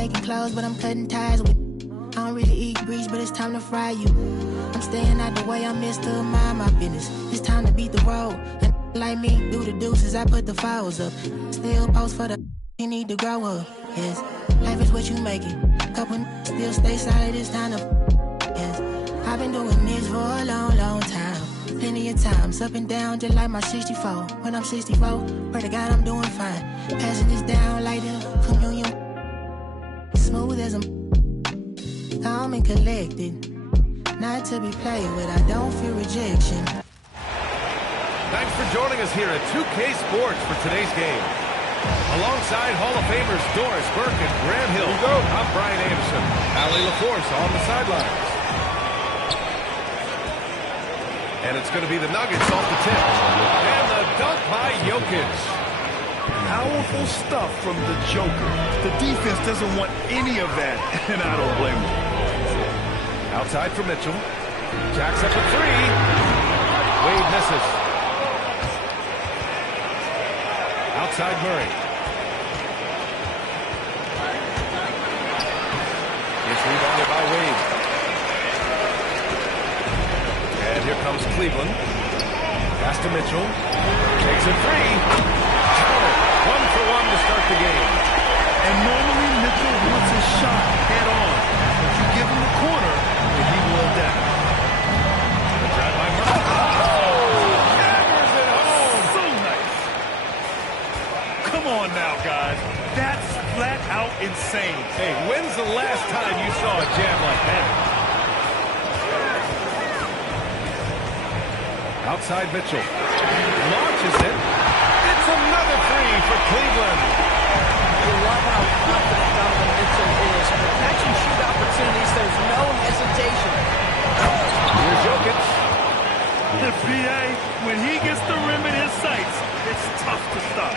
making clothes, but I'm cutting ties with. I don't really eat grease, but it's time to fry you. I'm staying out the way, I'm Mr. Mind my business. It's time to beat the road. And like me, do the deuces, I put the files up. Still post for the you need to grow up. Yes, life is what you make it. Couple still stay solid, it's time to. Yes, I've been doing this for a long, long time. Plenty of times, up and down, just like my 64. When I'm 64, pray to God I'm doing fine. Passing this down like the communion. Smooth as I'm calm and collected. Not to be played with, I don't feel rejection. Thanks for joining us here at 2K Sports for today's game. Alongside Hall of Famers Doris Burke and Grant Hill, I'm Brian Anderson. Allie LaForce on the sidelines. And it's going to be the Nuggets off the tip. And the dunk by Jokic. Powerful stuff from the Joker. The defense doesn't want any of that, and I don't blame them. Outside for Mitchell. Jacks up a three. Wade misses. Outside Murray. It's rebounded by Wade. And here comes Cleveland. Pass to Mitchell. Takes a three. Counter. 1 for 1 to start the game. And normally Mitchell wants his shot head on. But you give him the corner, and he will adapt. The drive by Murray. Oh! Hammers it home. So nice. Come on now, guys. That's flat out insane. Hey, when's the last time you saw a jam like that? Outside Mitchell. Launches it. It's another three for Cleveland. You love how confident Donovan Mitchell is. Catch and shoot opportunities, there's no hesitation. Here's Jokic. The PA, when he gets the rim in his sights, it's tough to stop.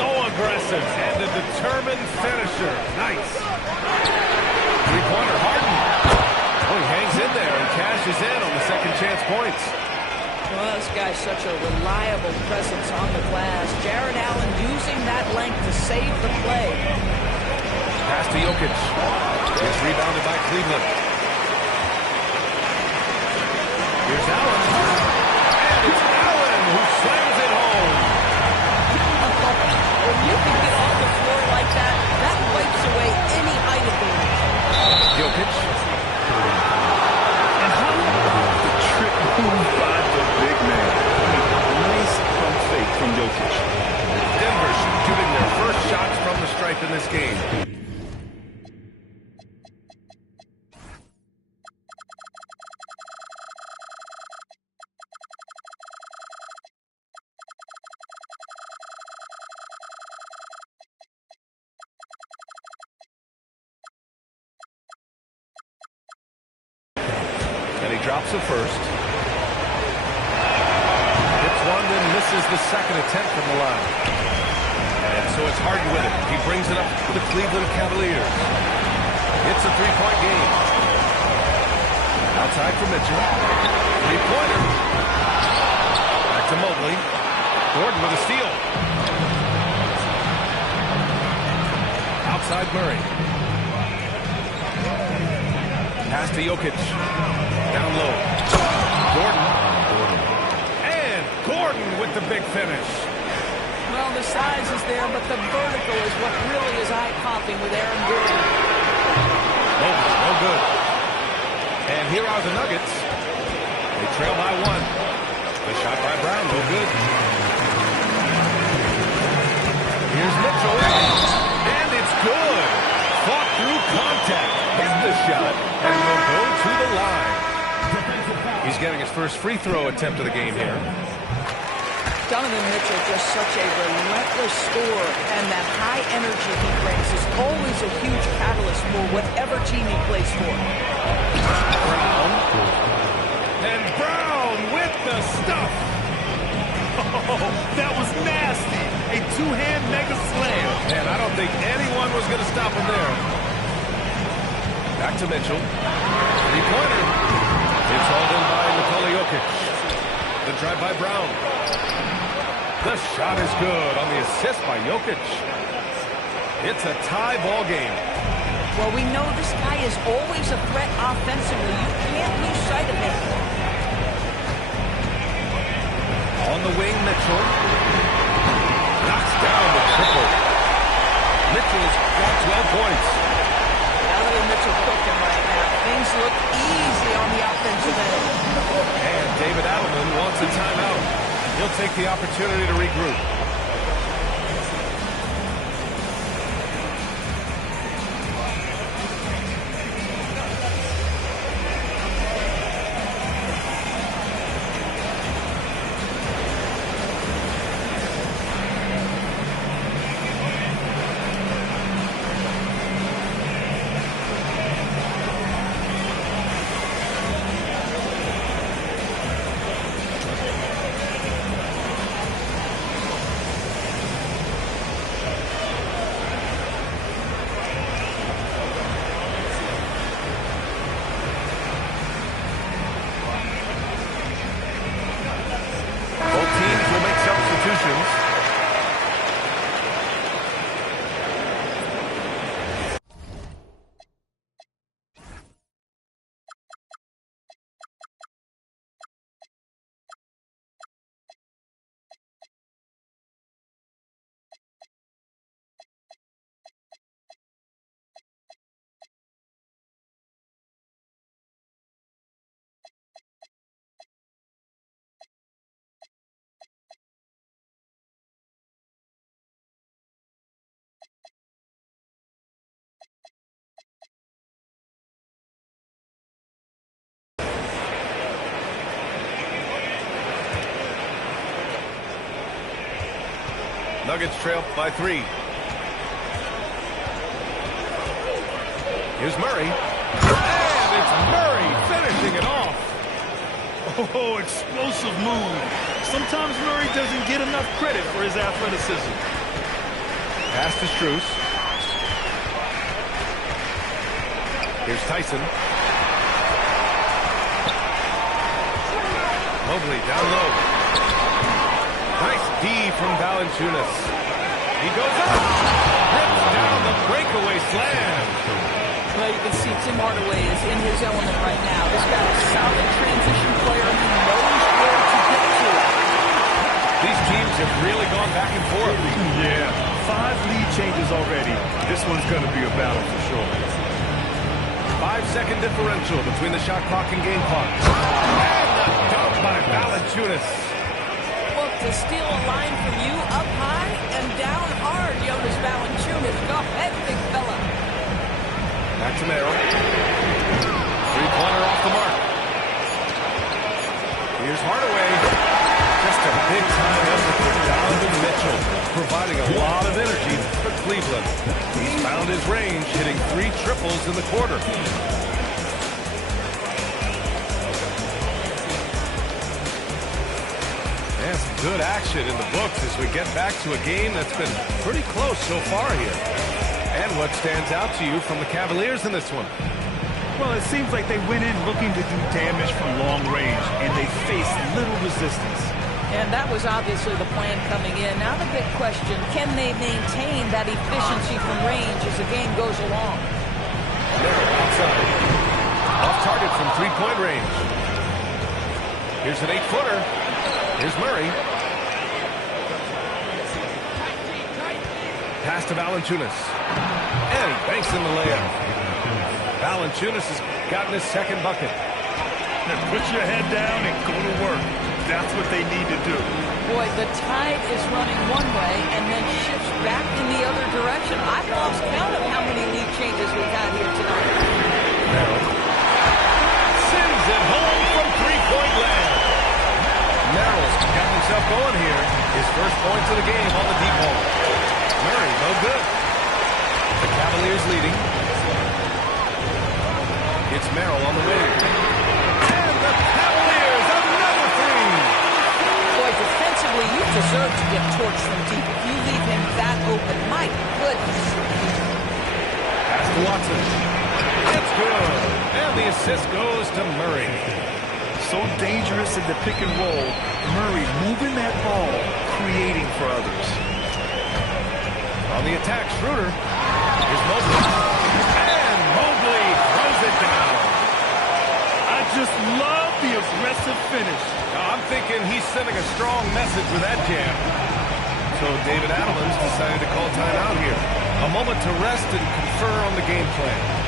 So aggressive and a determined finisher. Nice. Three-pointer, Harden. Oh, he hangs in there and cashes in on the second chance points. Well, this guy's such a reliable presence on the glass. Jarrett Allen using that length to save the play. Pass to Jokic. It's rebounded by Cleveland. Here's Allen. And it's Allen who slams it home. When you can get off the floor like that, that wipes away any height advantage. Jokic. And how about the trick move by the big man? Nice pump fake from Jokic. Denver shooting their first shots from the stripe in this game. And he drops the first. Hits one, then misses the second attempt from the line. And so it's Harden with it. He brings it up for the Cleveland Cavaliers. It's a three-point game. Outside for Mitchell. Three-pointer. Back to Mobley. Gordon with a steal. Outside Murray. Pass to Jokic. Down low. Gordon. And Gordon with the big finish. Well, the size is there, but the vertical is what really is eye-popping with Aaron Gordon. Mobley, no good. And here are the Nuggets. They trail by one. The shot by Brown, no good. Here's Mitchell. And it's good. Fought through contact. Hit the shot. And will go to the line. He's getting his first free throw attempt of the game here. Donovan Mitchell, just such a relentless scorer, and that high energy he brings is always a huge catalyst for whatever team he plays for. Brown. And Brown with the stuff. Oh, that was nasty. A two-hand mega slam. And I don't think anyone was going to stop him there. Back to Mitchell. Three-pointer. It's hauled in by Nikola Jokic. The drive by Brown. The shot is good on the assist by Jokic. It's a tie ball game. Well, we know this guy is always a threat offensively. You can't lose sight of him. On the wing, Mitchell. Knocks down the triple. Mitchell's got 12 points. Donovan Mitchell cooking right now. Things look easy on the offensive end. And David Adelman wants a timeout. He'll take the opportunity to regroup. Nuggets trail by 3. Here's Murray. And it's Murray finishing it off. Oh, explosive move. Sometimes Murray doesn't get enough credit for his athleticism. Pass to Strus. Here's Tyson. Mobley down low. Nice D from Valanciunas. He goes up. Rips down the breakaway slam. Well, you can see Tim Hardaway is in his element right now. This guy is a solid transition player. He knows where to get to. These teams have really gone back and forth. Yeah, 5 lead changes already. This one's going to be a battle for sure. 5-second differential between the shot clock and game clock. And the dunk by Valanciunas. Look, to steal a line from you up high and down hard, Jonas Valanciunas. Go ahead, big fella. Back to Merrill. Three-pointer off the mark. Here's Hardaway. Just a big-time effort for Donovan Mitchell, providing a lot of energy for Cleveland. He's found his range, hitting 3 triples in the quarter. And some good action in the books as we get back to a game that's been pretty close so far here. And what stands out to you from the Cavaliers in this one? Well, it seems like they went in looking to do damage from long range, and they faced little resistance. And that was obviously the plan coming in. Now the big question, can they maintain that efficiency from range as the game goes along? Merrill outside. Off target from 3-point range. Here's an 8-footer. Here's Murray. Pass to Valanciunas. And he banks in the layup. Valanciunas has gotten his second bucket. Now put your head down and go to work. That's what they need to do. Boy, the tide is running one way and then shifts back in the other direction. I've lost count of how many lead changes we've had here tonight. Merrill sends it home from 3-point land. Merrill's got himself going here. His first points of the game on the deep ball. Murray, no good. The Cavaliers leading. It's Merrill on the wing. And the Cavaliers, another 3. Boy, defensively, you deserve to get torched from deep if you leave him that open. My goodness. Pass to Watson. It's good. And the assist goes to Murray. So dangerous in the pick and roll. Murray moving that ball, creating for others. On the attack, Schroeder. Here's Mobley. And sending a strong message with that jam. So David Adelman's decided to call timeout here. A moment to rest and confer on the game plan.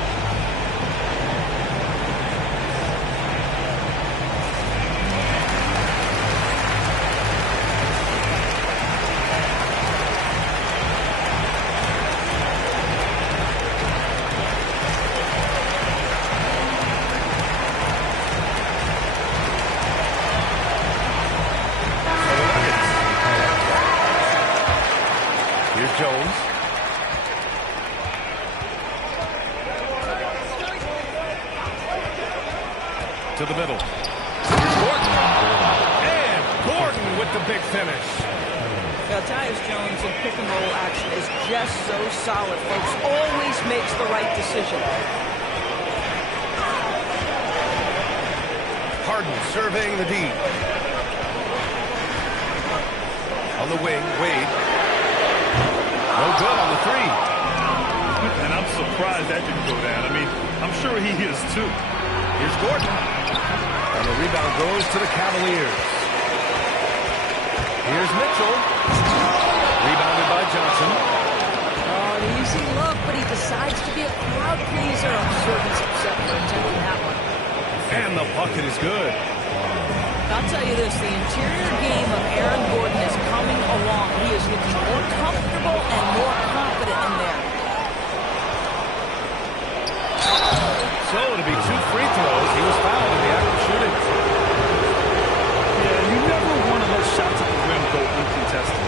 Jones. To the middle. Gordon. And Gordon with the big finish. Now, Tyus Jones in pick and roll action is just so solid, folks. Always makes the right decision. Harden surveying the D. On the wing, Wade. No good on the three. And I'm surprised that didn't go down. I mean, I'm sure he is too. Here's Gordon. And the rebound goes to the Cavaliers. Here's Mitchell. Rebounded by Johnson. Oh, an easy look, but he decides to be a crowd pleaser. I'm sure he's upset for attempting that one. And the bucket is good. I'll tell you this, the interior game of Aaron Gordon is coming along. He is looking more comfortable and more confident in there. So to be 2 free throws, he was fouled in the act of shooting. Yeah, you never want to let shots at the rim go uncontested.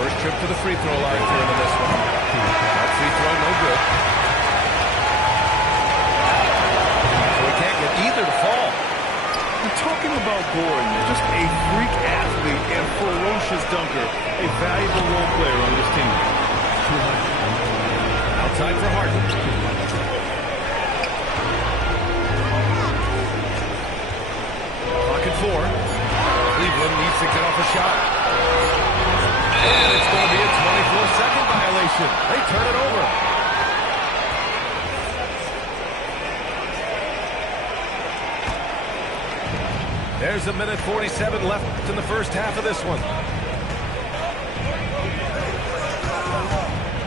First trip to the free throw line for him in this one. That free throw, no good. So he can't get either to fall. We're talking about Gordon, just a freak athlete and ferocious dunker, a valuable role player on this team. Outside for Harden. Clock at 4. Cleveland needs to get off a shot. And it's going to be a 24-second violation. They turn it over. There's 1:47 left in the first half of this one.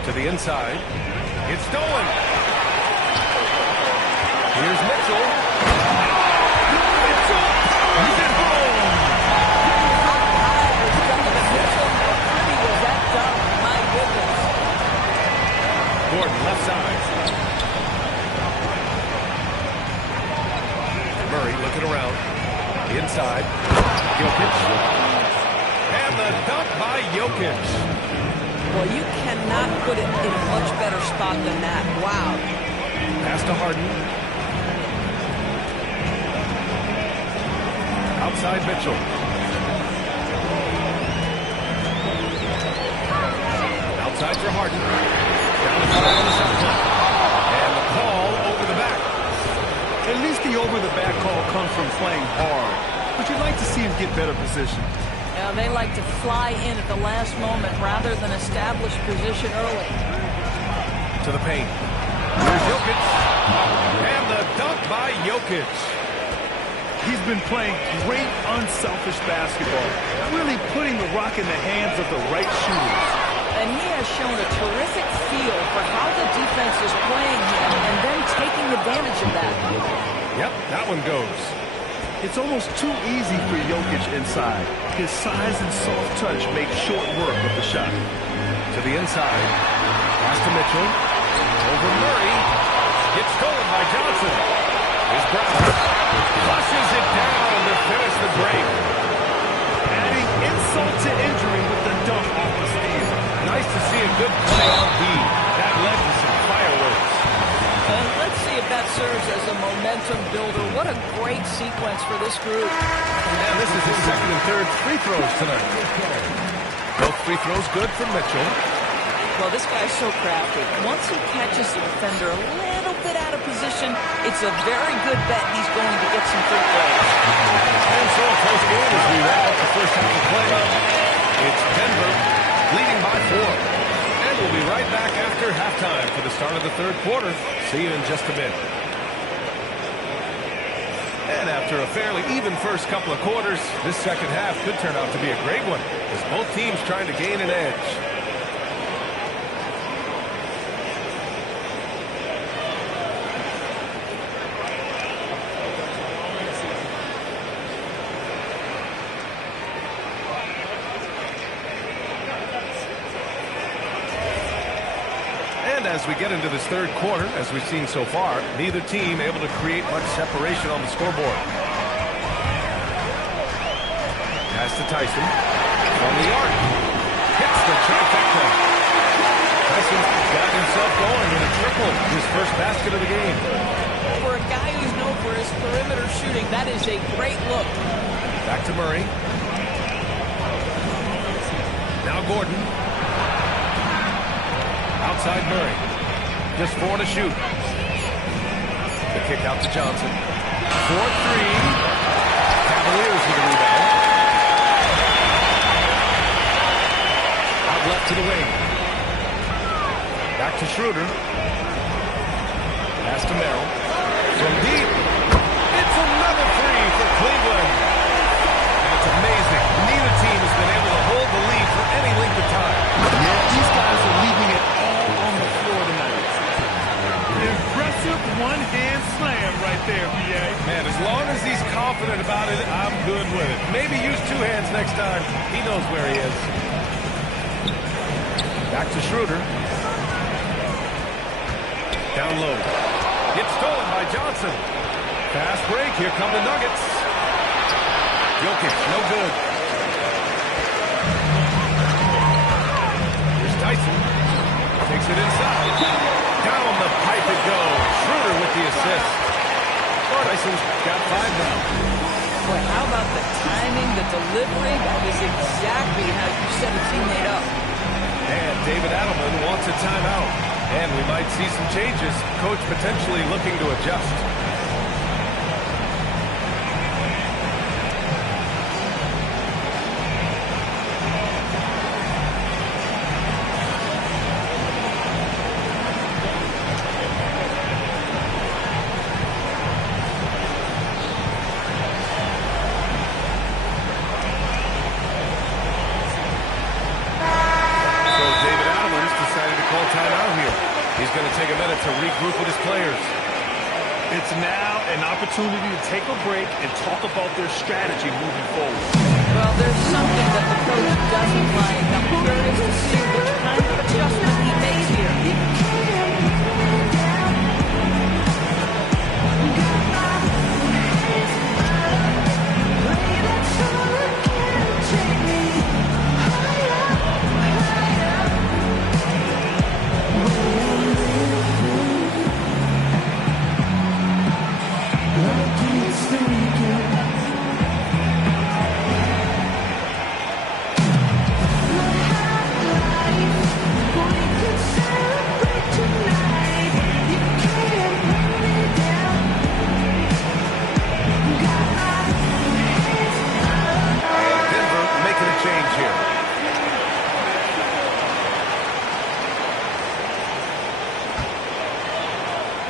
To the inside. It's stolen. Here's Mitchell. Mitchell. He's at home. Mitchell, how pretty was that dunk? My goodness. Gordon, left side. Murray looking around. Inside. Jokic. And the dunk by Jokic. Well, you cannot put it in a much better spot than that. Wow. Pass to Harden. Outside Mitchell. Outside for Harden. Down the side on the shot clock. And the call over the back. At least the over-the-back call comes from playing hard. But you'd like to see him get better position. Yeah, they like to fly in at the last moment rather than establish position early. To the paint. Here's Jokic. And the dunk by Jokic. He's been playing great, unselfish basketball, really putting the rock in the hands of the right shooters. And he has shown a terrific feel for how the defense is playing him and then taking advantage of that. Yep, that one goes. It's almost too easy for Jokic inside. His size and soft touch make short work of the shot. To the inside. Pass to Mitchell. Over Murray. Gets stolen by Johnson. Here's Brown. Flushes it down to finish the break. Adding insult to injury with the dunk off the steal. Nice to see a good play on D. That led to some fireworks. Let's see if that serves as a momentum builder. What a great sequence for this group. And this is his second and third free throws tonight. Both free throws good for Mitchell. Well, this guy's so crafty. Once he catches the defender a little bit out of position, it's a very good bet he's going to get some free throws. And so a close game as we wrap up the first half of play. It's Denver leading by 4. And we'll be right back after halftime for the start of the third quarter. See you in just a bit. And after a fairly even first couple of quarters, this second half could turn out to be a great one, as both teams trying to gain an edge. As we get into this third quarter, as we've seen so far, neither team able to create much separation on the scoreboard. Pass to Tyson. From the arc. Hits the trifecta. Tyson's got himself going in a triple. His first basket of the game. For a guy who's known for his perimeter shooting, that is a great look. Back to Murray. Now Gordon. Outside Murray. Just 4 to shoot. The kick out to Johnson. 4-3. Cavaliers with the rebound. Out left to the wing. Back to Schroeder. Pass to Merrill. From deep. It's another three for Cleveland. And it's amazing. Neither team has been able to hold the lead for any length of time. Yeah, these guys are leaving it all on the floor tonight. Impressive one-hand slam right there, B.A. Man, as long as he's confident about it, I'm good with it. Maybe use two hands next time. He knows where he is. Back to Schroeder. Down low. Gets stolen by Johnson. Fast break. Here come the Nuggets. Jokic, no good. Here's Tyson. Takes it inside. Down the pipe it goes. Schroeder with the assist. Tyson's got 5 now. Boy, how about the timing, the delivery? That is exactly how you set a teammate up. And David Adelman wants a timeout. And we might see some changes. Coach potentially looking to adjust. He's going to take a minute to regroup with his players. It's now an opportunity to take a break and talk about their strategy moving forward. Well, there's something that the coach doesn't like. I'm curious to see which kind of adjustment he makes here.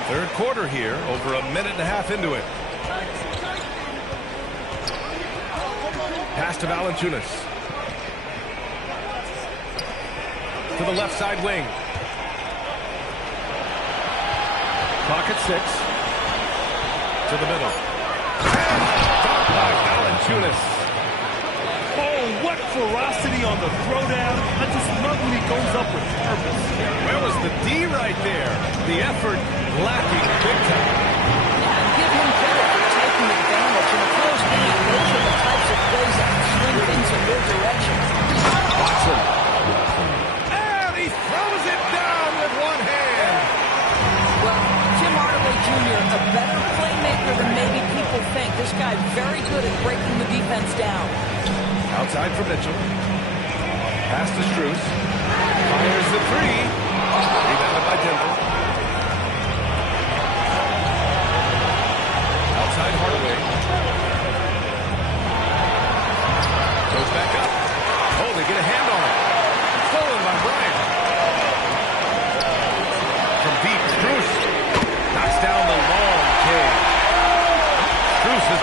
Third quarter here, over a minute and a half into it. Pass to Valanciunas. To the left side wing. Clock at 6. To the middle. Blocked by Valanciunas. Oh, what ferocity on the throwdown. I just love when he goes up with purpose. Where was the D right there? The effort lacking big time. Yeah, and give him credit for taking advantage. In a close game, those are the types of plays that can swing things in their direction. Watson. And he throws it down with one hand. Well, Tim Hardaway Jr., a better playmaker than maybe people think. This guy very good at breaking the defense down. Outside for Mitchell. Pass to Strus. Fires the three. Rebounded by Denver. Outside Hardaway. Goes back up. Oh, they get a hand on it. Stolen by Bryant. From deep, Strus knocks down the long K. Strus has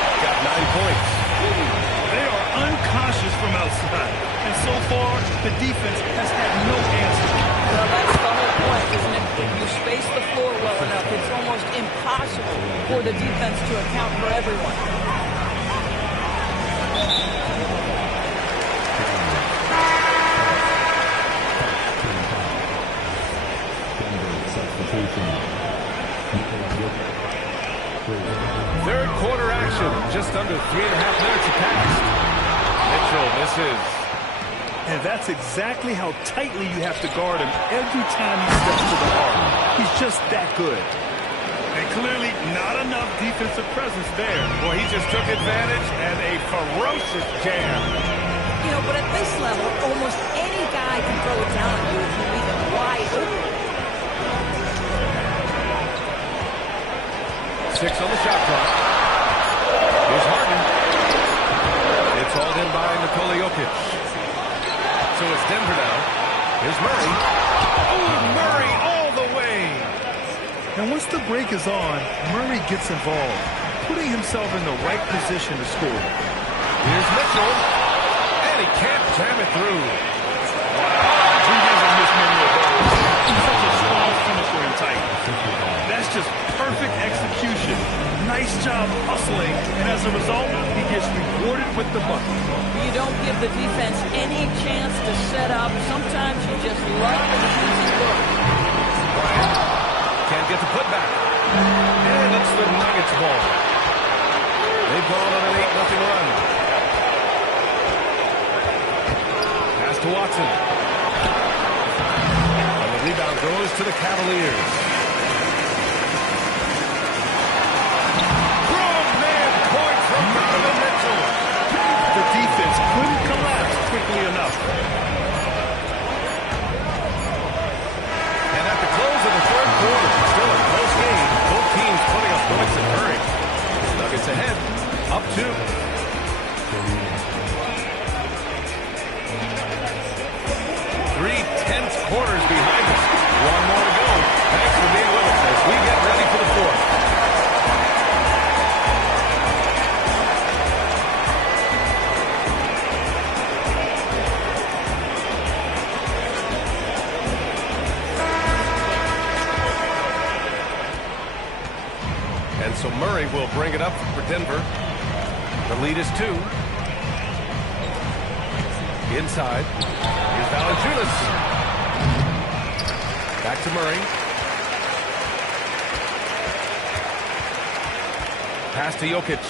so far, the defense has had no answer. Well, that's the whole point, isn't it? If you space the floor well enough, it's almost impossible for the defense to account for everyone. Third quarter action. Just under 3.5 minutes have passed. Mitchell misses. And that's exactly how tightly you have to guard him every time he steps to the arc. He's just that good. And clearly not enough defensive presence there. Boy, he just took advantage and a ferocious jam. You know, but at this level, almost any guy can throw it down on you if you leave him wide open. 6 on the shot clock. Here's Harden. It's hauled in by Nikola Jokic. So it's Denver now. Here's Murray. Oh, Murray all the way. And once the break is on, Murray gets involved, putting himself in the right position to score. Here's Mitchell. And he can't jam it through. He hasn't missed many of those. He's such a strong finisher in tight. That's just perfect execution. Nice job hustling, and as a result, he gets rewarded with the bucket. You don't give the defense any chance to set up. Sometimes you just love an easy look. Bryant can't get the putback. And it's the Nuggets ball. They've gone on an 8-0 run. Pass to Watson. And the rebound goes to the Cavaliers. The defense couldn't collapse quickly enough. And at the close of the third quarter, still a close game. Both teams putting up points and hurry. Nuggets ahead, up 2. 3 tense quarters behind us. One more to go. Thanks for being with us as we get ready for the fourth. So Murray will bring it up for Denver. The lead is 2. Inside. Here's Valanciunas. Back to Murray. Pass to Jokic.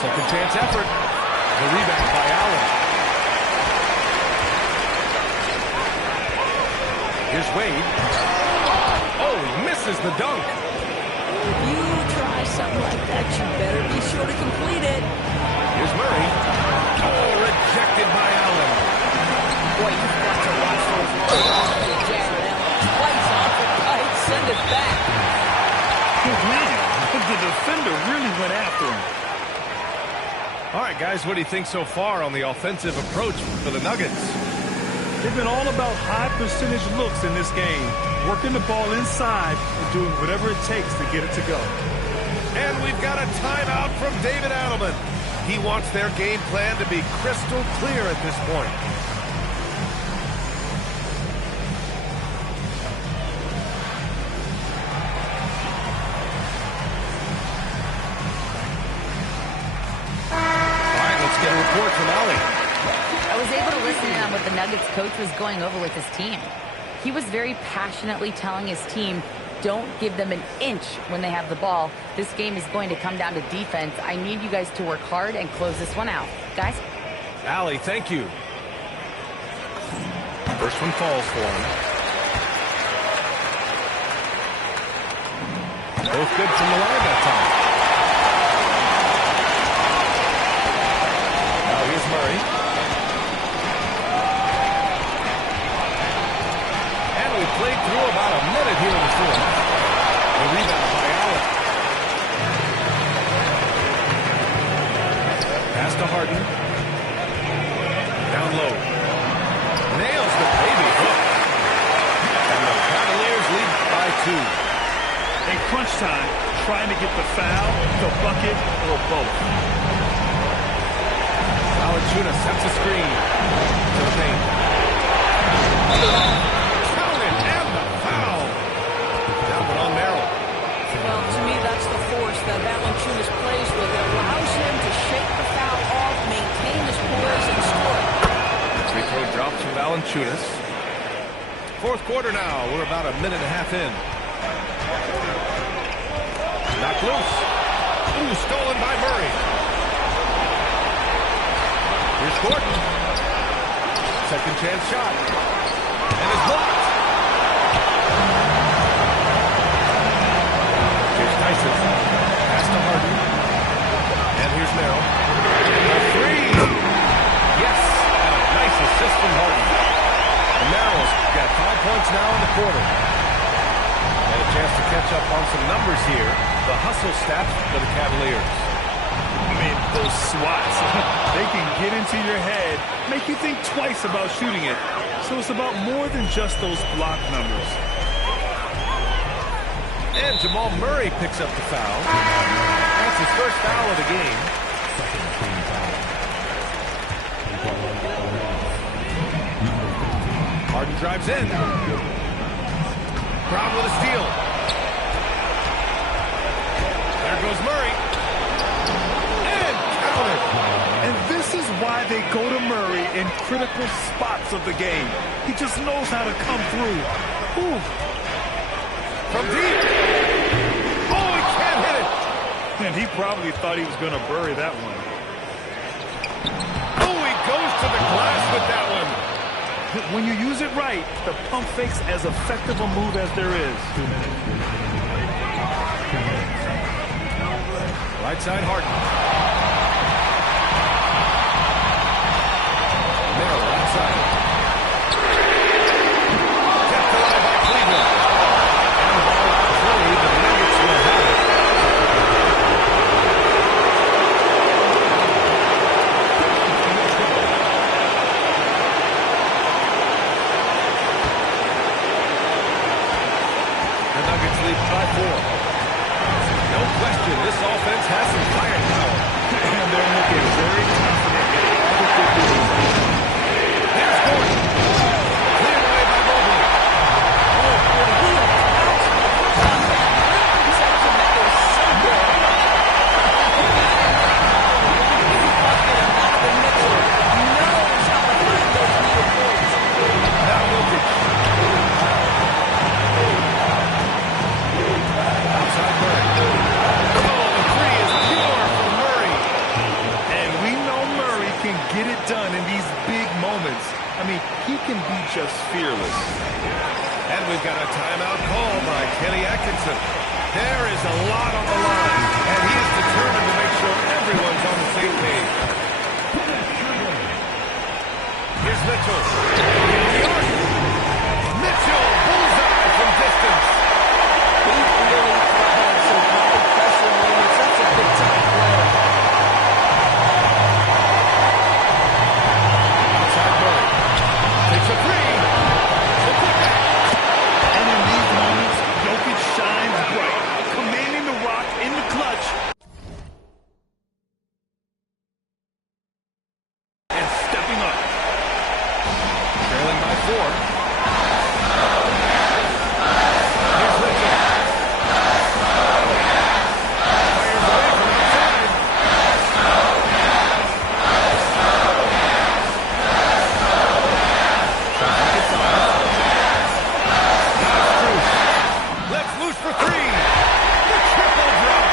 Second chance effort. The rebound by Allen. Here's Wade. Oh, he misses the dunk. If you try something like that, you better be sure to complete it. Here's Murray. Oh, rejected by Allen. Boy, you've got to watch those long to Jared Allen. Twice off the pipe, send it back. Good man. The defender really went after him. All right, guys, what do you think so far on the offensive approach for the Nuggets? They've been all about high percentage looks in this game, working the ball inside and doing whatever it takes to get it to go. And we've got a timeout from David Adelman. He wants their game plan to be crystal clear at this point. All right, let's get a report from Allie. I was able to listen in on what the Nuggets coach was going over with his team. He was very passionately telling his team, don't give them an inch when they have the ball. This game is going to come down to defense. I need you guys to work hard and close this one out. Guys? Allie, thank you. First one falls for him. Both good from the line that time. Now here's Murray. And we played through about a minute here in the fourth. The rebound by Allen. Pass to Harden. Down low. Nails the baby hook. And the Cavaliers lead by 2. In crunch time, trying to get the foul, the bucket, or both. Valanciunas sets a screen to the paint. Counted and the foul. That one on Merrill. Well, to me, that's the force that Valanciunas plays with. It allows him to shake the foul off, maintain his poise, and score. Free throw drop to Valanciunas. Fourth quarter now. We're about a minute and a half in. Knocked loose. Ooh, stolen by Murray. Here's Gordon. Second chance shot. And it's blocked. Here's Tyson. Pass to Harden. And here's Merrill. A three. Yes. And a nice assist from Harden. And Merrill's got 5 points now in the quarter. And a chance to catch up on some numbers here. The hustle stats for the Cavaliers. I mean, those swats, they can get into your head, make you think twice about shooting it. So it's about more than just those block numbers. And Jamal Murray picks up the foul. That's his first foul of the game. Harden drives in. Brown with a steal. There goes Murray. And counted. And this is why they go to Murray in critical spots of the game. He just knows how to come through. Ooh. From deep. Oh, he can't hit it. And he probably thought he was going to bury that one. Oh, he goes to the glass with that one. When you use it right, the pump fake's as effective a move as there is. Right side, Harden. Merrill outside. Kept alive by Cleveland. And the ball out free. The Nuggets will have it. The Nuggets lead by 4. No question, this offense has some firepower. And they're looking very confident in all that they're doing. There's Gordon. Cleared away by Mobley. Oh, boy, he is absolutely on that rim protection. That is so good. Donovan Mitchell knows how to find those needed points. Now Jokic. Outside Murray. Oh, the three is pure from Murray. And we know Murray can get it done in these big moments. I mean, he can be just fearless. And we've got a timeout call by Kenny Atkinson. There is a lot on the line, and he is determined to make sure everyone's on the same page. Here's Mitchell. Mitchell, bullseye from distance. He really thrives in high pressure moments. That's a big time play. Outside Murray. Takes a three. The putback. And in these moments, Jokic shines bright, commanding the rock in the clutch. And stepping up. Trailing by 4. Here's Mitchell. Fires away from outside. Let's loose for 3. The triple drop.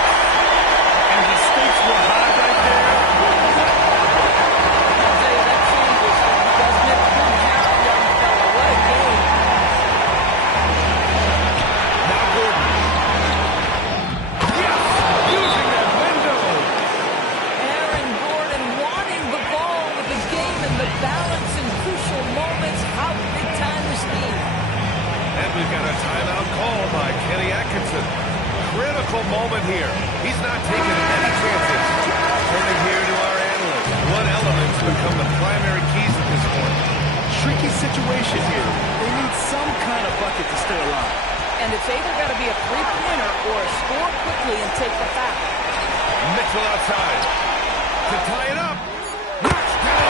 And the stakes were high right there. I'll tell you, that changes, doesn't it? Good job, young fella. What a game. Now Gordon. Yes! Using that window. Aaron Gordon wanting the ball with the game and the balance in crucial moments. How big time is he? And we've got a timeout call by Kenny Atkinson. Critical moment here. He's not taking any chances. Turning here to our analyst. What elements become the primary keys at this point? Tricky situation here. They need some kind of bucket to stay alive. And it's either got to be a three-pointer or score quickly and take the foul. Mitchell outside. To tie it up. Knocks down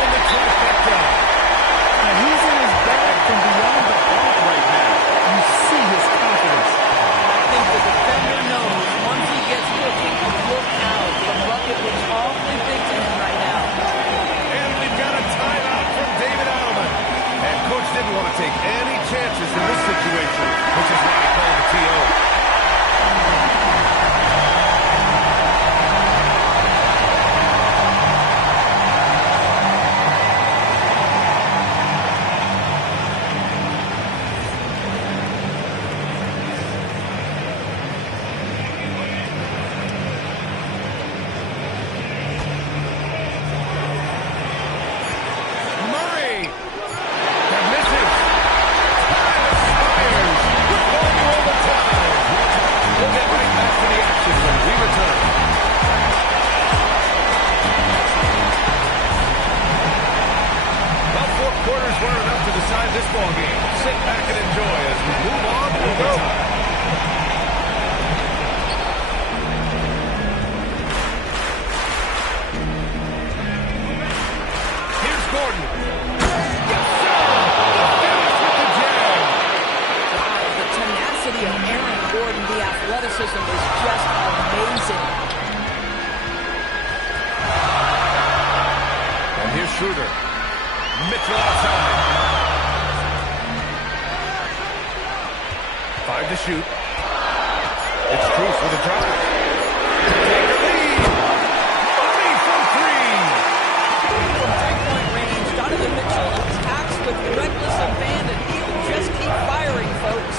Gordon, the athleticism is just amazing. And here's Schroeder. Mitchell outside. 5 to shoot. It's Strus with a drive. Take the lead. Money from 3. From three-point range, Donovan Mitchell attacks with reckless abandon. He'll just keep firing, folks.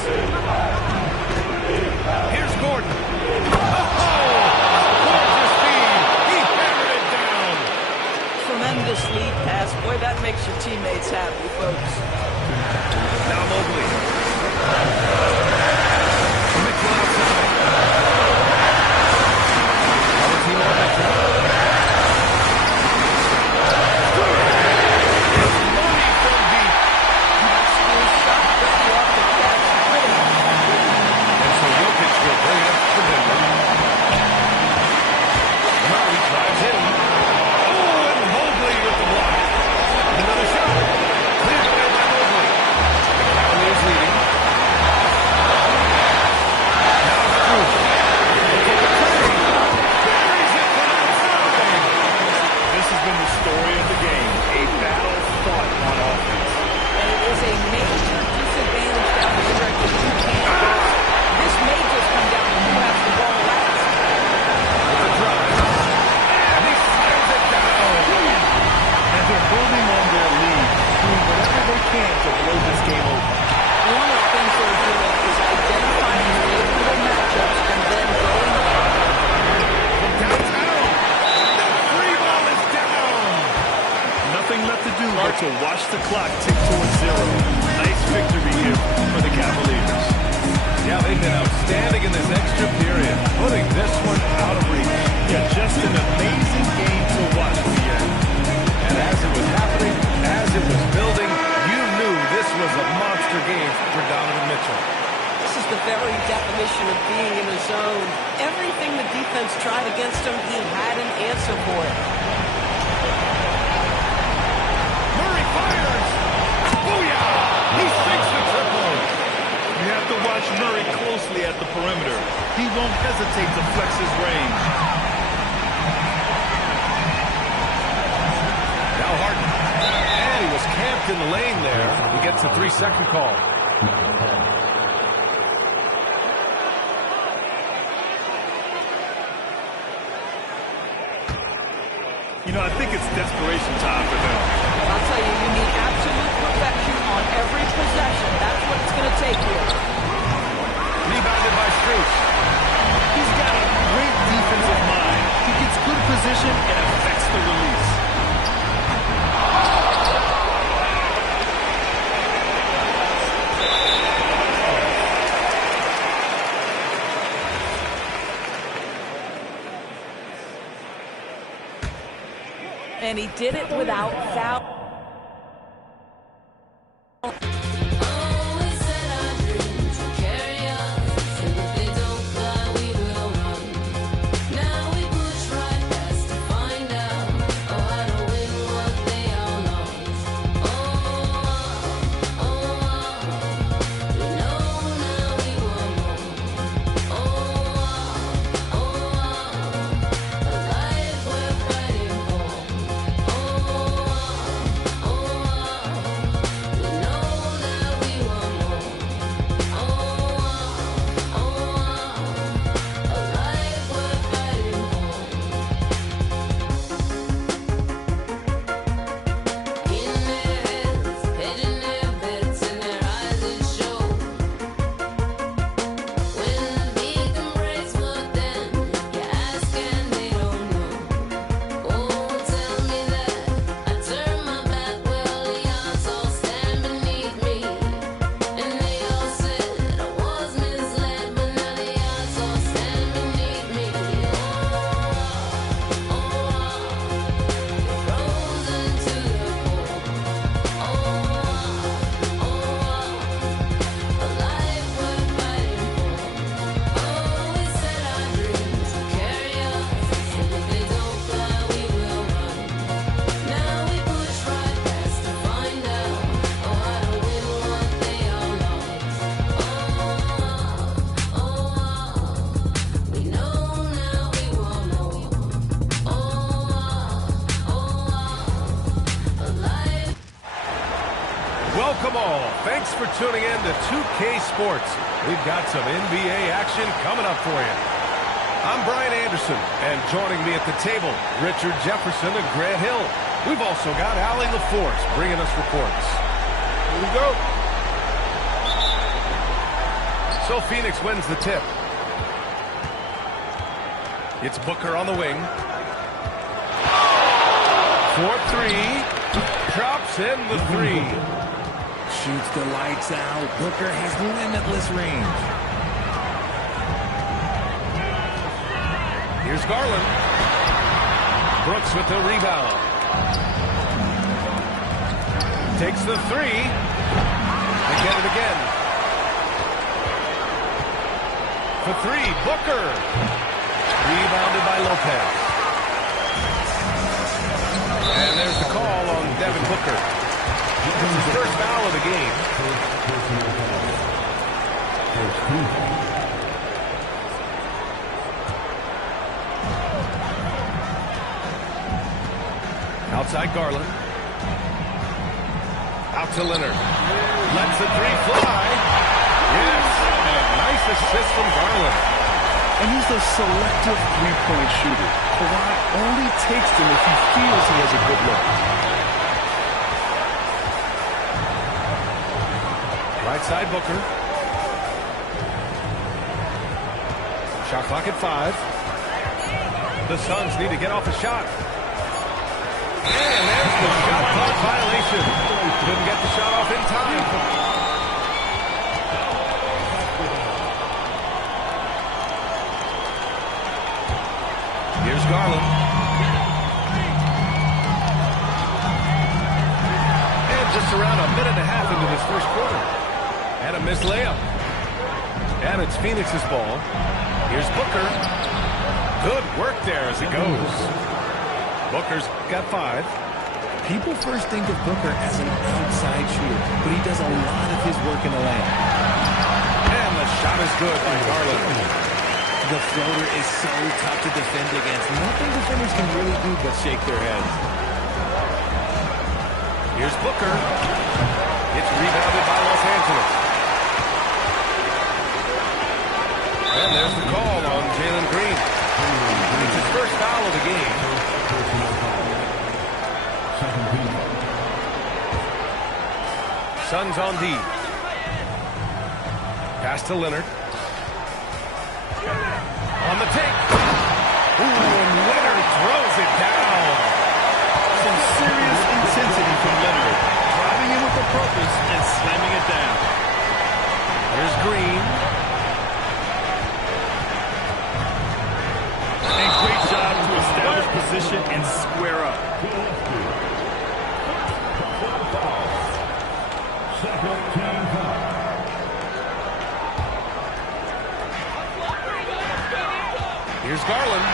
Here's Gordon. Oh, gorgeous feed. He hammered it down. Tremendous lead pass. Boy, that makes your teammates happy, folks. Now Mobley. Mitchell outside. Other team on Mitchell. It's money from deep. Strus shot ready off the catch. And so Jokic will bring it up for Denver. Murray drives in. Oh, and Mobley with the block. Another shot. Cleared away by Mobley. The Cavaliers leading. Now Strus. Look at the three. Buries it from outside. This has been the story of the game. A battle fought on offense. And it is a major disadvantage down the stretch if you can't guard. This may just come down to who has the ball last. With the drive. And he slams it down. And they're building on their lead, doing whatever they can to blow this game open. One of the things they're doing is identifying favorable matchups and then going From downtown. The free ball is down. Nothing left to do but to watch the clock tick towards 0. Nice victory here for the Cavaliers. Yeah, they've been outstanding in this extra period, putting this one out of reach. Yeah, just an amazing game to watch in the end. And as it was happening, as it was building, you knew this was a monster game for Donovan Mitchell. This is the very definition of being in the zone. Everything the defense tried against him, he had an answer for it. Murray fires! Booyah! He sinks the triple! You have to watch Murray closely at the perimeter. He won't hesitate to flex his range. Now Harden. And he was camped in the lane there. He gets a 3-second call. You know, I think it's desperation time for them. I'll tell you, you need absolute perfection on every possession. That's what it's going to take here. Rebounded by Strus. He's got a great defensive mind. He gets good position and affects the release. And he did it without foul. Welcome all. Thanks for tuning in to 2K Sports. We've got some NBA action coming up for you. I'm Brian Anderson, and joining me at the table, Richard Jefferson and Grant Hill. We've also got Allie LaForce bringing us reports. Here we go. So Phoenix wins the tip. It's Booker on the wing. For three. Drops in the three. Shoots the lights out. Booker has limitless range. Here's Garland. Brooks with the rebound. Takes the three. They get it again. For three, Booker. Rebounded by Lopez. And there's the call on Devin Booker. It's his first foul of the game. Outside Garland. Out to Leonard. Lets the three fly. Yes, and a nice assist from Garland. And he's a selective three-point shooter. Kawhi only takes them if he feels he has a good look. Right side Booker. Shot clock at 5. The Suns need to get off a shot. And there's the shot clock violation. Couldn't get the shot off in time. Here's Garland. And just around a minute and a half into this first quarter. And a missed layup. And it's Phoenix's ball. Here's Booker. Good work there as he goes. Booker's got 5. People first think of Booker as an outside shooter, but he does a lot of his work in the lane. And the shot is good by Garland. The floater is so tough to defend against. Nothing defenders can really do but shake their heads. Here's Booker. It's rebounded by Los Angeles. And there's the call on Jalen Green. It's his first foul of the game. Suns on D. Pass to Leonard. On the take. Ooh, and Leonard throws it down. Some serious intensity from Leonard. Driving in with a purpose and slamming it down. Here's Green. And great job to establish position and square up. Here's Garland.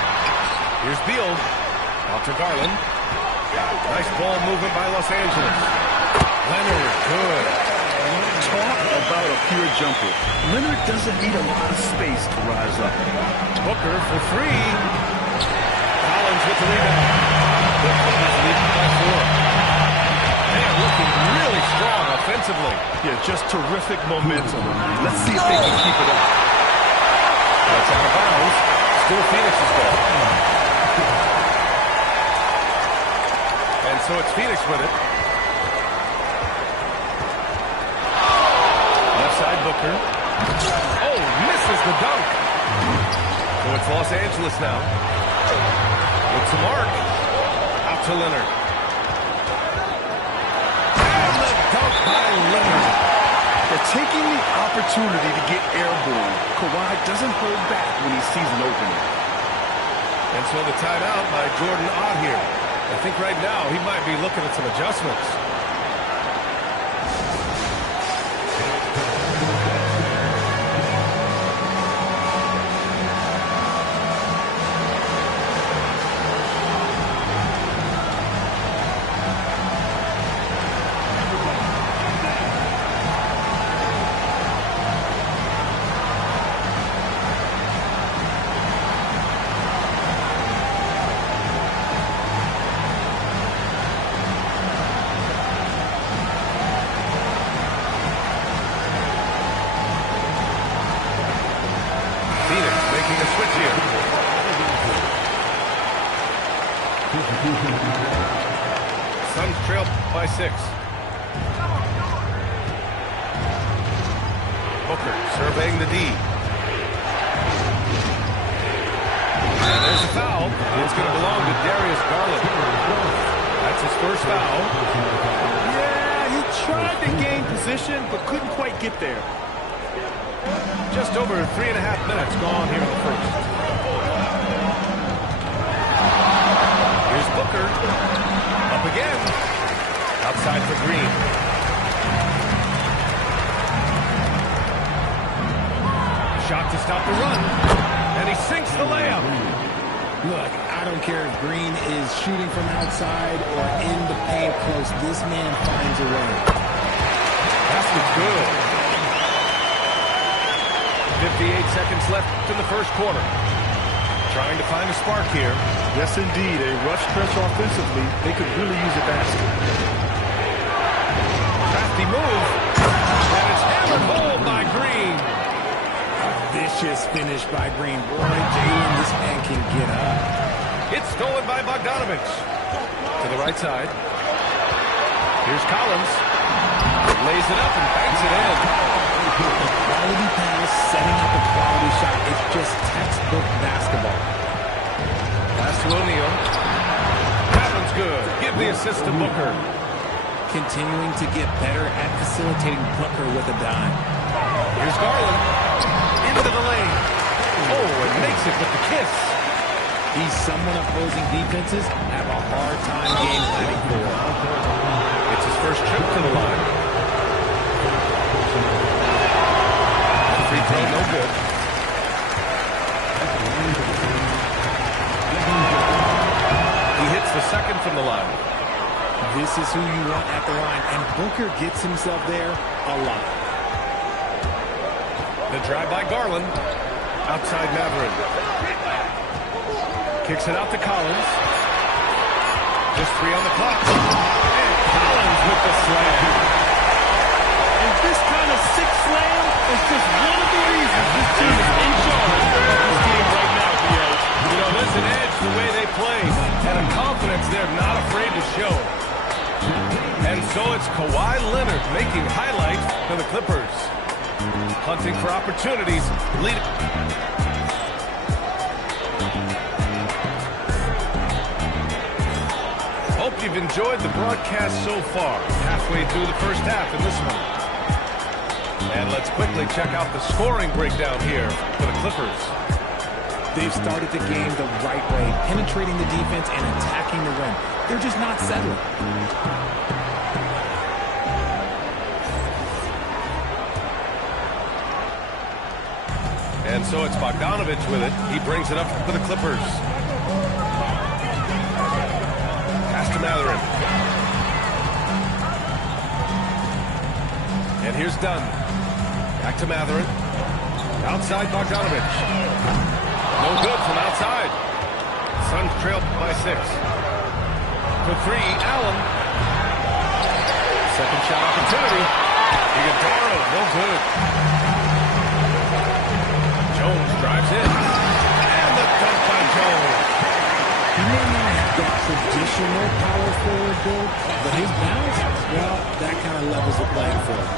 Here's Beal. Out to Garland. Nice ball movement by Los Angeles. Leonard, good. Talk about a pure jumper. Leonard doesn't need a lot of space to rise up. Booker for 3. Collins with the rebound. The Clippers leading by 4. They are looking really strong offensively. Yeah, just terrific momentum. Let's see if they can keep it up. That's out of bounds. Still Phoenix's ball. And so it's Phoenix with it. Left side Booker. Oh, misses the dunk. So it's Los Angeles now. It's Mark. Out to Leonard. And the dunk by Leonard. They're taking the opportunity to get airborne. Kawhi doesn't hold back when he sees an opening. And so the timeout by Jordan Ott here. I think right now he might be looking at some adjustments. Suns trail by 6. Booker surveying the D. And there's a foul. It's going to belong to Darius Garland. That's his first foul. Yeah, he tried to gain position, but couldn't quite get there. Just over 3.5 minutes gone here in the first. Here's Booker. Up again. Outside for Green. Shot to stop the run. And he sinks the layup. Look, I don't care if Green is shooting from outside or in the paint close. This man finds a way. That's good. 58 seconds left in the first quarter. Trying to find a spark here. Yes, indeed. A rough stretch offensively. They could really use a basket. Crafty move. And it's hammered home by Green. Vicious finish by Green. Boy, Jalen, this man can get up. It's stolen by Bogdanovic. To the right side. Here's Collins. Lays it up and banks it in. Quality pass, setting up a quality shot. It's just textbook basketball. Pass to O'Neal. That one's good. Give the assist to Booker. Continuing to get better at facilitating Booker with a dime. Here's Garland. Into the lane. Oh, and makes it with the kiss. He's someone opposing defenses have a hard time game planning for. It's his first trip to the line. Free throw, no good. He hits the second from the line. This is who you want at the line, and Booker gets himself there a lot. The drive by Garland. Outside Matherin. Kicks it out to Collins. Just 3 on the clock. And Collins with the slam. And this kind of sick slam is just one of the reasons this team is in charge of this game right now, Diaz. You know, there's an edge the way they play, and a confidence they're not afraid to show. And so it's Kawhi Leonard making highlights for the Clippers. Hunting for opportunities. Hope you've enjoyed the broadcast so far. Halfway through the first half in this one. And let's quickly check out the scoring breakdown here for the Clippers. They've started the game the right way, penetrating the defense and attacking the rim. They're just not settling. And so it's Bogdanovic with it. He brings it up for the Clippers. Pass to Matherin. And here's Dunn. Back to Matherin. Outside Bogdanovic. No good from outside. Suns trail by 6. For 3, Allen. Second shot opportunity. Iguodala, no good. Jones drives in. And the dunk by Jones. He may not have that traditional power forward build, but his balance, well, that kind of levels the playing field.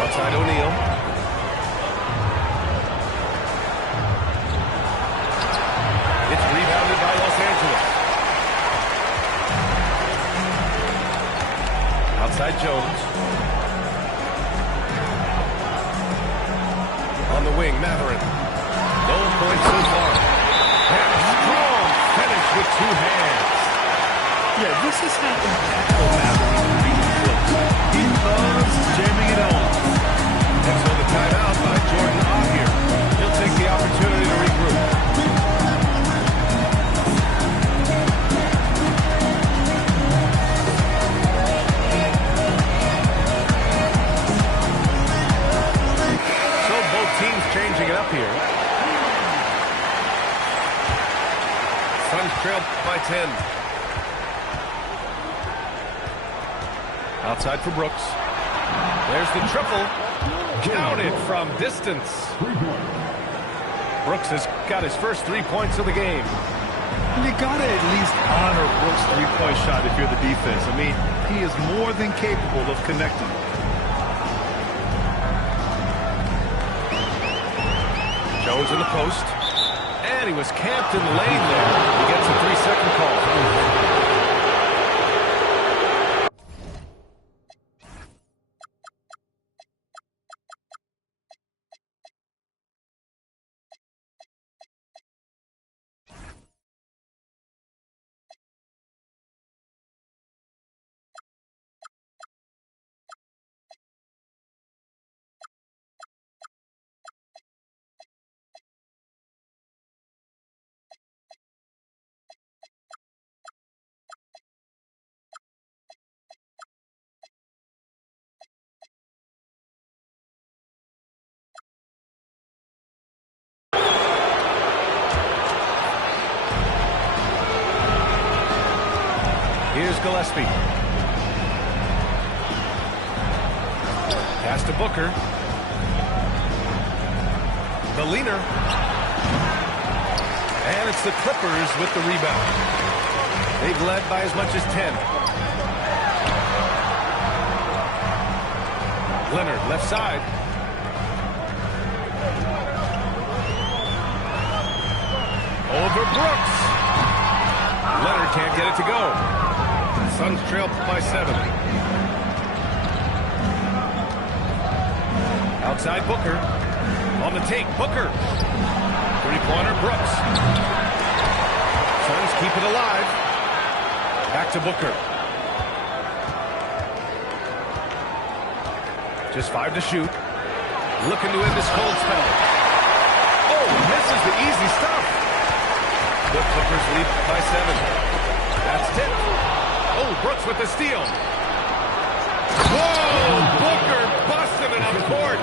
Outside O'Neal. It's rebounded by Los Angeles. Outside Jones. On the wing, Matherin. No points so far. And a strong finish with 2 hands. Yeah, this is how impactful Matherin really looks. He loves jamming it on. And so the timeout by Jordan Ahir. He'll take the opportunity to regroup. So both teams changing it up here. Suns trail by 10. Outside for Brooks. There's the triple. Counted from distance. Brooks has got his first 3 points of the game. You gotta at least honor Brooks' three-point shot if you're the defense. I mean, he is more than capable of connecting. Jones in the post. And he was camped in the lane there. He gets a 3-second call. Here's Gillespie. Pass to Booker. The leaner. And it's the Clippers with the rebound. They've led by as much as 10. Leonard, left side. Over Brooks. Leonard can't get it to go. Suns trail by 7. Outside Booker. On the take, Booker. Three-pointer, Brooks. Suns keep it alive. Back to Booker. Just 5 to shoot. Looking to end this cold spell. Oh, misses the easy stuff. The Clippers lead by 7. That's tipped. Oh, Brooks with the steal. Whoa! Booker busted it up court.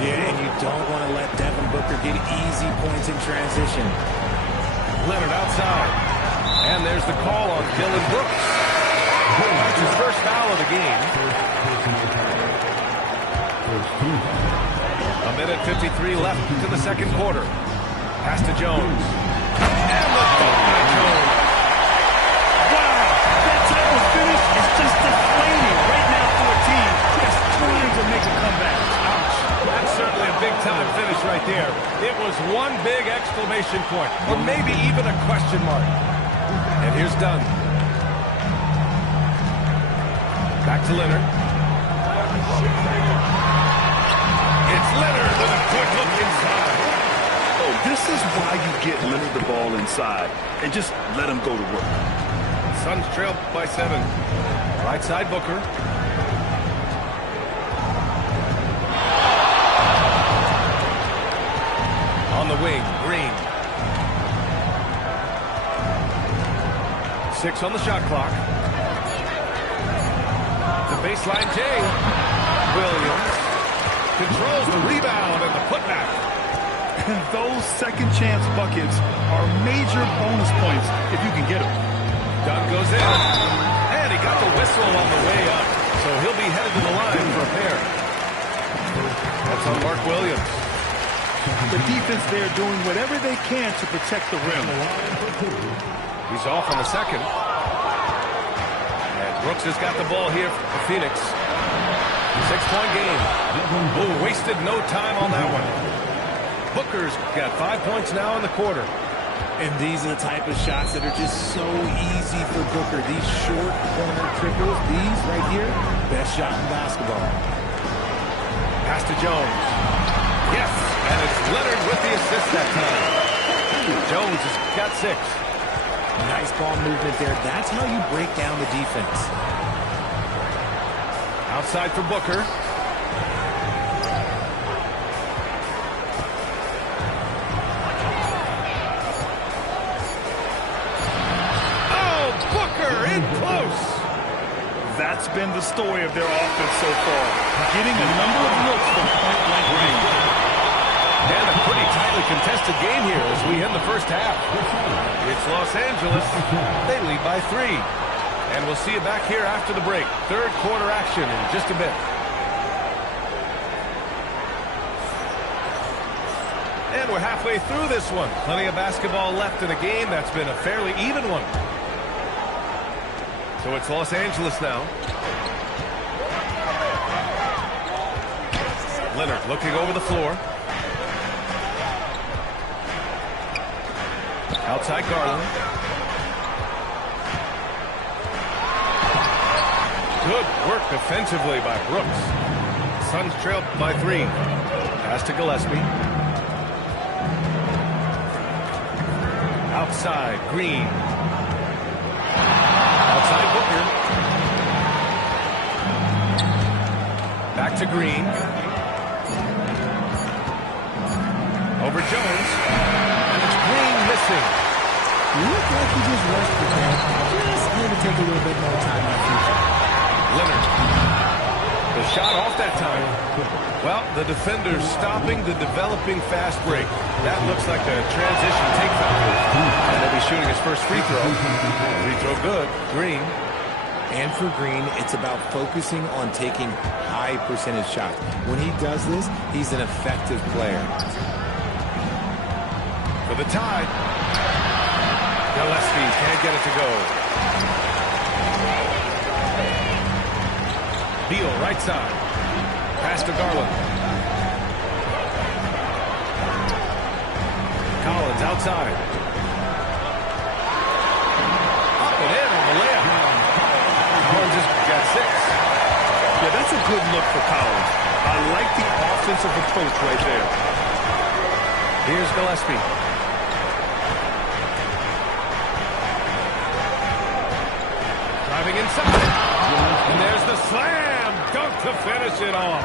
Yeah, and you don't want to let Devin Booker get easy points in transition. Leonard outside. And there's the call on Dillon Brooks. That's his first foul of the game. A minute 53 left to the second quarter. Pass to Jones. And the dunk by Jones. Finish is just deflating right now for a team that's trying to make a comeback. Ouch. That's certainly a big-time finish right there. It was one big exclamation point, or maybe even a question mark. And here's Dunn. Back to Leonard. It's Leonard with a quick look inside. Oh, this is why you get Leonard the ball inside and just let him go to work. Suns trail by 7. Right side Booker. On the wing, Green. 6 on the shot clock. The baseline Jay. Williams controls the rebound and the putback. Those second chance buckets are major bonus points if you can get them. Dunn goes in, and he got the whistle on the way up, so he'll be headed to the line for a pair. That's on Mark Williams. The defense there doing whatever they can to protect the rim. He's off on the second. And Brooks has got the ball here for Phoenix. 6-point game. Oh, wasted no time on that one. Booker's got 5 points now in the quarter. And these are the type of shots that are just so easy for Booker. These short corner triples, these right here, best shot in basketball. Pass to Jones. Yes, and it's Leonard with the assist that time. Jones has got 6. Nice ball movement there. That's how you break down the defense. Outside for Booker. In close. That's been the story of their offense so far. Getting a number of looks from point-blank range. And a pretty tightly contested game here as we end the first half. It's Los Angeles. They lead by 3. And we'll see you back here after the break. Third quarter action in just a bit. And we're halfway through this one. Plenty of basketball left in a game that's been a fairly even one. So it's Los Angeles now. Leonard looking over the floor. Outside Garland. Good work defensively by Brooks. Suns trail by 3. Pass to Gillespie. Outside, Green. Outside Booker. Back to Green. Over Jones. And it's Green missing. Looked like he just rushed the ball. Just need to take a little bit more time in the future. Leonard. The shot off that time. Well, the defender's stopping the developing fast break. That looks like a transition take foul. And he'll be shooting his first free throw. Free throw good. Green. And for Green, it's about focusing on taking high percentage shots. When he does this, he's an effective player. For the tie. Gillespie can't get it to go. Beal, right side. Pass to Garland. Collins outside. Up and in on the layup. Collins has got 6. Yeah, that's a good look for Collins. I like the offensive approach right there. Here's Gillespie. Driving inside. And there's the slam dunk to finish it off.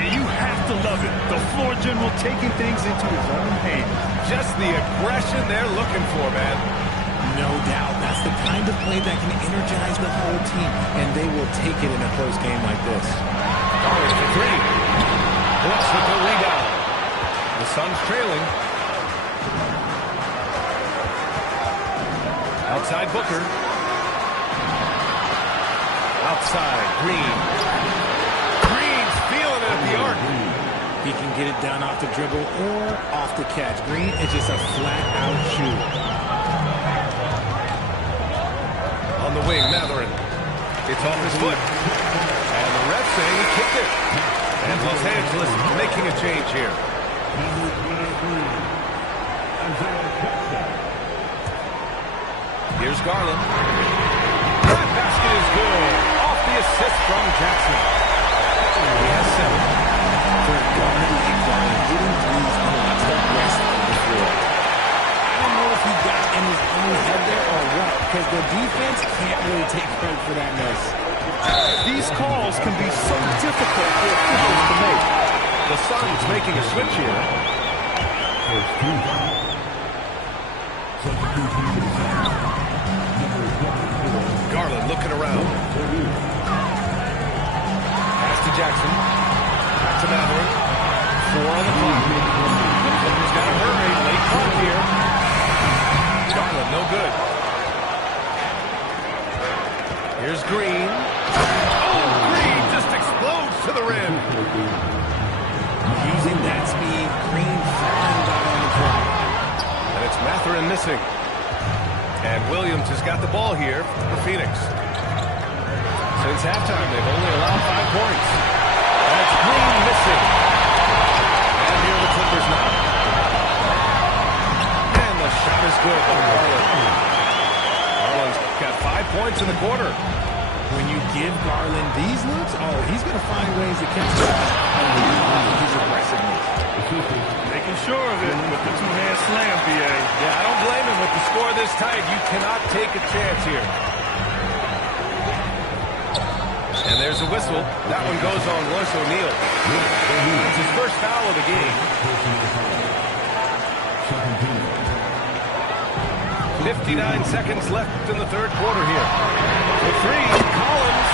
And you have to love it. The floor general taking things into his own hands. Just the aggression they're looking for, man. No doubt. That's the kind of play that can energize the whole team, and they will take it in a close game like this. Garland for 3. Brooks with the rebound. The Suns trailing. Outside Booker. Outside, Green. Green's feeling it at the arc. He can get it down off the dribble or off the catch. Green is just a flat-out shooter. On the wing, Matherin. It's off his foot. And the ref saying he kicked it. And Los Angeles making a change here. Here's Garland. That basket is good. Off the assist from Jackson. He has 7. For a guard like Garland, hitting threes unlocks the rest of the floor. I don't know if he got in his own head there or what, because the defense can't really take credit for that miss. These calls can be so difficult for officials to make. The Suns making a switch here. Garland looking around. Pass to Jackson. Back to Matherin. 4 on the clock. Clippers got to hurry. Late clock here. Garland, no good. Here's Green. Oh, Green just explodes to the rim. Using that speed, Green flying down on the drive. And it's Matherin missing. And Williams has got the ball here for Phoenix. Since halftime, they've only allowed 5 points. That's Green missing. And here are the Clippers now. And the shot is good by Garland. Garland's got 5 points in the quarter. When you give Garland these looks, oh, he's going to find ways to catch the ball. His aggressiveness. Making sure of it with the two-hand slam, B.A. Yeah, I don't blame him. With the score this tight, you cannot take a chance here. And there's a whistle. That one goes on Royce O'Neal. It's his first foul of the game. 59 seconds left in the third quarter here. The 3, Collins.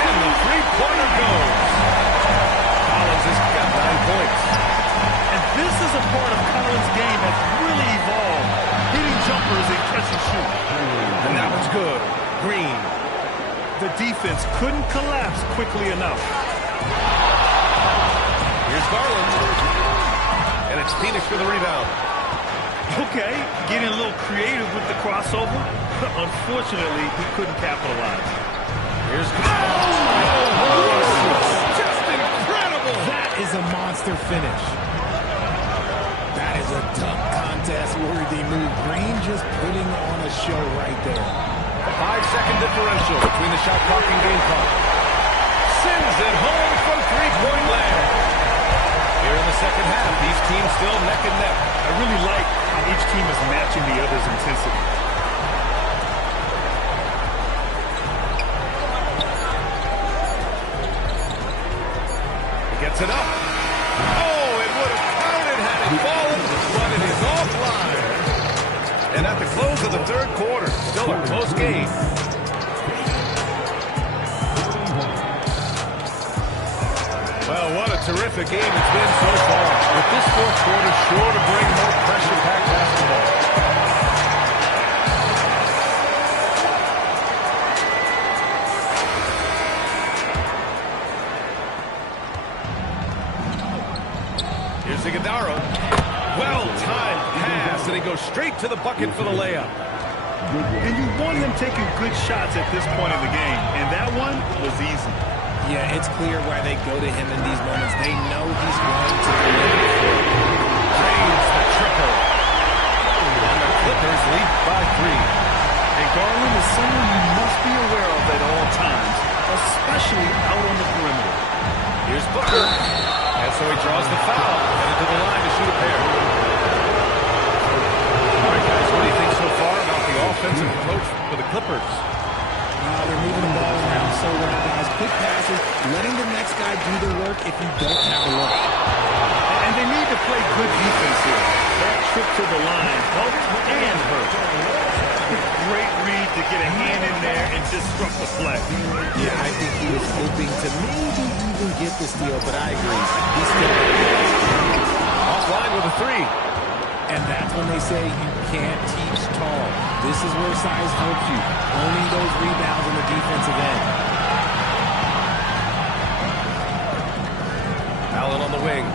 And the three-pointer goes. Collins has got 9 points. And this is a part of Collins' game that's really evolved. Hitting jumpers and catch and shoot. And that was good. Green. The defense couldn't collapse quickly enough. Here's Garland. Phoenix for the rebound. Okay, getting a little creative with the crossover. Unfortunately, he couldn't capitalize. Here's Just incredible! That is a monster finish. That is a tough contest-worthy move. Green just putting on a show right there. 5-second differential between the shot clock and game clock. Sends it home from three-point land. Here in the second half, these teams still neck and neck. I really like how each team is matching the other's intensity. He gets it up. Oh, it would have counted had it fallen, but it is offline. And at the close of the third quarter, still a close game. Well, what a terrific game it's been so far. With this fourth quarter sure to bring more pressure-packed basketball. Here's Iguodala. Well-timed pass, and he goes straight to the bucket for the layup. And you want him taking good shots at this point in the game, and that one was easy. Yeah, it's clear why they go to him in these moments. They know he's going to deliver. Drains the triple. And the Clippers lead by 3. And Garland is someone you must be aware of at all times, especially out on the perimeter. Here's Booker. And so he draws the foul. Headed to the line to shoot a pair. All right, guys, what do you think so far about the offensive approach for the Clippers? They're moving the ball around so well, guys. Quick passes, letting the next guy do the work if you don't have a look. And they need to play good defense here. That trip to the line helped and hurt. Great read to get a hand in there and disrupt the play. Yeah, I think he was hoping to maybe even get the steal, but I agree. He's still Offline with a 3. And that's when they say you can't teach tall. This is where size helps you, owning those rebounds on the defensive end. Allen on the wing.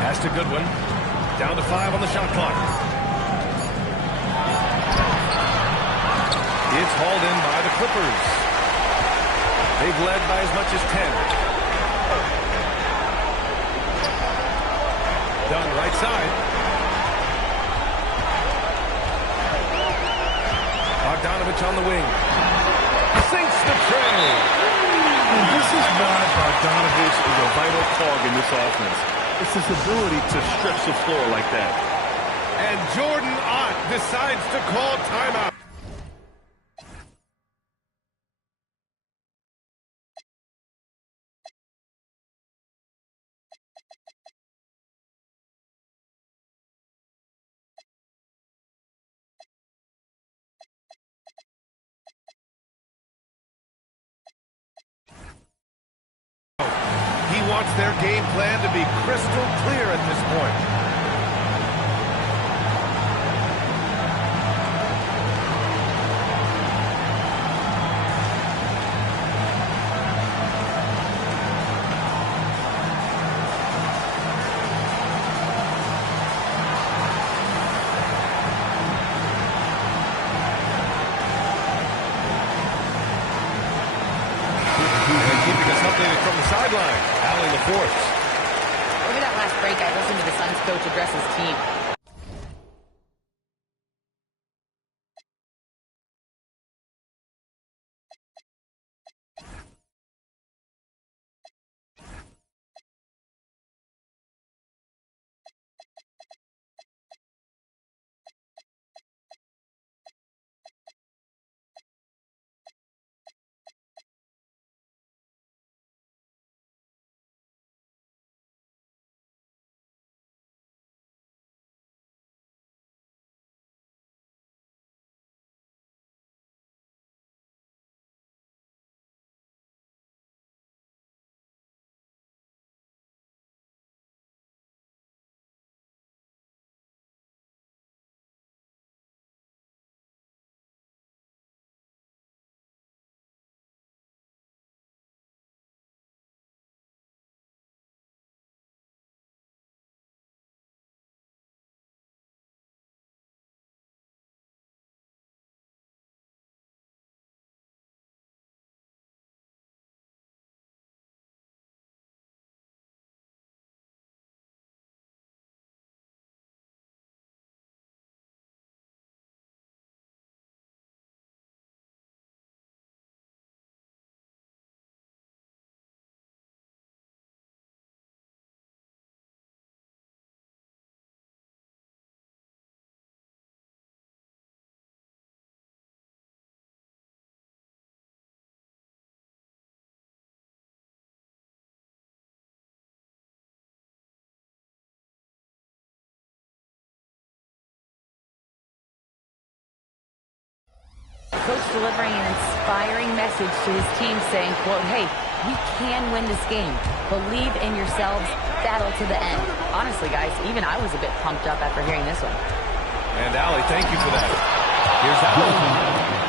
Pass to Goodwin. Down to 5 on the shot clock. It's hauled in by the Clippers. They've led by as much as 10. Dunn right side. Bogdanovich on the wing. Sinks the tray. And this is why Bogdanovich is a vital cog in this offense. It's his ability to stretch the floor like that. And Jordan Ott decides to call timeout. He wants their game plan to be crystal clear at this point. Keeping us updated from the sideline, Allie LaForce. Over that last break, I listened to the Suns coach address his team. delivering an inspiring message to his team saying, quote, hey, we can win this game. Believe in yourselves. Battle to the end. Honestly, guys, even I was a bit pumped up after hearing this one. And Allie, thank you for that. Here's Allen.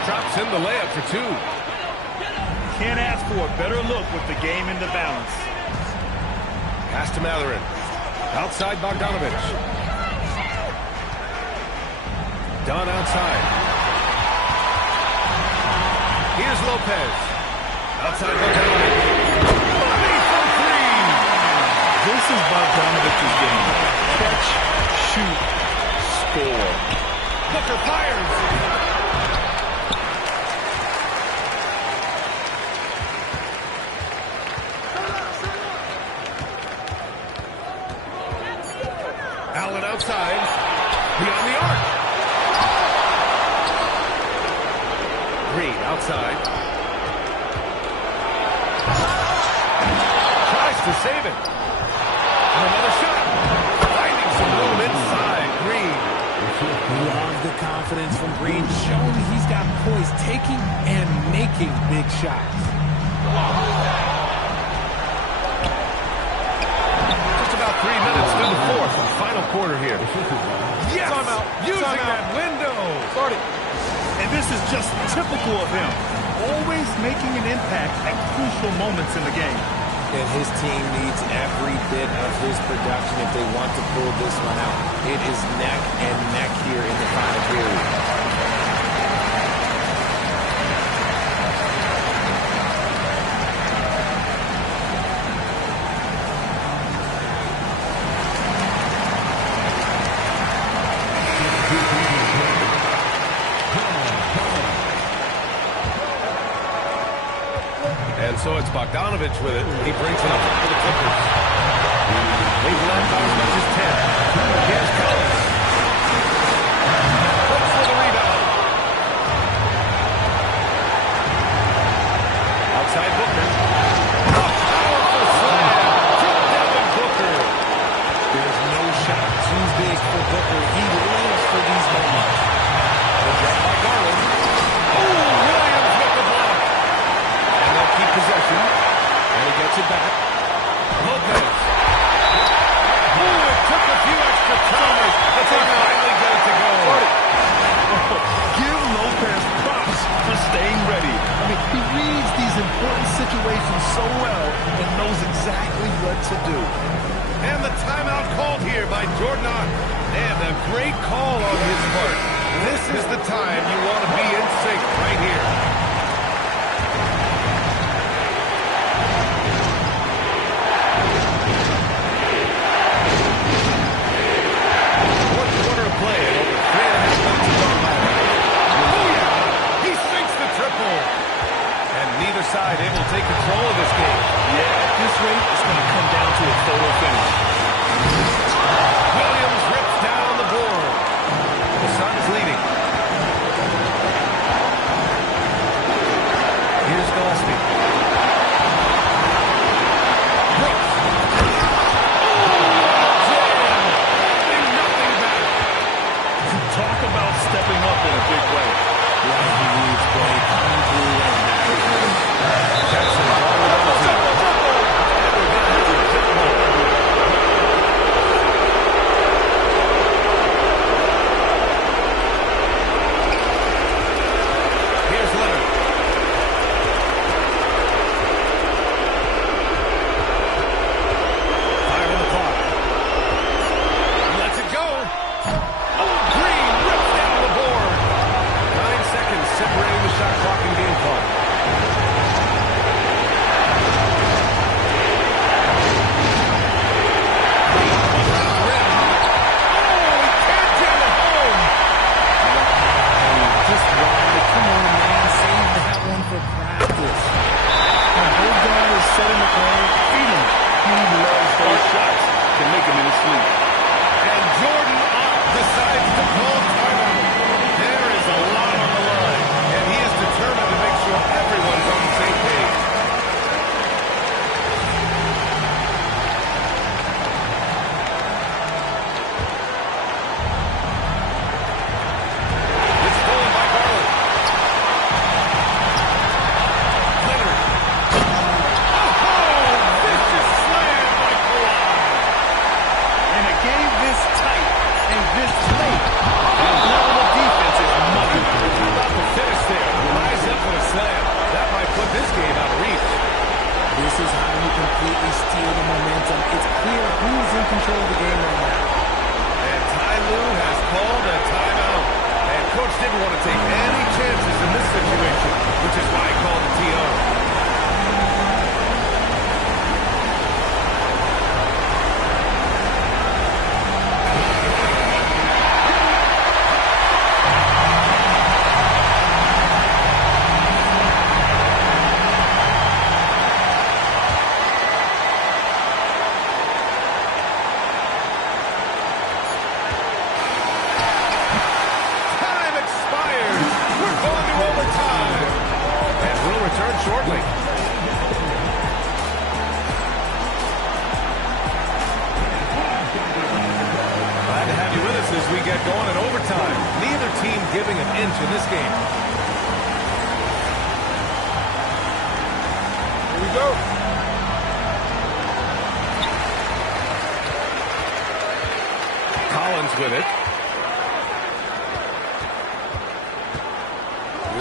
Drops in the layup for two. Can't ask for a better look with the game in the balance. Pass to Mathurin. Outside Bogdanovich. Dunn outside. Here's Lopez. Outside Bogdanovich. Money for three. This is Bogdanovich's game. Catch, shoot, score. Booker fires. Allen outside. Beyond the arc. Green outside. Tries to save it. And another shot. Finding some room inside. Green. Love the confidence from Green, showing he's got poise, taking and making big shots. Just about 3 minutes through the fourth and final quarter here. Yes! Using that window. And this is just typical of him. Always making an impact at crucial moments in the game. And his team needs every bit of his production if they want to pull this one out. It is neck and neck here in the final period. And so it's Bogdanovich with it. He brings it up for the Clippers. They've led by as much as 10. Here's Collins. Looks for the rebound. Outside Booker. A powerful slam from Devin Booker. There's no shot too big for Booker. He lives for these moments. The drop by Garland. Oh, Williams with the block. And they'll keep possession. And he gets it back. Lopez. Oh, it took a few extra tries, but they finally get it to go. Give Lopez props for staying ready. I mean, he reads these important situations so well and knows exactly what to do. And the timeout called here by Jordan. And a great call on his part. This is the time you want to be in sync right here. Fourth quarter of play and over 3.5 minutes to go. Oh, yeah! He sinks the triple. And neither side able to take control of this game. Yeah, at this rate, it's going to come down to a photo finish. Williams rips down the board. The Suns leading. completely steal the momentum. It's clear who's in control of the game right now. And Ty Lue has called a timeout. And Coach didn't want to take any chances in this situation, which is why he called the TO. Shortly. Glad to have you with us as we get going in overtime. Neither team giving an inch in this game. Here we go. Collins with it.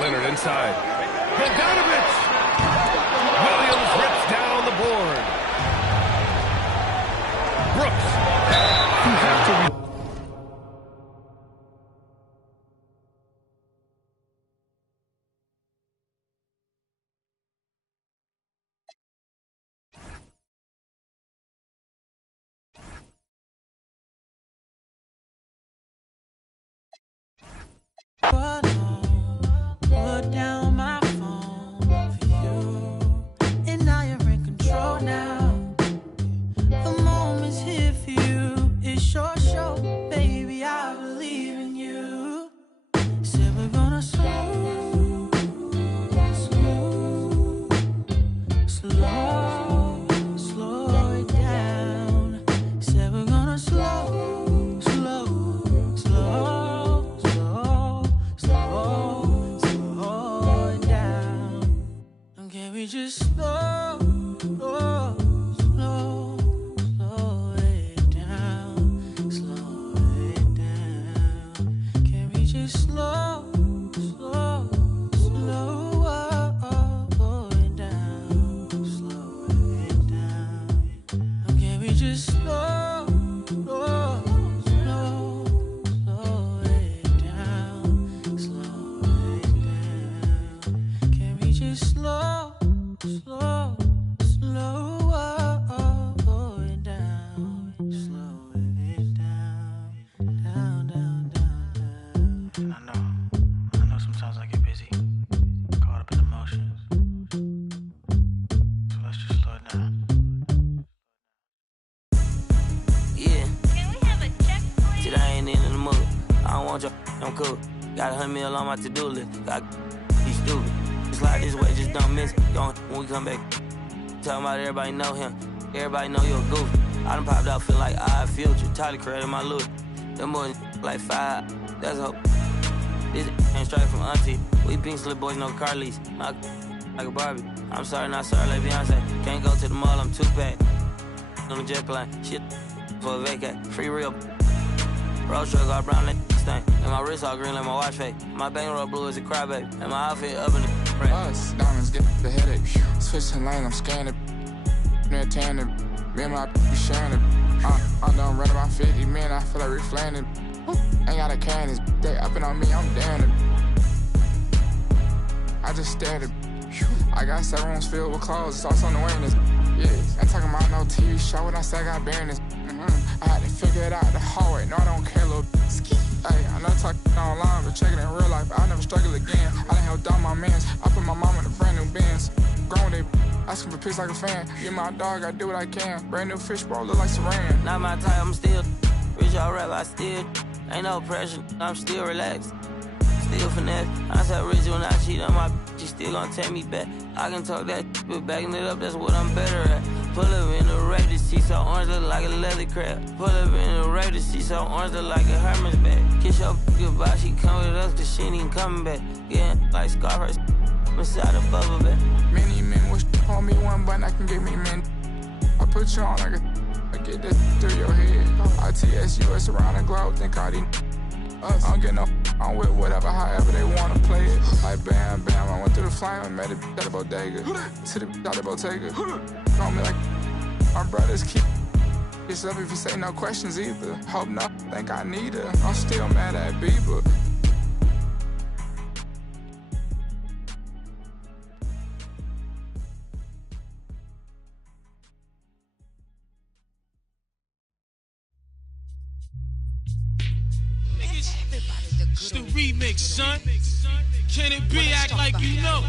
Leonard inside. Bogdanovich! Williams rips down the board. Brooks. You have to put down my phone for you, and now you're in control now. The moment's here for you. It's your show, baby. I believe in you. Said we're gonna slow it down. Said we're gonna slow it down. Can we just slow it down? Slow it down. Can we just slow it down? Slow it down. Can we just slow it down? Slow it down. Can we just slow it down? Slow it down, down. I know sometimes I get busy, caught up in emotions. So let's just slow it down. Yeah. Can we have a check, please? Today I ain't in the mood. I don't want your I'm cool. Got 100 mil on my to-do list. Got be stupid. It's like this way, just don't miss it. Don't when we come back. Talking about everybody know him. Everybody know you're a goofy. I done popped out, feel like I future. Tyler created my look. Them boys like 5. That's a hope. This ain't straight from auntie. We pink slip boys, no car lease. My like a Barbie. I'm sorry, not sorry like Beyonce. Can't go to the mall, I'm 2-pack. On the jet plane. Shit for a vacate. Free real. Road truck all brown that thing. And my wrist all green like my watch face. My bankroll blue as a crybaby. And my outfit up in the us, diamonds get the headache. Switching lanes, I'm scanning. Near tanning. Me and my be sharing it. I'm done running my 50 men, I feel like reflaning. Ain't got a can, this they upping on me, I'm damn. I just stared at. I got 7 rooms filled with clothes, it's also on the wing. Yeah, ain't talking about no TV show when I say I got bareness. I had to figure it out the hallway. No, I don't care, little ski. Hey, I know talking online, but checking in real life, I'll never struggle again. I done held down my mans. I put my mom in a brand new Benz. Grown they asking for pics like a fan. You my dog, I do what I can. Brand new fish bowl, look like Saran. Not my type, I'm still rich, all rap, I still ain't no pressure, I'm still relaxed. Still finesse. I said rich when I cheat on my bitch, she still gon' take me back. I can talk that but backing it up, that's what I'm better at. Pull up in the rape, the seat so orange look like a leather crab. Pull up in the rape, the seat so orange look like a Hermes bag. Kiss your goodbye, she come with us cause she ain't even coming back. Yeah, like Scarface, inside the bubble bag. Many men wish on me one button, I can give me men. I put you on like a I get that through your head. ITS around the globe, think all these I don't get no I'm with whatever, however they wanna play it. Like bam, bam, I went through the flame and met it at the bodega. To the Bottega. Call me like My brothers keep yourself if you say no questions either. Hope not think I need her. I'm still mad at Bieber. It's the remix, son. Can it be act like you know?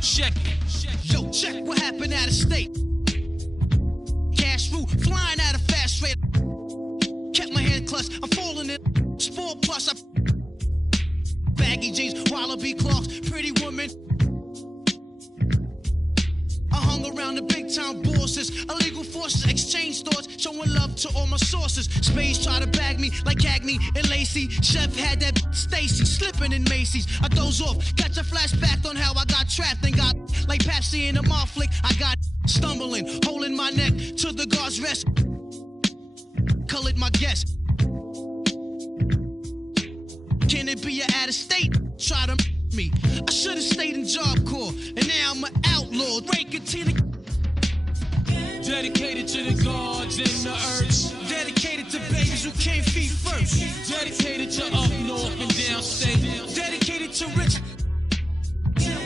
Check it. Yo, check what happened out of state. Cash route flying at a fast rate. Kept my hand clutched. I'm falling in. Sport plus. Baggy jeans, wallaby cloths, pretty woman. I hung around the big town bosses, illegal forces, exchange thoughts, showing love to all my sources. Spades try to bag me like Cagney and Lacey. Chef had that Stacy slipping in Macy's. I doze off, catch a flashback on how I got trapped and got like Pepsi in a mall flick. I got stumbling, holding my neck to the guard's rest. Colored my guess. Can it be an out of state? Try to me. I should have stayed in Job Corps, and now I'm an outlaw. Break it to the. Dedicated to the gods and the earth. Dedicated to babies who came feet first. Dedicated to up north and downstate. Dedicated to rich.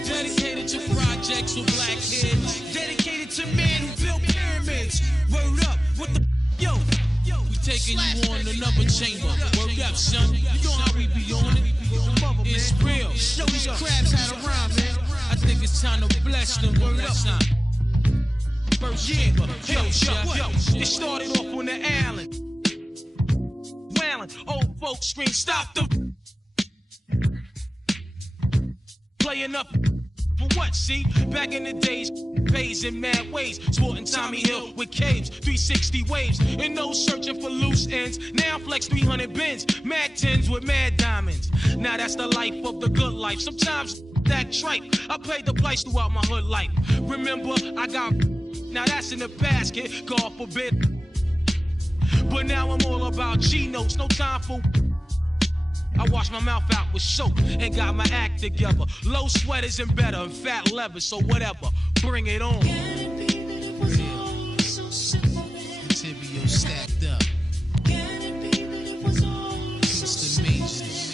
Dedicated to projects with black kids. Dedicated to men who built pyramids. Word up, what the yo. We taking you on the number chamber. Word up, son. You know how we be on it. It's real. Show these crabs how to rhyme, man. I think it's time to bless them. Word up, son. First chamber. Yo. It started off on the island. Wailing. Old folks scream, stop the. Playing up. For what, see? Back in the days, pays in mad ways. Sporting Tommy Hill with caves, 360 waves. And no searching for loose ends. Now flex 300 bins, mad tens with mad diamonds. Now that's the life of the good life. Sometimes that tripe, I paid the price throughout my hood life. Remember, I got, now that's in the basket, God forbid. But now I'm all about G-notes, no time for. I wash my mouth out with soap and got my act together. Low sweaters and better and fat leather, so whatever, bring it on. Material stacked up. Piece the majors.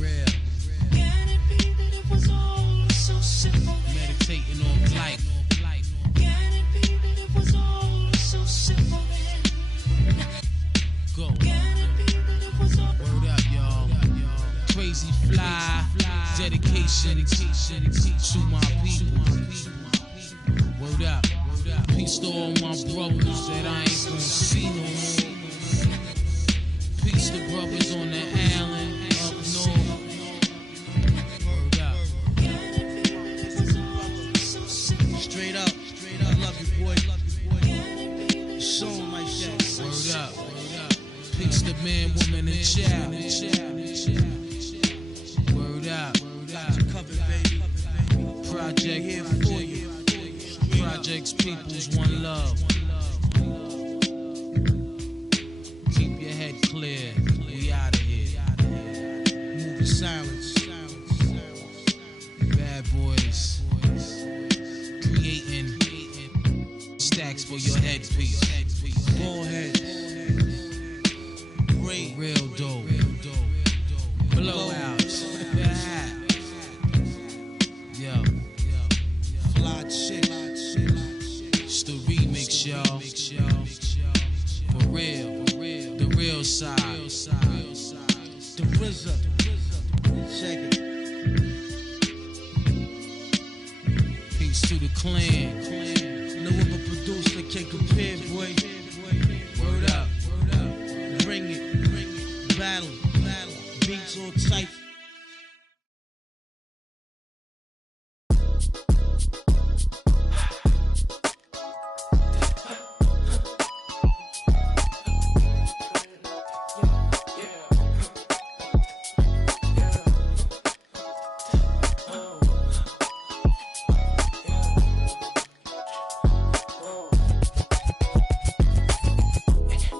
Real. Meditating on life. Go. Word up, y'all. Crazy fly, dedication to my people. Word up. Peace to all my brothers that I ain't gonna see no more. Peace to brothers on the island up north. Word up. Straight up, I love you, boy. Show 'em like that. Word up. Peace to man, woman, and child. Word up. Covered, baby. Project here for you. Projects, peoples, one love. Keep your head clear. We out of here. Move in silence. Bad boys. Creating stacks for your headpiece. Ballheads. Real dope. Blowouts. Yo. Fly shit. It's the remix, y'all. For real. The real side. The RZA. Check it. Peace to the clan. No other producer can compare, boy. Word up. Bring it. Battle. Beats all tight.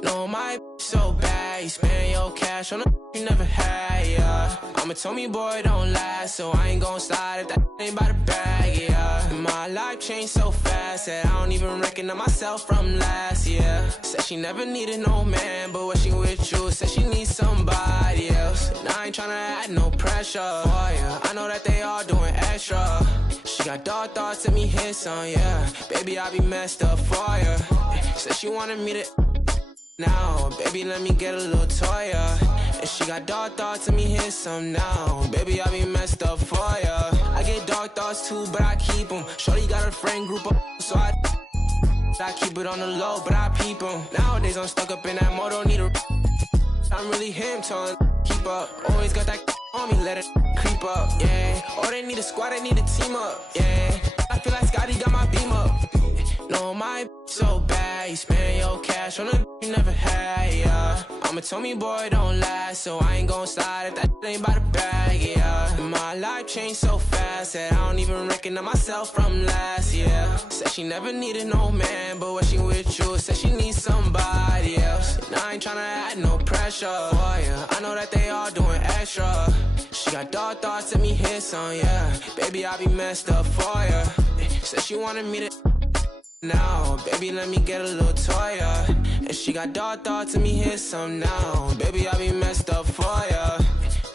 No, my so bad, you spend your cash on a you never had, yeah. Mama told me, boy, don't last, so I ain't gon' slide if that ain't by the bag, yeah. My life changed so fast that I don't even recognize myself from last year. Said she never needed no man, but when she with you, said she needs somebody else. And I ain't tryna add no pressure for ya. I know that they all doing extra. She got dark thoughts, let me hit some, yeah. Baby, I be messed up for ya. Said she wanted me to now, baby, let me get a little toy, yeah. And she got dark thoughts, let me hit some now. Baby, I be messed up for ya. I get dark thoughts too, but I keep them. Shorty got a friend group up, so I keep it on the low, but I peep them. Nowadays I'm stuck up in that mode, don't need a I'm really him, telling keep up. Always got that on me, let it creep up, yeah. Oh, they need a squad, they need a team up, yeah. I feel like Scotty got my beam up. No, my so bad, you spend your cash on a you never had, yeah. Mama told me, boy, don't last, so I ain't gon' slide if that ain't by the bag, yeah. My life changed so fast that I don't even recognize myself from last year. Said she never needed no man, but when she with you, said she needs somebody else. And I ain't tryna add no pressure for ya. I know that they all doing extra. She got dark thoughts, let me hit some, yeah. Baby, I be messed up for ya. Said she wanted me to now, baby, let me get a little toy, yeah. And she got dark thoughts, let me hit some now. Baby, I be messed up for ya.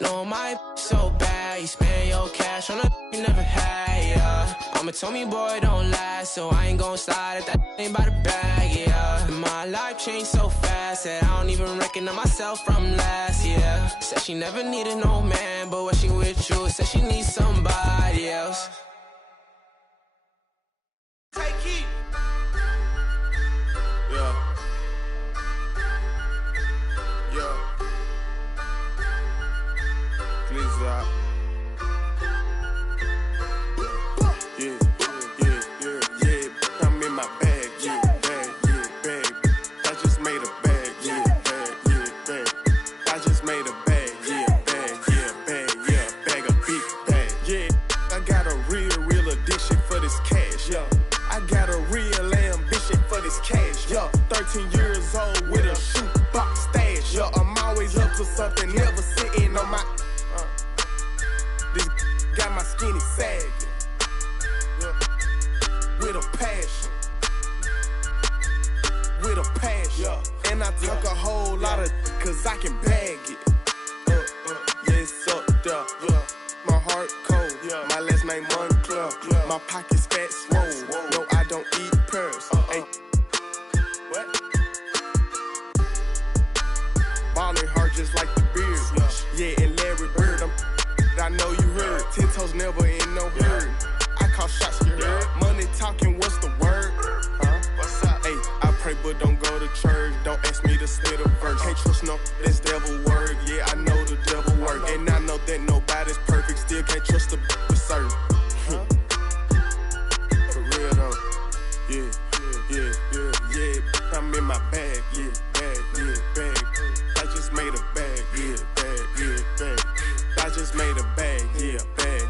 No, my so bad, you spend your cash on a you never had, yeah. Mama told me, boy, don't last, so I ain't gon' slide if that ain't by the bag, yeah. My life changed so fast that I don't even recognize myself from last year. Said she never needed no man, but when she with you, said she needs somebody else. Take it. Yeah. Yeah. Please up. Yeah. I'm in my bag, bag. I just made a bag, bag. I just made a bag, bag, a big bag, yeah. I got a real addiction for this cash, yeah. I got a real ambition for this cash, yeah. 13 years old with a shoebox stash, yeah. I'm always up to something, never sitting on my. This got my skinny sagging, yeah. With a passion, yeah. And I took a whole lot of, cause I can bag it. Yeah, it's up there, yeah. My heart cold, yeah. My last name Moncler, yeah. My pockets fat swole. No, I don't eat pearls. Hey, what? Ballin' hard just like the beard. Yeah, and Larry Bird. I know you heard. 10 toes never in no hurry. I call shots, you heard. Money talking, what's the word? What's up? Hey, I pray but don't go to church. Don't ask me to split a verse. Can't trust no, that's devil word. Yeah, I know the devil word. And I know that nobody's perfect. Still can't trust the serve. For real though. Yeah. I'm in my bag, bag. I just made a bag, bag. I just made a bag, bag,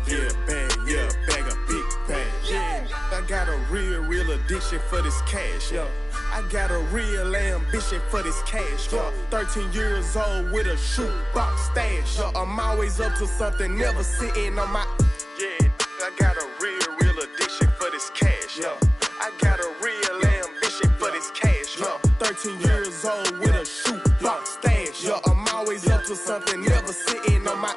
a big bag, yeah. I got a real addiction for this cash, yeah. I got a real ambition for this cash, yeah. 13 years old with a shoebox stash, yeah. I'm always up to something, never sitting on my. Yeah, I got a real addiction for this cash, yeah. I got a real ambition for this cash, yeah. 13 years old with a shoebox stash, yeah. I'm always up to something, never sitting on my.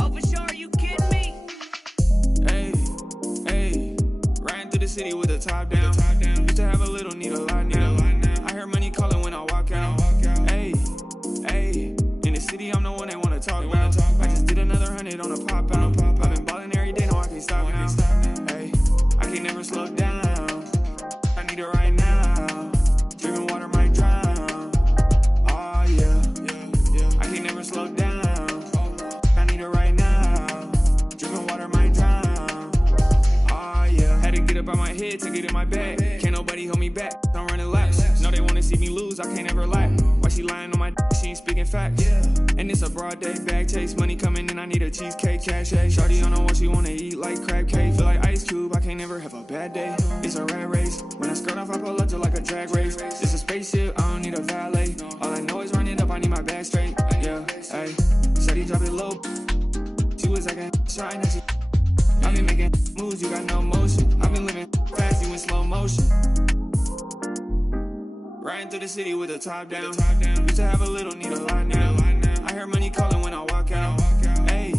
Over lose, I can't ever lie. Why she lying on my d? She ain't speaking facts. And it's a broad day, bag chase. Money coming in, I need a cheesecake, cachet. Shawty on the wall, she wanna eat like crab cake. Feel like Ice Cube, I can't never have a bad day. It's a rat race. When I skirt off, I pull up to like a drag race. It's a spaceship, I don't need a valet. All I know is run it up, I need my bag straight. Yeah, ayy. Shawty drop it low. She was like a shot and she. I've been making moves, you got no motion. I've been living fast, you in slow motion. Riding through the city with the top down. Used to have a little, need a lot now. I hear money calling when I walk out. Ayy,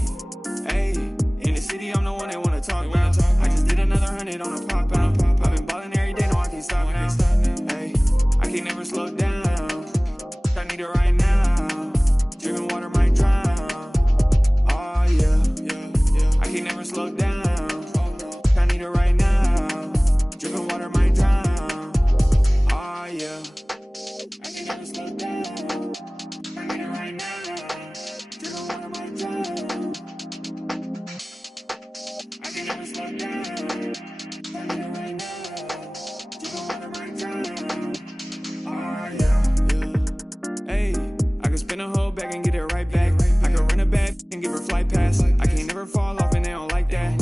ayy. In the city, I'm the one they wanna talk about. I just did another 100 on a pop out. I've been ballin' every day, no, I can't stop now. Ayy, I can't never slow down. I need it right now. Drinking water might drown. Oh yeah. I can't never slow down. I need it right now. Drinking water might drown. Oh yeah. I can't never slow down. I need it right now. Drinking water might drown. I can't never slow down. I need it right now. Drinking water might drown. Oh yeah. Hey, I can spin a whole bag and get it right back. I can run a bag and give her flight pass. I can't never fall off and they don't like that.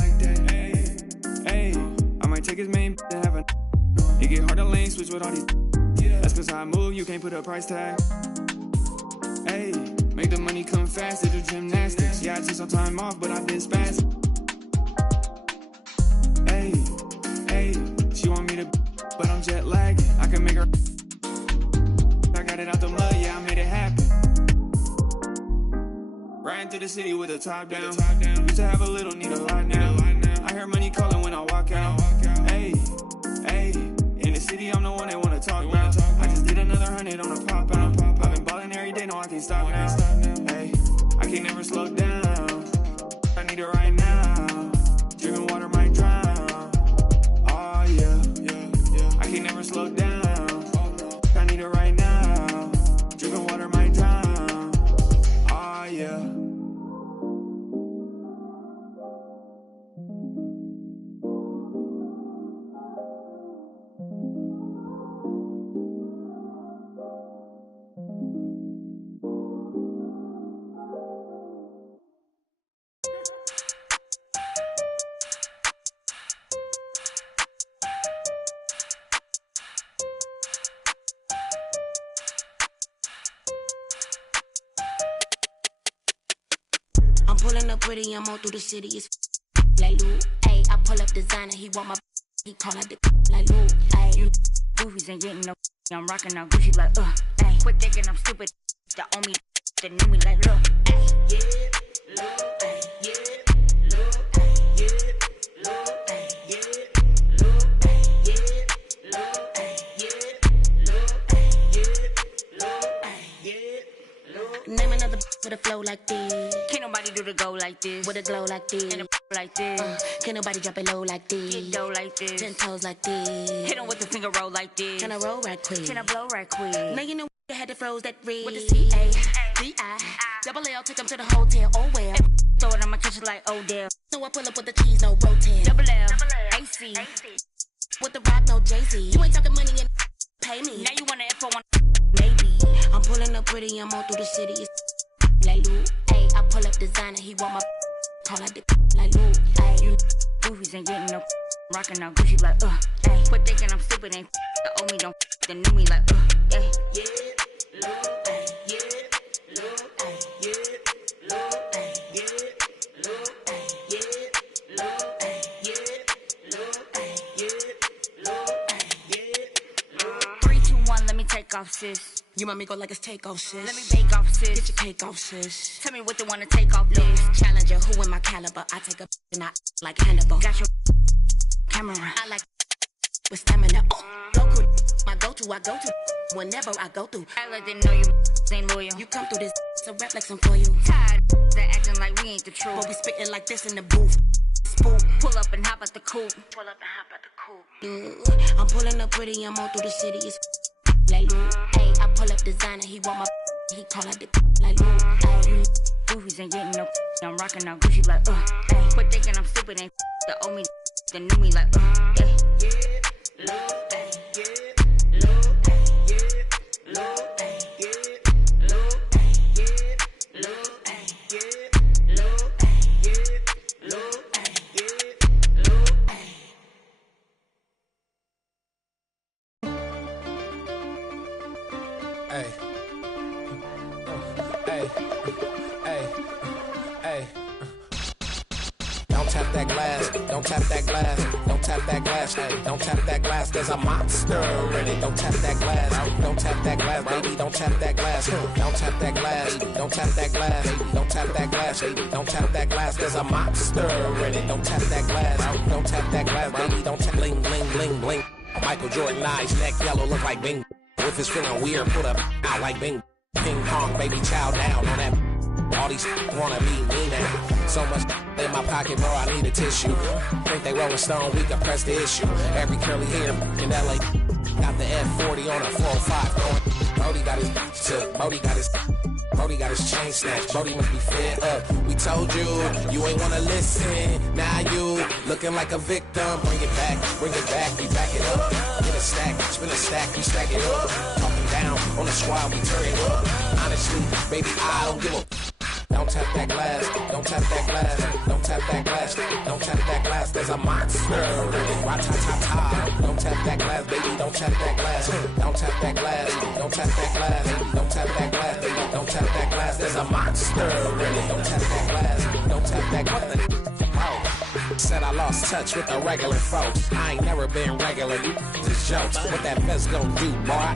Hey, I might take his main and have a. It get hard to lane switch with all these. That's cause how I move, you can't put a price tag. Hey, make the money come fast to do gymnastics. Yeah, I took some time off, but I did spaz. Hey, she want me to, but I'm jet lagging. I can make her. I got it out the mud, yeah, I made it happen. Riding through the city with the top down. Used to have a little, need a lot now. I hear money calling when I walk out. Hey, in the city, I'm the one they wanna talk about. I just did another 100 on a pop out. I've been ballin' every day, no, I can't stop now. Hey, I can't never slow down. I need it right now. Drinking water might drown. Oh yeah. I can't never slow down. I need it right now. Drinking water might drown. Oh yeah. I'm pulling up pretty, I'm all through the city. It's like Lou, ayy. I pull up designer, he want my. He call out the like Lou, ayy. You goofies ain't getting no. I'm rocking out Gucci like ayy. Quit thinking I'm stupid. The owe me, the knew me like look, ayy. Yeah, look, ayy. Yeah, look, ayy. Yeah, look, ayy. Yeah, look, ayy. Yeah, look, ayy. Yeah, look, ayy. Yeah, look, ayy. Yeah, look. Name another with a flow like this. Can't nobody do the go like this. With a glow like this. And a like this. Can't nobody drop it low like this. Get dough like this. 10 toes like this. Hit him with the finger roll like this. Can I roll right quick? Can I blow right quick? Now you know I had to froze that red. With the C-A-D-I. Double L, take them to the hotel. Oh well. Throw it on my kitchen like Odell. So I pull up with the cheese, no rotel. Double L, AC. With the rock, no Jay-Z. You ain't talking money and pay me. Now you wanna F on one. Maybe. I'm pulling up pretty, I'm all through the city. It's like Lou, ayy. I pull up designer, he want my. Call out the like Lou, ayy. You goofies ain't getting no. Rocking out Gucci like ayy. Quit thinking I'm stupid, ain't the owe me don't. The knew me like ayy. Yeah, look, ayy. Yeah, look, ayy. Yeah, look, ayy. Yeah, look, ayy. Yeah, look, ayy. Yeah, look, ayy. Yeah, look, ayy. Yeah, 3, 2, 1, let me take off, sis. You want me go like it's take off, sis. Let me bake off, sis. Get your cake off, sis. Tell me what they wanna take off, sis. Challenger, who in my caliber? I take a and I like Hannibal. Got your camera. I like with stamina. Goku, my go-to, I go to whenever I go through. I like they know you ain't loyal. You come through this, so rap like some for you. Tired of acting like we ain't the truth. But we spitting like this in the booth. Spook. Pull up and hop at the coupe. Pull up and hop at the coupe. I'm pulling up pretty, I'm all through the city. It's like Lou, ayy. I pull up designer, he want my. He call out the like Lou, ayy. Goofies ain't getting no. I'm rocking out Gucci like ayy. Quit thinking I'm stupid, ain't the owe me, the knew me like ayy. Yeah, look, ayy. Yeah, look, ayy. Yeah, look. Hey. Hey. Hey. Hey. Don't tap that glass, don't tap that glass, don't tap that glass, hey, don't tap that glass, there's a monster in it. Don't tap that glass, don't tap that glass, baby, don't tap that glass, don't tap that glass, don't tap that glass, don't tap that glass, don't tap that glass, there's a monster in it. Don't tap that glass, don't tap that glass, baby, don't tap bling, bling, bling, bling. Michael Jordan eyes, neck yellow, look like Bing. If it's feeling weird, put up out like Bing. Ping pong, baby, chow down on that. All these wanna be me now. So much in my pocket, bro, I need a tissue. Think they Rolling Stone, we can press the issue. Every curly hair in LA got the F40 on a 405 going. Brody got his took, Brody got his chain snatched. Brody must be fed up. We told you, you ain't wanna listen. Now you looking like a victim. Bring it back, we back it up. Get a stack, spin a stack, we stack it up. Talking down on the squad, we turn it up. Honestly, baby, I don't give a. Don't tap that glass, don't tap that glass, don't tap that glass, don't tap that glass, there's a monster. Ra-ta-ta-ta. Don't tap that glass, baby, don't tap that glass, don't tap that glass, don't tap that glass, don't tap that glass, baby, don't tap that glass, there's a monster. Don't tap that glass, don't tap that glass. Said I lost touch with the regular folks. I ain't never been regular, you just jokes. What that vest gon' do, boy?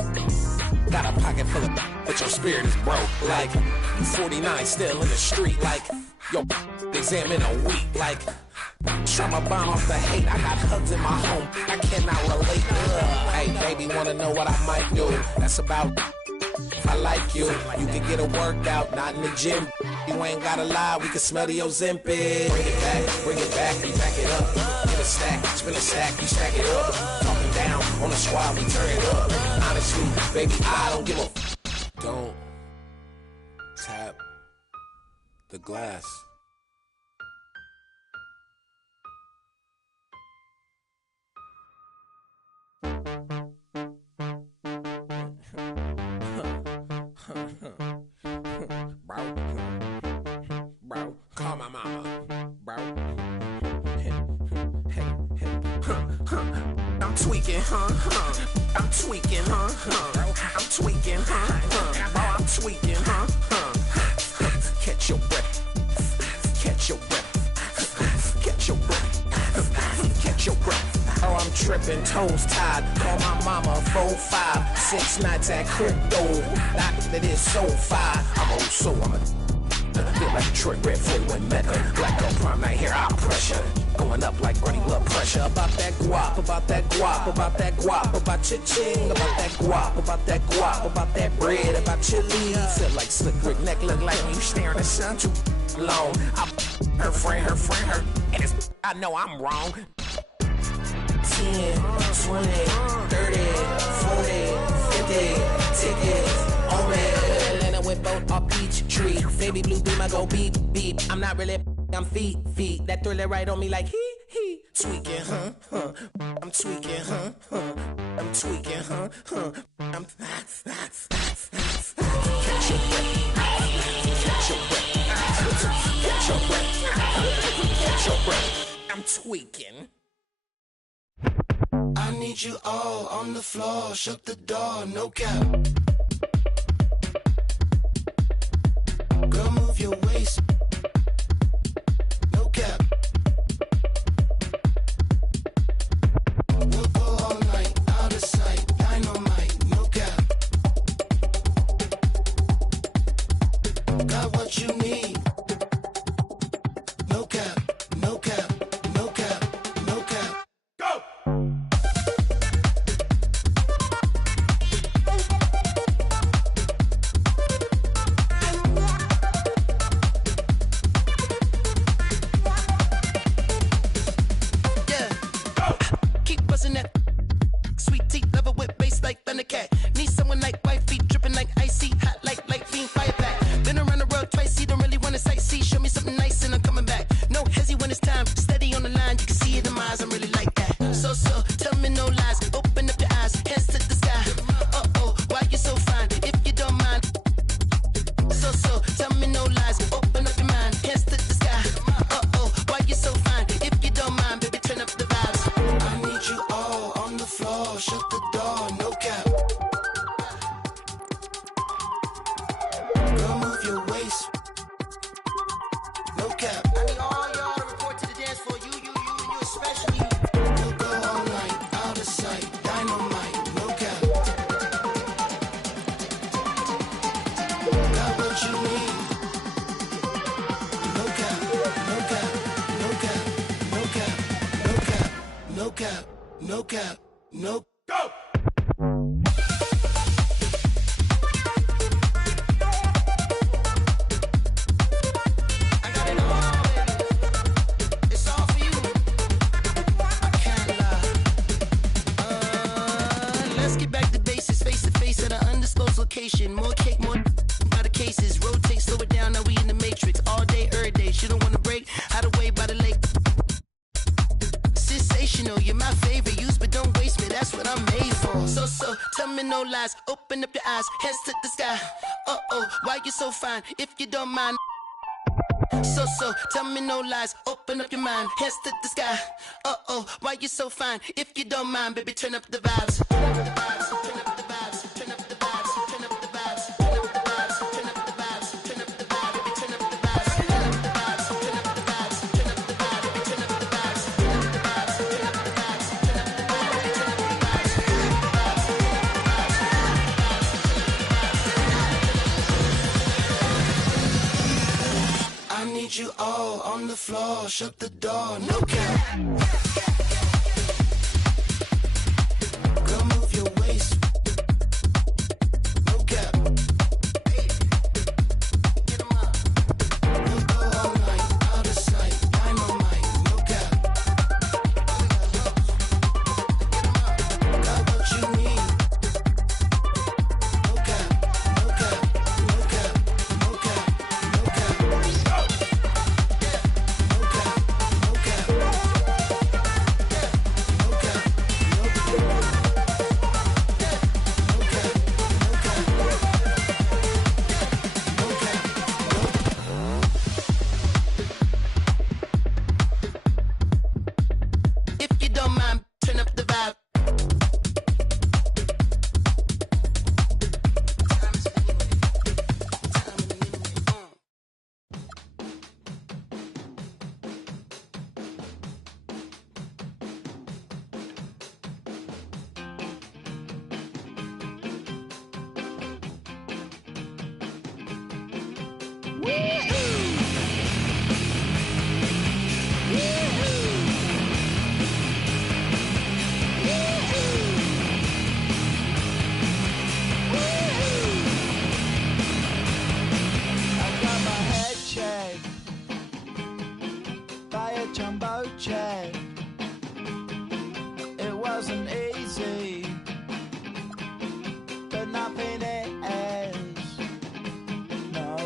Got a pocket full of but your spirit is broke. Like, you 49 still in the street. Like, yo, exam in a week. Like, try my bomb off the hate. I got hugs in my home. I cannot relate. Hey, baby, wanna know what I might do? That's about if I like you. You can get a workout, not in the gym. You ain't gotta lie, we can smell the Ozempic. Bring it back, we back it up. Get a stack, spin a stack, you stack it up. Talking down on the squad, we turn it up. Honestly, baby, I don't give a. Don't tap the glass. Bro, call my mama, bro. I'm tweaking, I'm tweaking, I'm tweaking, bro, I'm tweaking, Catch your breath, catch your breath, catch your breath, catch your breath. Oh, I'm tripping, toes tied. Call my mama, 4-5, 6 nights at crypto. That is so fire. I'm old soul, I'm a feel like Detroit Red 41 Mecca. Black girl prime night here, I'll pressure. Going up like running blood pressure. About that guap, about that guap, about that guap, about cha-ching, about that guap, about that guap, about that bread, about your leaves. Feel like slick Rick neck look like when you staring at the sun too long. Her friend, and it's, I know I'm wrong. 10, 20, 30, 40, 50 tickets on me. Atlanta with both off Peachtree. Baby blue beam, I go beep, beep. I'm not really, I'm feet. That thriller right on me like he. Tweaking, I'm tweaking, I'm tweaking, I'm catch your breath, catch your breath, catch your breath, catch your breath. I'm tweaking. I need you all on the floor, shut the door, no cap. Girl, move your waist, no cap. We'll go all night, out of sight, dynamite, no cap. Got what you need, no cap, no cap, no cap, no cap. Go! cap, no cap, no. Go! More cake, more by the cases. Rotate, slow it down. Now we in the matrix. All day, every day. She don't wanna break. Hide away by the lake. Sensational, you're my favorite. Use but don't waste me. That's what I'm made for. So, tell me no lies. Open up your eyes, hands to the sky. Why you so fine? If you don't mind. So, tell me no lies. Open up your mind, hands to the sky. Why you so fine? If you don't mind, baby, turn up the vibes. Turn up the vibes. Turn up the vibes. Turn up the vibes. Turn up the vibes. Turn up the vibes. Turn up the vibes. Turn up the vibes. Baby, turn up the vibes. Turn up the vibes. Turn up the vibes. Turn up the vibes. Baby, turn up the vibes. Turn up the vibes. Turn up the vibes. Turn up the vibes. Baby, turn up the vibes. I need you all on the floor. Shut the door. No cap. Girl, move your waist. No cap. Get 'em up. We'll go all night, out of sight. Dynamite. No cap. Got what you need. No cap. No cap. No cap. No cap. No cap. No cap. No cap. No cap. If you don't mind, turn up the vibe. I got my head checked by a jumbo jet. It wasn't easy, but nothing is. No.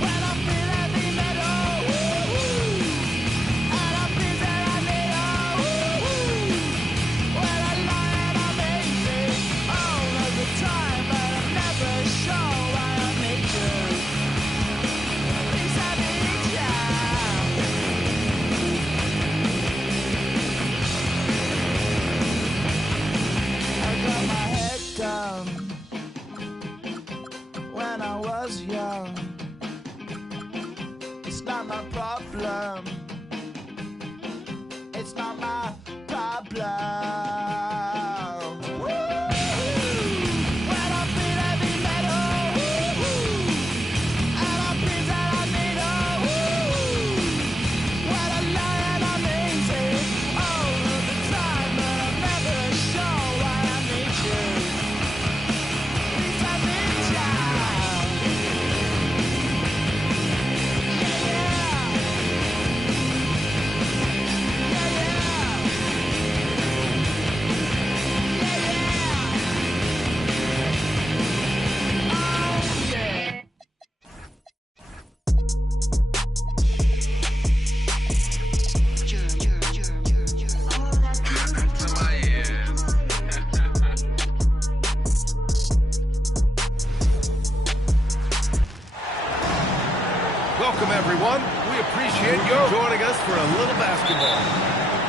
When I feel heavy metal, and I feel that I need when I lie and I'm easy all of the time, but I'm never sure why I need you. Please I need ya. I got my head down when I was young. It's not my problem. It's not my problem. When I feel heavy metal, and I feel that I need when I lie and I'm easy all of the time, but I'm never sure why I need you. Please I need ya. Welcome, everyone. We appreciate you joining us for a little basketball.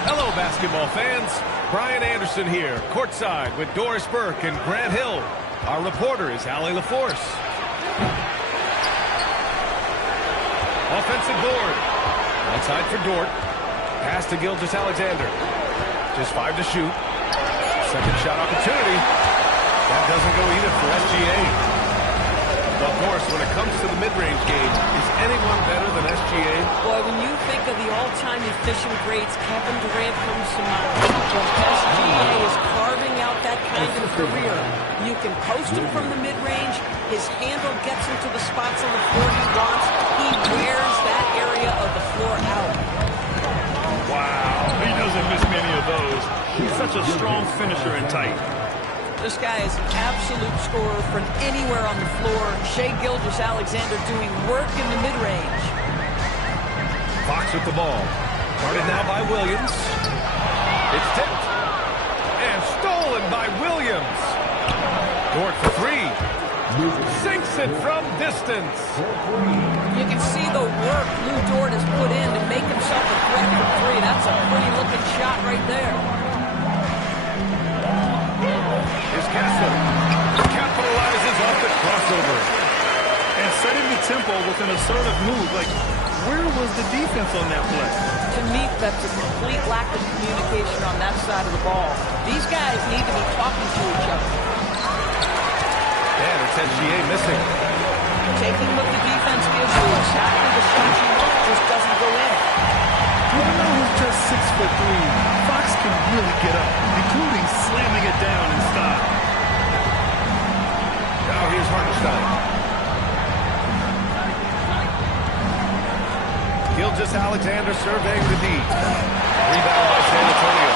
Hello, basketball fans. Brian Anderson here, courtside with Doris Burke and Grant Hill. Our reporter is Allie LaForce. Offensive board. Outside for Dort. Pass to Gilgeous-Alexander. Just 5 to shoot. Second shot opportunity. That doesn't go either for SGA. Well, of course, when it comes to the mid-range game, is anyone better than SGA? Boy, when you think of the all-time efficient greats, Kevin Durant comes to mind. But SGA is carving out that kind of career. You can post him from the mid-range. His handle gets him to the spots on the floor he wants. He wears that area of the floor out. Wow, he doesn't miss many of those. He's such a strong finisher and tight. This guy is an absolute scorer from anywhere on the floor. Shai Gilgeous-Alexander doing work in the mid-range. Fox with the ball. Guarded now by Williams. It's tipped. And stolen by Williams. Dort for three. Sinks it from distance. You can see the work Lou Dort has put in to make himself a threat for three. That's a pretty looking shot right there. Here's Castle. Capitalizes off the crossover. And setting the tempo with an assertive move. Like, where was the defense on that play? To me, that's a complete lack of communication on that side of the ball. These guys need to be talking to each other. And it's SGA missing. Taking what the defense gives you. Exactly the shot you want just doesn't go in. Even though he's just 6'3", Fox can really get up, including slamming it down in style. Now here's Hartenstein. Gilgeous-Alexander surveying the D. Rebound by San Antonio.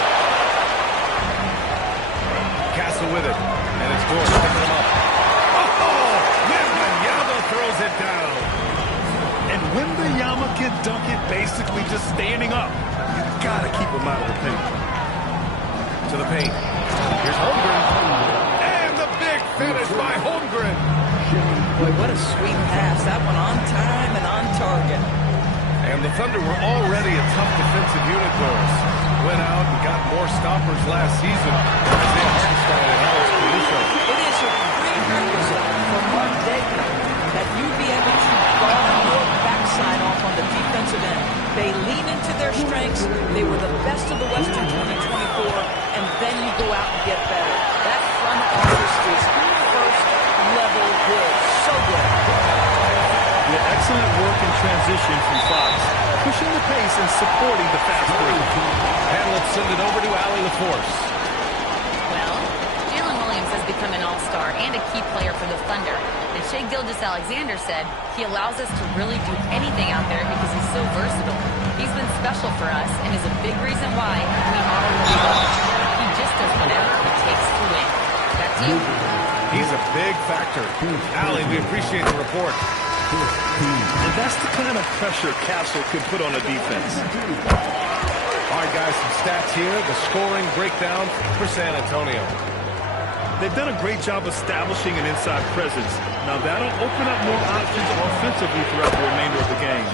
Castle with it. And it's Dort picking him up. Oh! Wembanyama throws it down. And Wembanyama can dunk it basically just standing up. You gotta keep him out of the paint. To the paint. Here's Holmgren. And the big finish by Holmgren. Boy, what a sweet pass. That one on time and on target. And the Thunder were already a tough defensive unit, Doris. Went out and got more stoppers last season. Isaiah Hartenstein and Alex Caruso. It is a prerequisite for Mark Degner that you be able to guard your backside off on the defensive end. They lean into their strengths. They were the best of the West in 2024, and then you go out and get better. That front office is first level good. So good. Yeah, excellent work in transition from Fox, pushing the pace and supporting the fast break. And let's send it over to Allie LaForce. Well, Jalen Williams has become an all-star and a key player for the Thunder. And Shai Gilgeous-Alexander said he allows us to really do anything out there because he's so versatile. He's been special for us and is a big reason why we are where we are. He just does whatever it takes to win. Back to you. He's a big factor. Allie, we appreciate the report. And that's the kind of pressure Castle could put on a defense. All right, guys, some stats here. The scoring breakdown for San Antonio. They've done a great job establishing an inside presence. Now, that'll open up more options offensively throughout the remainder of the game.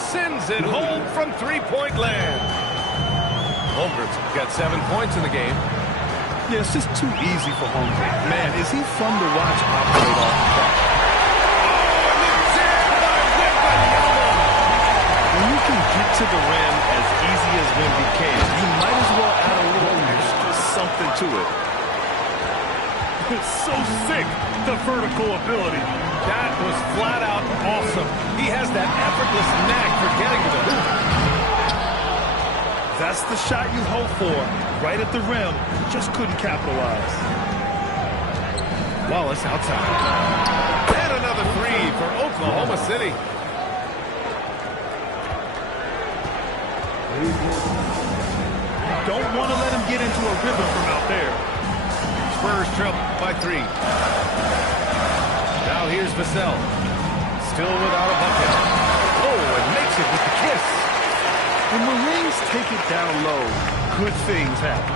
Sends it home from three-point land. Holmgren's got 7 points in the game. Yeah, it's just too easy for Holmgren. Man, is he fun to watch operate off the clock. When you can get to the rim as easy as Wemby can, you might as well add a little extra something to it. It's so sick, the vertical ability. That was flat out awesome. He has that effortless knack for getting to the hoop. That's the shot you hope for, right at the rim. Just couldn't capitalize. Wallace outside. And another three for Oklahoma City. Don't want to let him get into a rhythm from out there. Spurs trail by 3. Now here's Vassell. Still without a bucket. Oh, and makes it with the kiss. When Marines take it down low, good things happen.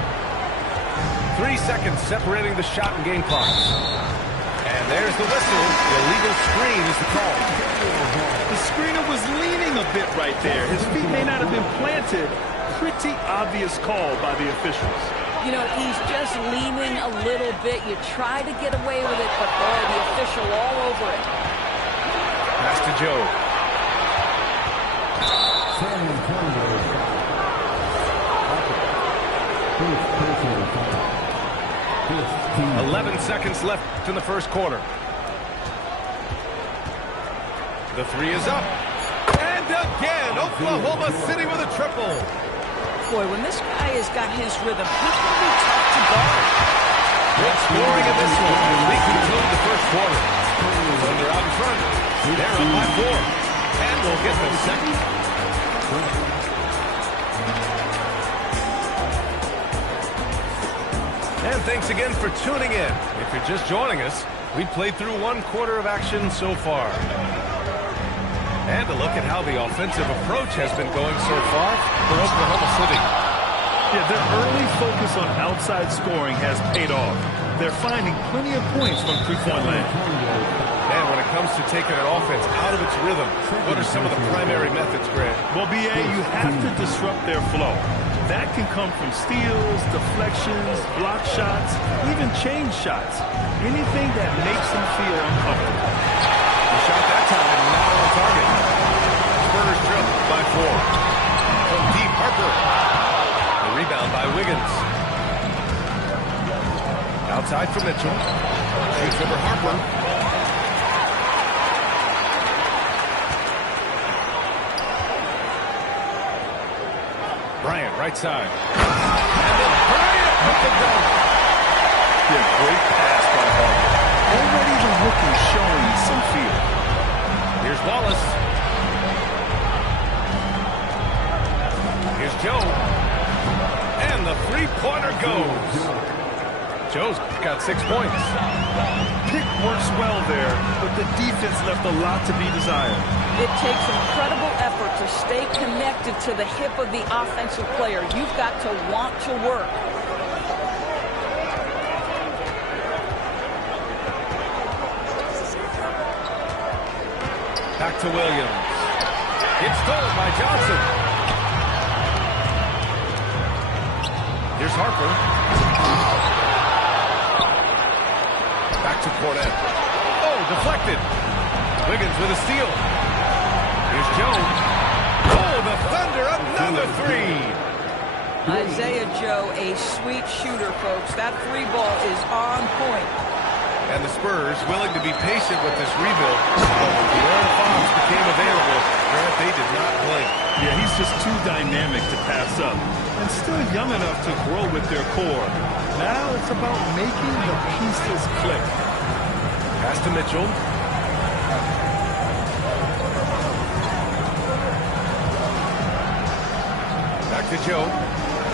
3 seconds separating the shot and game clock. And there's the whistle. The illegal screen is the call. The screener was leaning a bit right there. His feet may not have been planted. Pretty obvious call by the officials. You know, he's just leaning a little bit. You try to get away with it, but boy, the official all over it. Pass to Joe. 11 seconds left in the first quarter. The three is up. And again, Oklahoma City with a triple. Boy, when this guy has got his rhythm, he's going to be tough to guard. Good scoring in this one as we conclude the first quarter. Thunder out in front. They're up by 4. And we'll get the second. And thanks again for tuning in. If you're just joining us, we played through one quarter of action so far. And a look at how the offensive approach has been going so far for Oklahoma City. Yeah, their early focus on outside scoring has paid off. They're finding plenty of points from three-point land. And when it comes to taking an offense out of its rhythm, what are some of the primary methods, Grant? Well, B.A., you have to disrupt their flow. That can come from steals, deflections, block shots, even change shots. Anything that makes them feel uncomfortable. The shot that time, not on target. Spurs trip by 4. From deep, Harper. The rebound by Wiggins. Outside for Mitchell. Shoots over Harper. Bryant, right side. And then Bryant with the dunk. Yeah, great pass by Harper. Already the rookie showing some feel. Here's Wallace. Here's Joe. And the three-pointer goes. Joe's got 6 points. Pick works well there, but the defense left a lot to be desired. It takes incredible effort to stay connected to the hip of the offensive player. You've got to want to work. Back to Williams. It's stolen by Johnson. Here's Harper. Back to Cornette. Oh, deflected. Wiggins with a steal. Here's Joe. Oh, the Thunder, another three. Isaiah Joe, a sweet shooter, folks. That three ball is on point. And the Spurs willing to be patient with this rebuild. But when De'Aaron Fox became available, Grant, they did not blink. Yeah, he's just too dynamic to pass up. And still young enough to grow with their core. Now it's about making the pieces click. Pass to Mitchell. Back to Joe.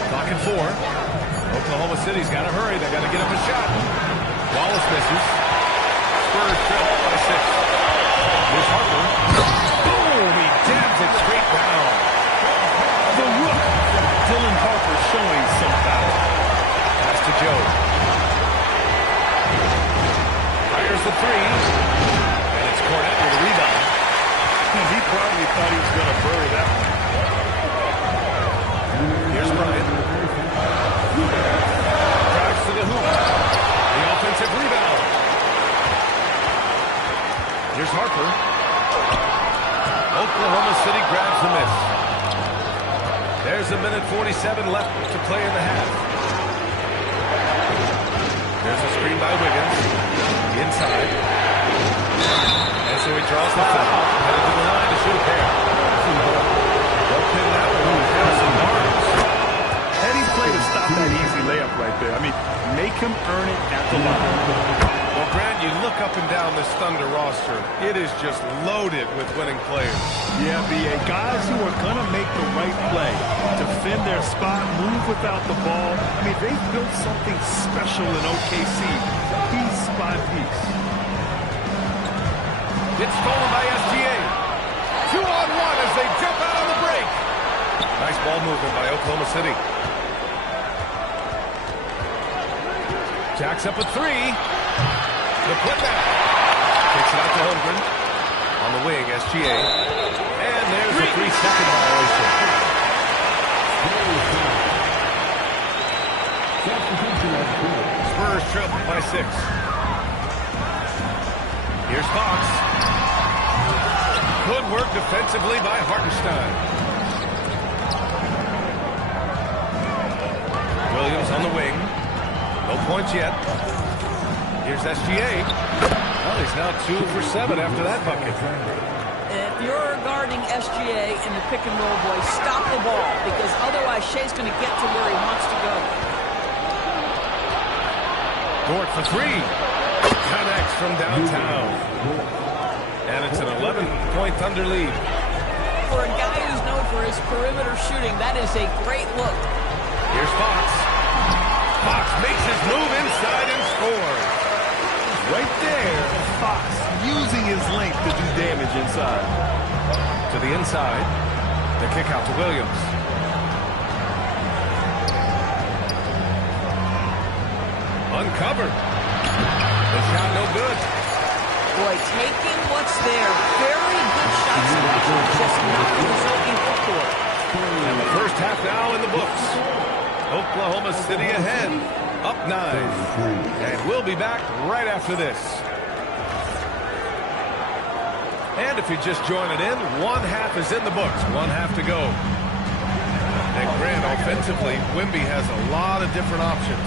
Clock at 4. Oklahoma City's got to hurry. They got to get up a shot. Wallace misses. Spurs trail by 6. Here's Harper. Boom! He dabs it straight down. The rook. Dylan Harper showing some power. Pass to Joe. Fires the 3. And it's Cornette with a rebound. He probably thought he was going to bury that one. Here's Bryant. Drives to the hoop. The offensive rebound. Here's Harper. Oklahoma City grabs the miss. There's a minute 47 left to play in the half. There's a screen by Wiggins. Inside. And so he draws the foul. Headed to the line to shoot a pair. They'll pin that one with Harrison Barnes. Heady play to stop that easy layup right there. I mean, make him earn it at the line. Well, Grant, you look up and down this Thunder roster. It is just loaded with winning players. Yeah, B.A. Guys who are going to make the right play, defend their spot, move without the ball. I mean, they've built something special in OKC, piece by piece. It's stolen by SGA. 2-on-1 as they jump out on the break. Nice ball movement by Oklahoma City. Jacks up a 3. The putback. Takes it out to Holmgren. On the wing, SGA. And there's a 3-second violation. Spurs trail by 6. Here's Fox. Good work defensively by Hartenstein. Williams on the wing. No points yet. Here's SGA. Well, he's now 2 for 7 after that bucket. If you're guarding SGA in the pick and roll, boy, stop the ball, because otherwise Shea's going to get to where he wants to go. Dort for three. Connects from downtown. And it's an 11-point Thunder lead. For a guy who's known for his perimeter shooting, that is a great look. Here's Fox. Fox makes his move inside and scores. Right there, Fox using his length to do damage inside. To the inside. The kick out to Williams. Uncovered. The shot no good. Boy, taking what's there. Very good shot selection. Just not resulting for it. And the first half now in the books. Oklahoma City ahead. Up 9. And we'll be back right after this. And if you're just joining in, one half is in the books. One half to go. And Grant, offensively, Wemby has a lot of different options.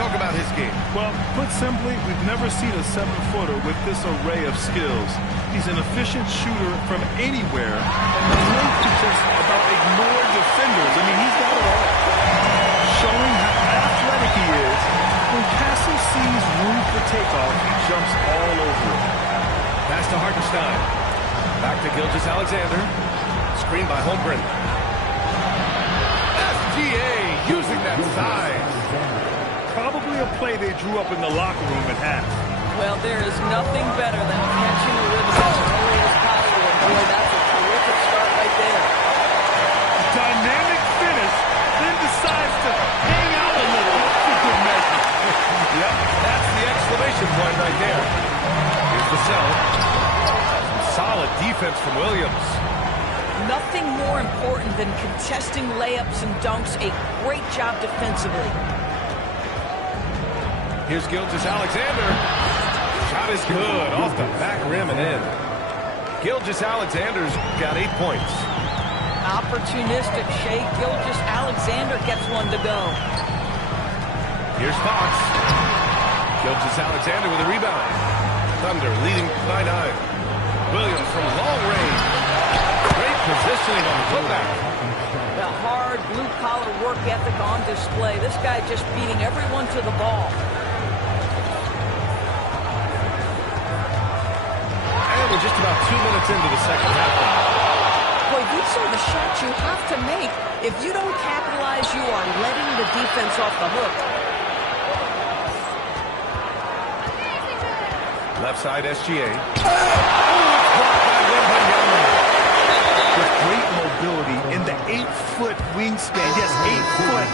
Talk about his game. Well, put simply, we've never seen a 7-footer with this array of skills. He's an efficient shooter from anywhere, and the length to just about ignore defenders. I mean, he's got it all. Showing how athletic he is, when Castle sees room for takeoff, he jumps all over it. Pass to Hartenstein. Back to Gilgeous-Alexander. Screen by Holmgren. SGA using that size. Probably a play they drew up in the locker room at half. Well, there is nothing better than catching a rhythm as early as possible. And boy, that's a terrific start right there. Dynamic finish, then decides to hang out a little for good measure. Yep, that's the exclamation point right there. Here's the sell. Some solid defense from Williams. Nothing more important than contesting layups and dunks. A great job defensively. Here's Gilgeous-Alexander. Shot is good. Off the back rim and in. Gilgeous-Alexander's got 8 points. Opportunistic. Shai Gilgeous-Alexander gets one to go. Here's Fox. Gilgeous-Alexander with a rebound. Thunder leading by 9. Williams from long range. Great positioning on the putback. The hard blue-collar work ethic on display. This guy just beating everyone to the ball. We're just about 2 minutes into the second half. Boy, these are the shots you have to make. If you don't capitalize, you are letting the defense off the hook. Left side, SGA. Oh, it's blocked by Wembanyama. With great mobility in the 8-foot wingspan. Yes, 8 foot.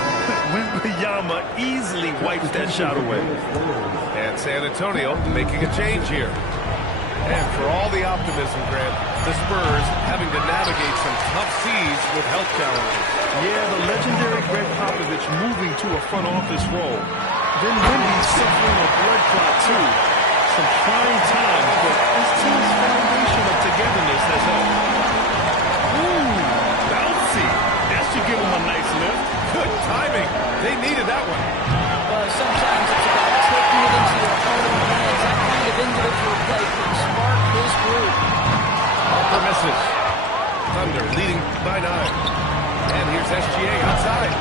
Wembanyama easily wipes that shot away. And San Antonio making a change here. And for all the optimism, Grant, the Spurs having to navigate some tough seas with health challenges. Yeah, the legendary Greg Popovich moving to a front office role. Then Wemby suffering a blood clot, too. Some trying times, but this team's foundation of togetherness has helped. Ooh, bouncy. That should give him a nice lift. Good timing. They needed that one. Sometimes it's about taking it into your own hands. That kind of individual play can spark his group. Harper misses. Thunder leading by 9. And here's SGA outside.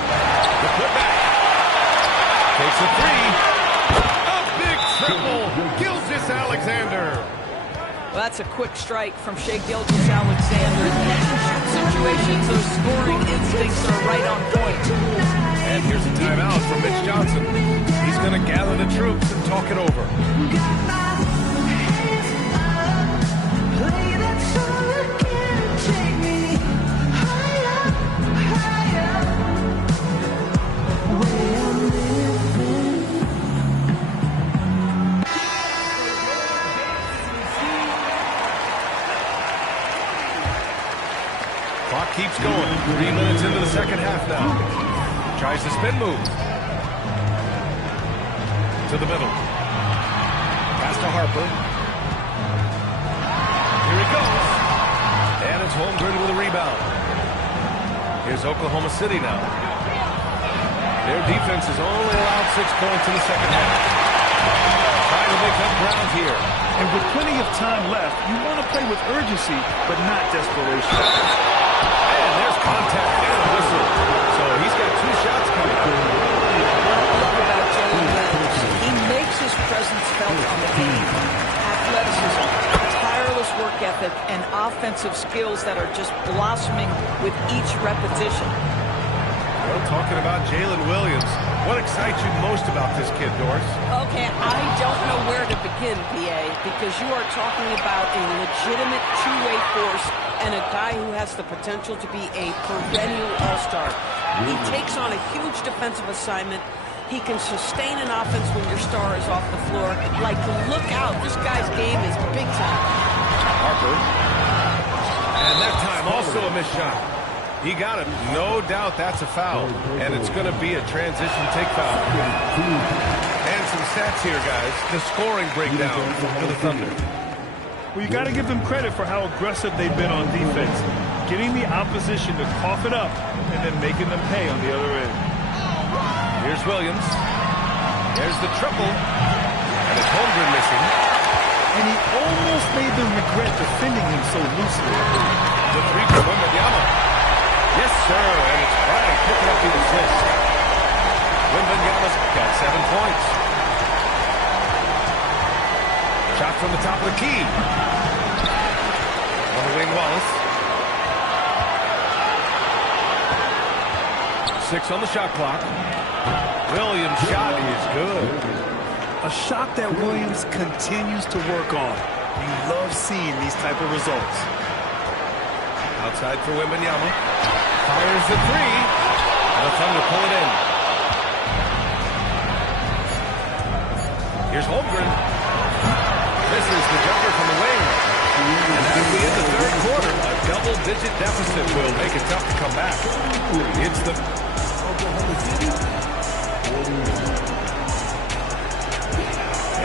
The putback. Takes a 3. A big triple. Gilgeous-Alexander. Well, that's a quick strike from Shai Gilgeous-Alexander. In catch-and-shoot situations, those scoring instincts are right on point. And here's a timeout from Mitch Johnson. He's going to gather the troops and talk it over. Clock keeps going. 3 minutes into the second half now. Tries the spin move. To the middle. Pass to Harper. Here he goes. And it's Holmgren with a rebound. Here's Oklahoma City now. Their defense has only allowed 6 points in the second half. Trying to make up for ground here. And with plenty of time left, you want to play with urgency, but not desperation. And there's contact and a whistle. So he's got 2 shots coming up. What I love about Jalen Williams, he makes his presence felt on the game. Athleticism, tireless work ethic, and offensive skills that are just blossoming with each repetition. Well, talking about Jalen Williams, what excites you most about this kid, Doris? Okay, I don't know where to begin, PA, because you are talking about a legitimate two-way force and a guy who has the potential to be a perennial all-star. He takes on a huge defensive assignment. He can sustain an offense when your star is off the floor. Like, look out, this guy's game is big time. Harper. And that time also a missed shot. He got it. No doubt that's a foul. And it's going to be a transition take foul. And some stats here, guys. The scoring breakdown for the Thunder. Well, you got to give them credit for how aggressive they've been on defense. Getting the opposition to cough it up and then making them pay on the other end. Here's Williams. There's the triple. And it's Holmgren missing. And he almost made them regret defending him so loosely. The 3 from Wembanyama. Yes, sir, and it's Bryant picking up the assist. Wembanyama's got 7 points. Shot from the top of the key. On the wing, Wallace. 6 on the shot clock. Williams' shot is good. A shot that Williams continues to work on. You love seeing these type of results. Outside for Wembanyama. Fires the 3. And the Thunder pull it in. Here's Holmgren. This is the jumper from the wing. And as we end the 3rd quarter, a double-digit deficit will make it tough to come back. It's the...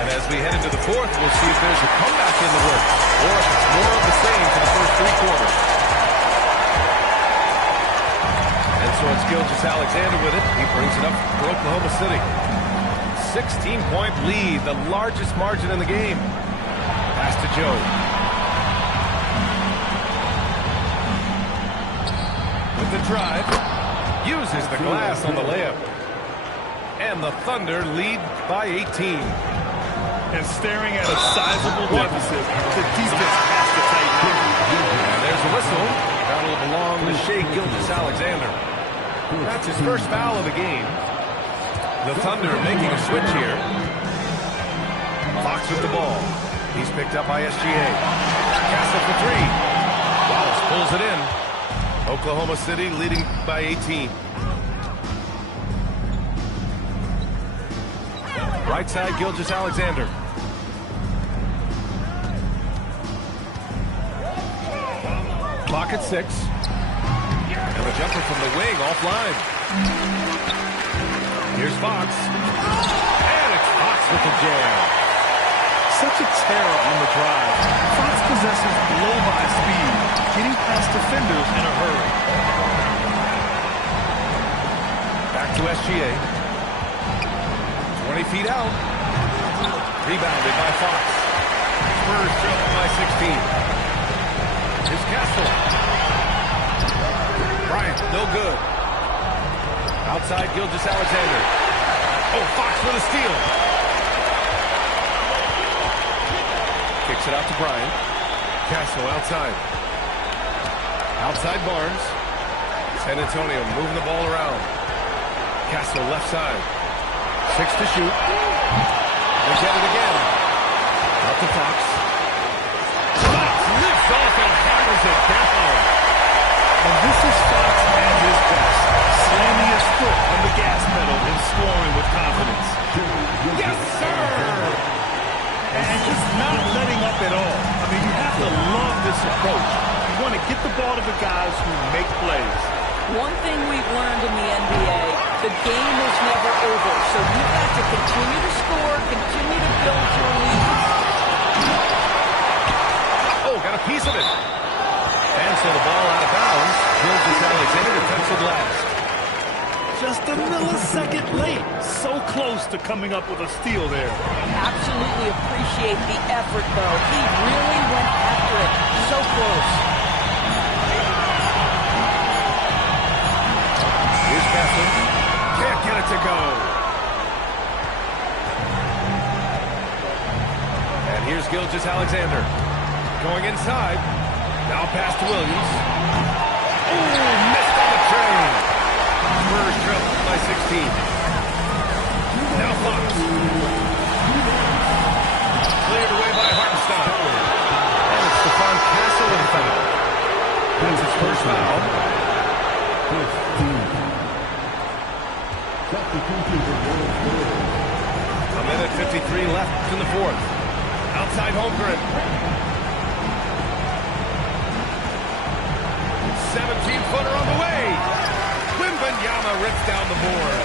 And as we head into the 4th, we'll see if there's a comeback in the works, or if it's more of the same for the first 3 quarters. And so it's Gilgeous-Alexander with it. He brings it up for Oklahoma City. 16-point lead, the largest margin in the game. Pass to Joe. With the drive, uses the glass on the layup. And the Thunder lead by 18. And staring at a sizable deficit, the defense has to tighten up. And there's a whistle. That'll belong to Shai Gilgeous-Alexander. That's his first foul of the game. The Thunder making a switch here. Fox with the ball. He's picked up by SGA. Castle for 3. Wallace pulls it in. Oklahoma City leading by 18. Right side, Gilgeous-Alexander. Clock at 6. And the jumper from the wing offline. Here's Fox. And it's Fox with the jam. Such a terror on the drive. Fox possesses blow-by speed, getting past defenders in a hurry. Back to SGA. 20 feet out. Rebounded by Fox. Spurs jump by 16. Here's Castle. Bryant, no good. Outside Gilgeous-Alexander. Oh, Fox with a steal. Kicks it out to Bryant. Castle outside. Outside Barnes. San Antonio moving the ball around. Castle left side. 6 to shoot. They get it again. Out to Fox. Fox lifts off and hammers it down. And this is Fox at his best, slamming his foot on the gas pedal and scoring with confidence. Yes, sir! And just not letting up at all. I mean, you have to love this approach. You want to get the ball to the guys who make plays. One thing we've learned in the NBA, the game is never over. So you've got to continue to score, continue to build your lead. Oh, got a piece of it. And so the ball out of bounds. Gilgeous-Alexander penciled last. Just a millisecond late. So close to coming up with a steal there. Absolutely appreciate appreciate the effort, though. He really went after it. So close. Here's Kessler. Can't get it to go. And here's Gilgeous-Alexander. Going inside. Now pass to Williams. Ooh, missed on the train. Spurs trail by 16. Now Fox. Cleared away by Hartenstein. And it's Stephon Castle in foul. That's his first foul. A minute 53 left in the fourth. Outside Holmgren. 17-footer on the way. Wembanyama rips down the board.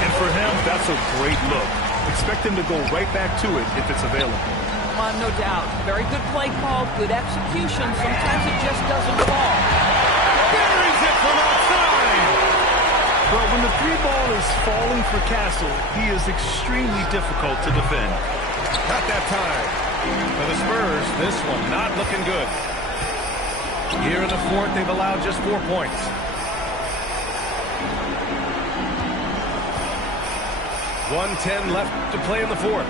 And for him, that's a great look. Expect him to go right back to it if it's available. No doubt. Very good play call, good execution. Sometimes it just doesn't fall. Buries it from outside. But when the three ball is falling for Castle, he is extremely difficult to defend. Not that time. For the Spurs, this one not looking good. Here in the fourth, they've allowed just 4 points. .110 left to play in the fourth.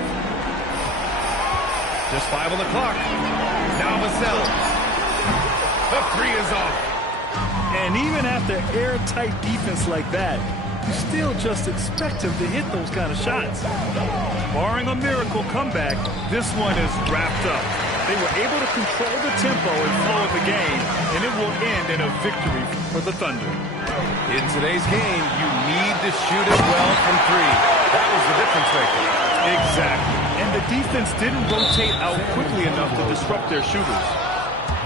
Just 5 on the clock. Now Vassell. The three is off. And even after airtight defense like that, you still just expect him to hit those kind of shots. Barring a miracle comeback, this one is wrapped up. They were able to control the tempo and flow of the game, and it will end in a victory for the Thunder. In today's game, you need to shoot it well from three. That was the difference maker. Exactly. And the defense didn't rotate out quickly enough to disrupt their shooters.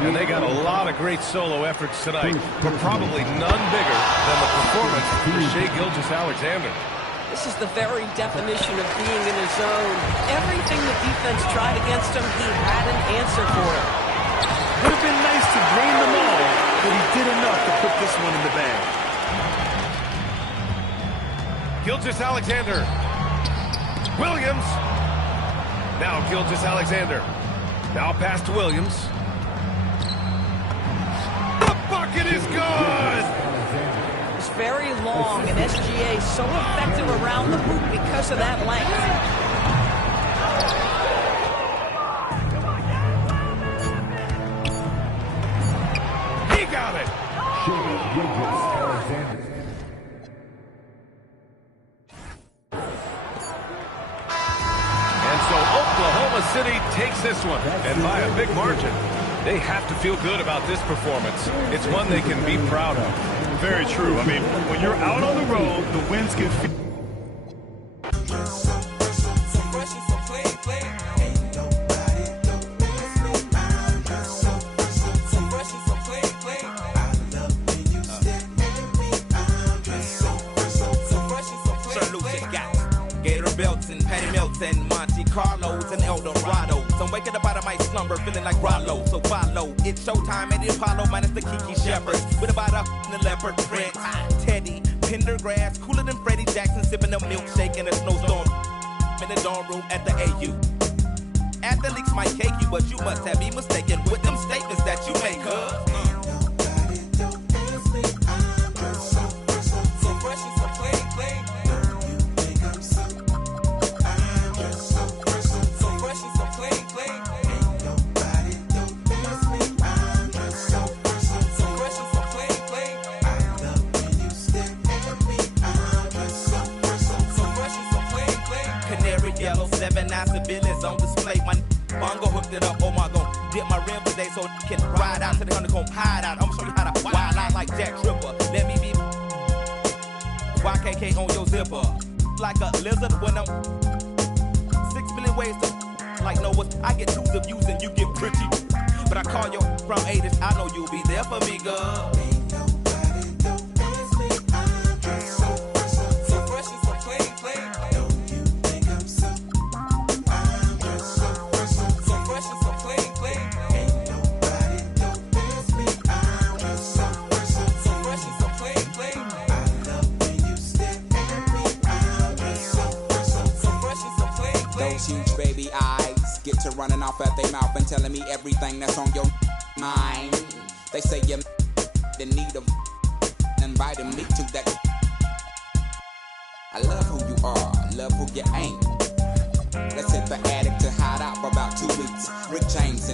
And they got a lot of great solo efforts tonight, but probably none bigger than the performance for Shai Gilgeous-Alexander. This is the very definition of being in his zone. Everything the defense tried against him, he had an answer for it. Would have been nice to drain them all, but he did enough to put this one in the bag. Gilgeous-Alexander. Williams. Now Gilgeous-Alexander. Now pass to Williams. The bucket is good! It's very long, and SGA is so effective around the hoop because of that length. He got it! And so Oklahoma City takes this one, and by a big margin. They have to feel good about this performance. It's one they can be proud of. Very true. I mean, when you're out on the road, the wins can feel... Belts and Patty Melts and Monte Carlos and El Dorado. So I'm waking up out of my slumber feeling like Rollo. So follow, it's showtime at the Apollo minus the Kiki Shepherd. With about up in the leopard print. Teddy, Pendergrass, cooler than Freddie Jackson, sipping a milkshake in a snowstorm. In the dorm room at the AU. Athletes might cake you, but you must have been mistaken with them statements that you make, civilians on display. My bongo hooked it up. Oh my god, dip my rim today so can ride out to the honeycomb hide out. I'm gonna show you how to wild out like Jack Tripper. Let me be YKK on your zipper. Like a lizard when I'm 6 million ways to like Noah. I get 2 of views and you get pretty. But I call you from 80s. I know you'll be there for me, girl. Huge baby baby eyes get to running off at their mouth and telling me everything that's on your mind. They say you're in need of inviting me to that. I love who you are, love who you ain't. Let's hit the attic to hide out for about 2 weeks. Rick James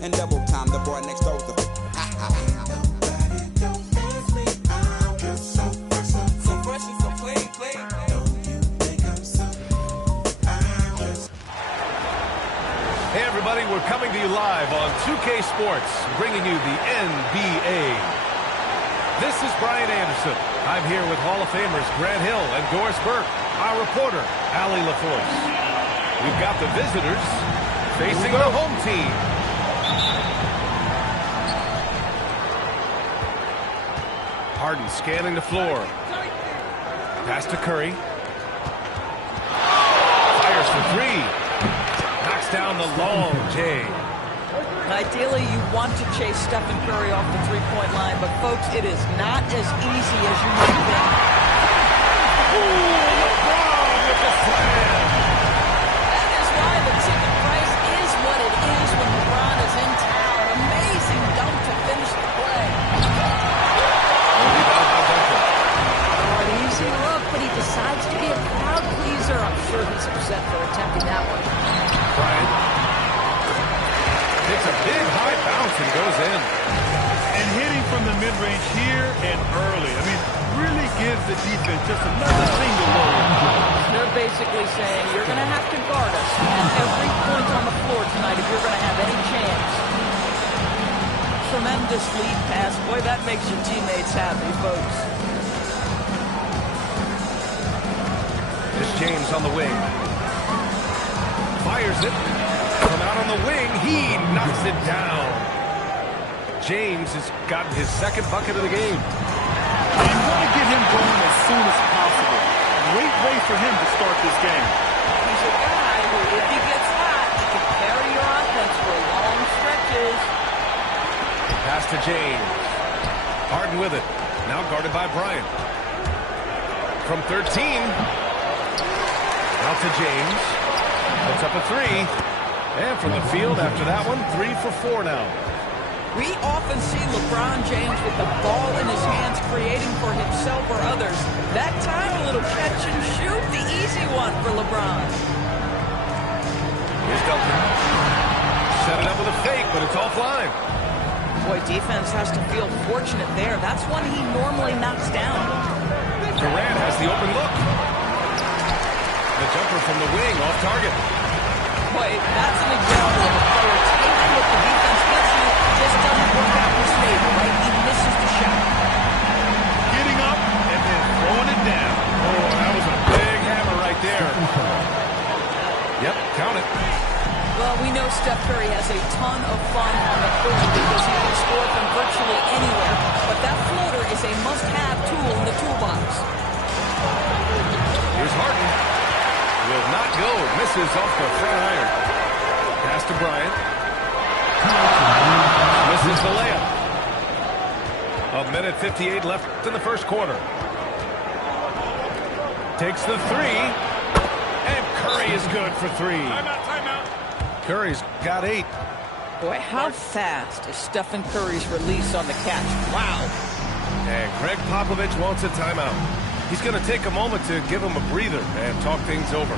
and double time, the boy next door. Hey everybody, we're coming to you live on 2K Sports, bringing you the NBA. This is Brian Anderson. I'm here with Hall of Famers Grant Hill and Doris Burke, our reporter, Allie LaForce. We've got the visitors facing the home team. Harden scanning the floor. Pass to Curry. Fires for three. Knocks down the long J. Ideally, you want to chase Stephen Curry off the three-point line, but folks, it is not as easy as you might think. Ooh, LeBron with the slam. That is why the ticket price is what it is when LeBron is in town. Amazing dunk to finish the play. An easy look, but he decides to be a crowd pleaser. I'm sure he's upset for attempting that one. Bryant hits a big high bounce and goes in. And hitting from the mid-range here and early. I mean, really gives the defense just another thing to worry about. They're basically saying, you're going to have to guard us at every point on the floor tonight if you're going to have any chance. Tremendous lead pass. Boy, that makes your teammates happy, folks. This James on the wing. Fires it. From out on the wing, he knocks it down. James has gotten his second bucket of the game. And you want to get him going as soon as possible. Great way for him to start this game. He's a guy who, if he gets hot, he can carry your offense for long stretches. Pass to James. Harden with it. Now guarded by Bryant. From 13. Out to James. Puts up a three. And from the field after that one, 3 for 4 now. We often see LeBron James with the ball in his hands creating for himself or others. That time, a little catch and shoot, the easy one for LeBron. Here's Duncan. Set it up with a fake, but it's offline. Boy, defense has to feel fortunate there. That's one he normally knocks down. Durant has the open look. The jumper from the wing off target. Boy, that's an example of a player taking what the defense gives you, just doesn't work out in his favor, right? He misses the shot. Getting up and then throwing it down. Oh, that was a big hammer right there. Yep, count it. Well, we know Steph Curry has a ton of fun on the court because he can score from virtually anywhere, but that floater is a must-have tool in the toolbox. Here's Harden. Will not go. Misses off the front iron. Pass to Bryant. Misses the layup. 1:58 left in the first quarter. Takes the three. And Curry is good for three. Timeout. Curry's got 8. Boy, how fast is Stephen Curry's release on the catch? Wow. And Greg Popovich wants a timeout. He's going to take a moment to give him a breather and talk things over.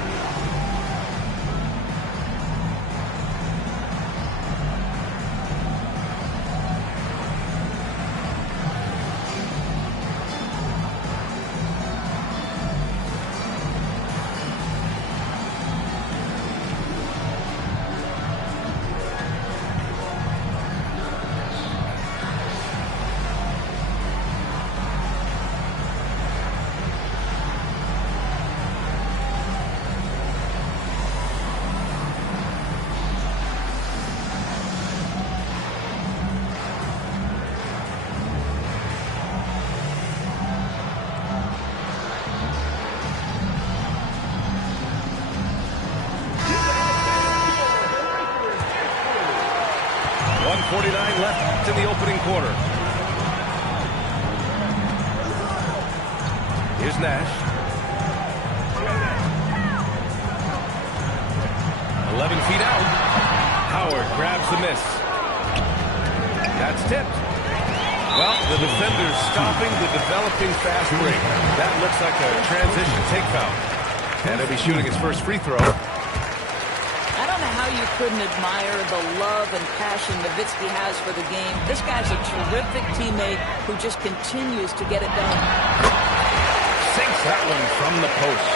.49 left in the opening quarter. Here's Nash. feet out. Howard grabs the miss. That's tipped. Well, the defender's stopping the developing fast break. That looks like a transition take foul. And he'll be shooting his first free throw. I don't know how you couldn't admire the love and passion Nowitzki has for the game. This guy's a terrific teammate who just continues to get it done. Sinks that one from the post.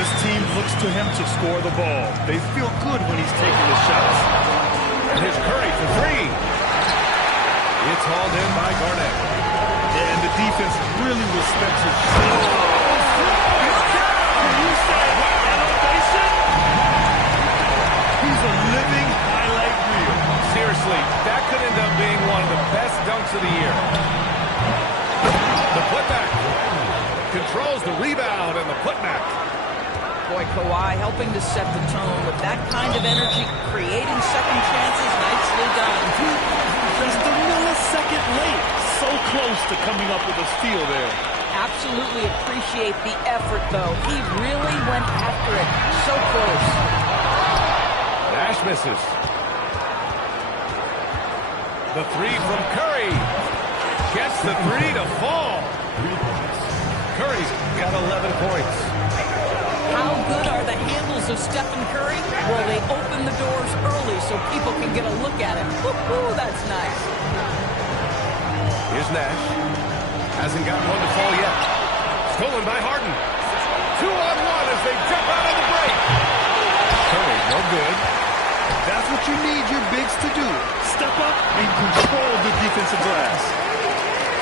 This team looks to him to score the ball. They feel good when he's taking the shots. And here's Curry for three. It's hauled in by Garnett. And the defense really respects his shot. Can you say elevation? He's a living highlight reel. Seriously, that could end up being one of the best dunks of the year. The putback. Controls the rebound and the putback. Boy, Kawhi helping to set the tone with that kind of energy, creating second chances. Nicely done. Just a millisecond late. So close to coming up with a steal there. Absolutely appreciate the effort, though. He really went after it. So close. Nash misses. The three from Curry. Gets the three to fall. Curry's got 11 points. How good are the handles of Stephen Curry? Well, they open the doors early so people can get a look at him. Woo-hoo, that's nice. Here's Nash. Hasn't got one to fall yet. Stolen by Harden. 2-on-1 as they jump out of the break. Curry, no good. That's what you need your bigs to do. Step up and control the defensive glass.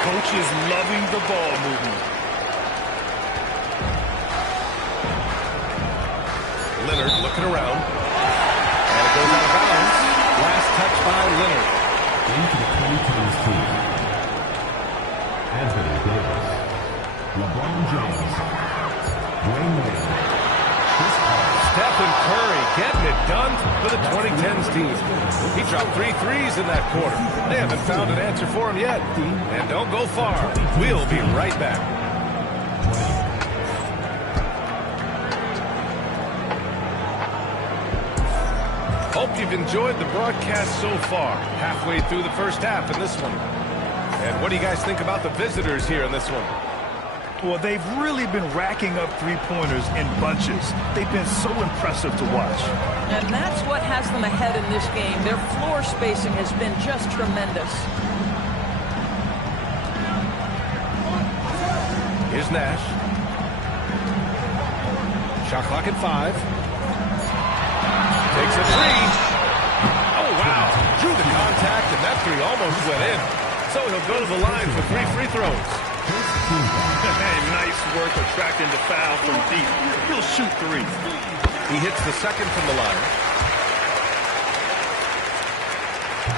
Coach is loving the ball movement. Leonard looking around. And it goes out of bounds. Last touch by Leonard. Into the 2010s team. Anthony Davis. LeBron James. Dwayne Wade. Chris Paul. Stephen Curry getting it done for the 2010s team. He dropped 3 threes in that quarter. They haven't found an answer for him yet. And don't go far. We'll be right back. Hope you've enjoyed the broadcast so far. Halfway through the first half in this one. And what do you guys think about the visitors here in this one? Well, they've really been racking up three-pointers in bunches. They've been so impressive to watch. And that's what has them ahead in this game. Their floor spacing has been just tremendous. Here's Nash. Shot clock at 5. Takes a three. Oh, wow. Drew the contact, and that three almost went in. So he'll go to the line for 3 free throws. Hey, nice work attracting the foul from deep. He'll shoot 3. He hits the second from the line.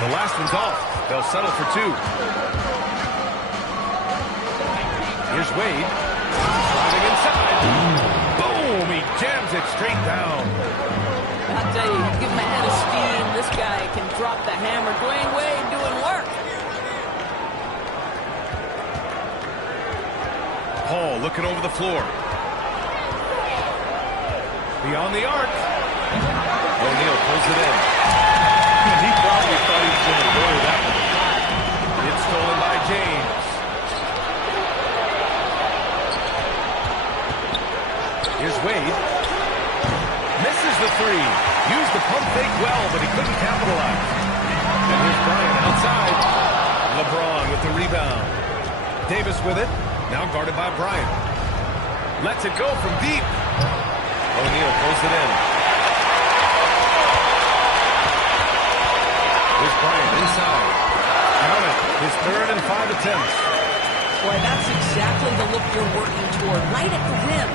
The last one's off. They'll settle for 2. Here's Wade. Driving inside. Boom! He jams it straight down. I'll tell you, give him a head of steam. This guy can drop the hammer. Dwayne Wade doing work. Paul looking over the floor. Beyond the arc. O'Neal pulls it in. He probably thought he was going to go to that one. It's stolen by James. Here's Wade. Misses the three. Used the pump fake well, but he couldn't capitalize. And here's Bryant outside. LeBron with the rebound. Davis with it. Now guarded by Bryant. Lets it go from deep. O'Neal pulls it in. Here's Bryant inside. Count it. His 3rd and 5 attempts. Boy, that's exactly the look you're working toward. Right at the rim.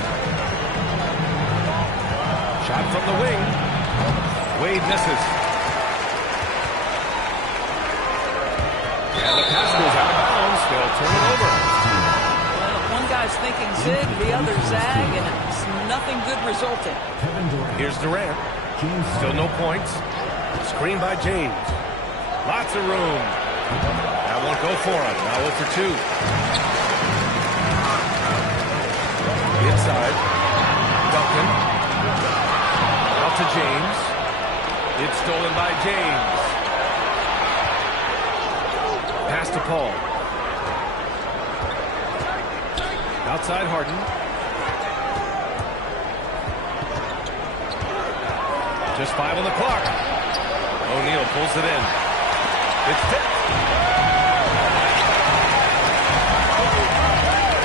Shot from the wing. Wade misses. And the pass goes out of bounds. They'll turn it over. One guy's thinking zig, the other zag, and it's nothing good resulting. Here's Durant. Still no points. Screen by James. Lots of room. That won't go for him. Now 0 for 2. Inside. Duncan. Out to James. It's stolen by James. Pass to Paul. Outside Harden. Just 5 on the clock. O'Neal pulls it in. It's tipped.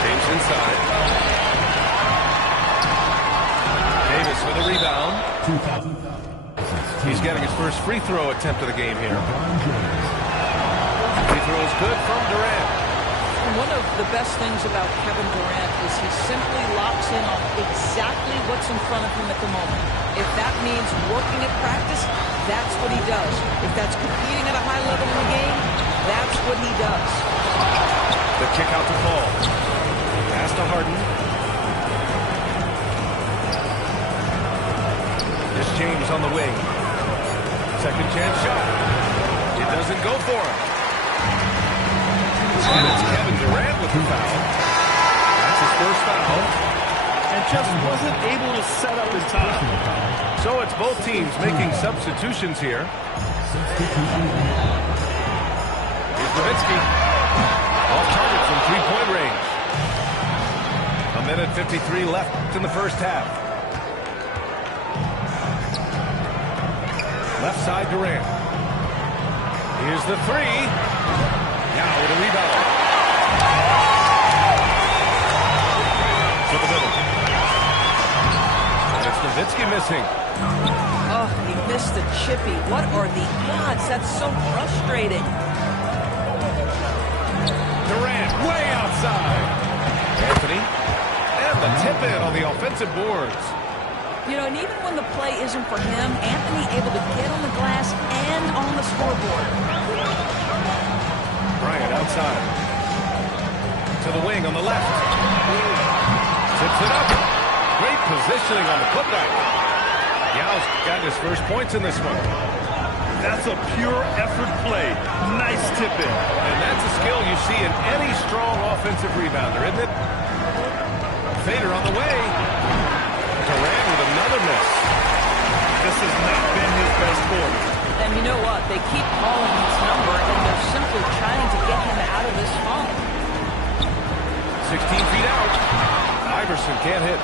James inside. Davis with a rebound. He's getting his first free throw attempt of the game here. Free throw is good from Durant. One of the best things about Kevin Durant is he simply locks in on exactly what's in front of him at the moment. If that means working at practice, that's what he does. If that's competing at a high level in the game, that's what he does. The kick out to Paul. Pass to Harden. Here's James on the wing. Second chance shot. It doesn't go for him. And it's Kevin Durant with the foul. That's his first foul. And just wasn't able to set up in time. So it's both teams making substitutions here. Here's Nowitzki. Off target from three-point range. 1:53 left in the first half. Left side Durant. Here's the three. Now with a rebound. To the middle. And it's Nowitzki missing. Oh, he missed the chippy. What are the odds? That's so frustrating. Durant way outside. Anthony. And the tip in on the offensive boards. You know, and even when the play isn't for him, Anthony able to get on the glass and on the scoreboard. Bryant outside. To the wing on the left. Tips it up. Great positioning on the putback. Yao's got his first points in this one. That's a pure effort play. Nice tip in. And that's a skill you see in any strong offensive rebounder, isn't it? Fader on the way. Durant with another miss. This has not been his best quarter. And you know what? They keep calling his number, and they're simply trying to get him out of this funk. 16 feet out. Iverson can't hit.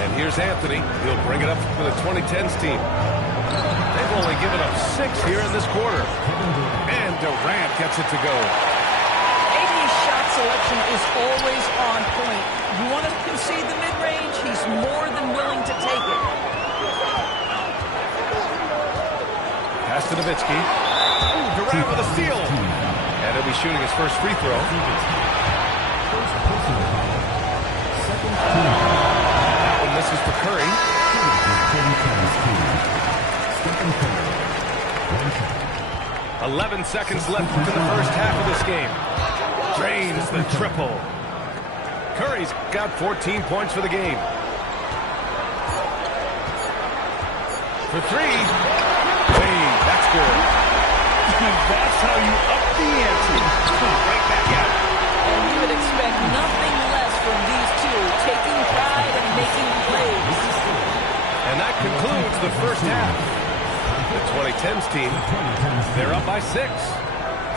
And here's Anthony. He'll bring it up for the 2010s team. They've only given up 6 here in this quarter. And Durant gets it to go. AD's shot selection is always on point. You want to concede the mid-range? He's more than willing to take it. Pass to Nowitzki. Durant with a steal. And he'll be shooting his first free throw. That one misses for Curry. 11 seconds left in the first half of this game. Drains the triple. Curry's got 14 points for the game. For three. Hey, that's good. That's how you up the ante. Right back out. And you would expect nothing less from these two, taking pride and making plays. And that concludes the first half. The 2010s team, they're up by 6.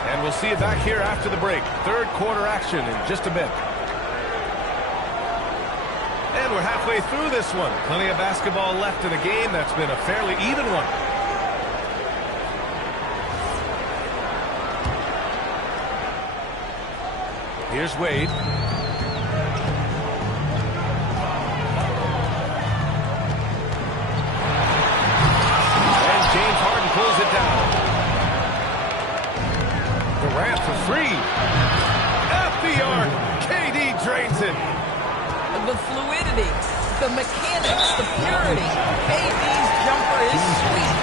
And we'll see you back here after the break. Third quarter action in just a bit. And we're halfway through this one. Plenty of basketball left in a game that's been a fairly even one. Here's Wade. And James Harden pulls it down. Durant for three. At the arc. KD drains it. The fluidity, the mechanics, the purity. KD's jumper is sweet.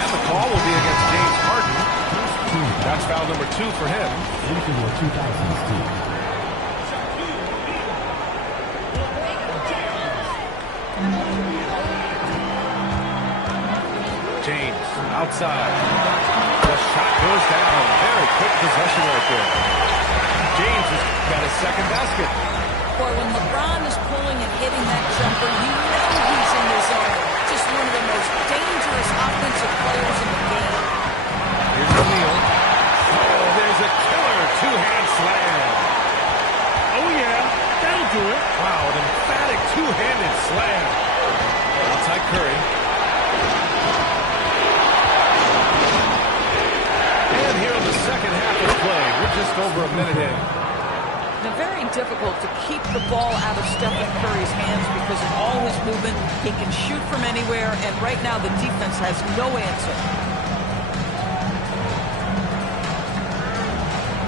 And the call will be against James Harden. That's foul number 2 for him. James outside. The shot goes down. Very quick possession right there. James has got his second basket. Boy, when LeBron is pulling and hitting that jumper, you know he's in the zone. Just one of the most dangerous the ball out of Stephen Curry's hands because of all his movement. He can shoot from anywhere, and right now the defense has no answer.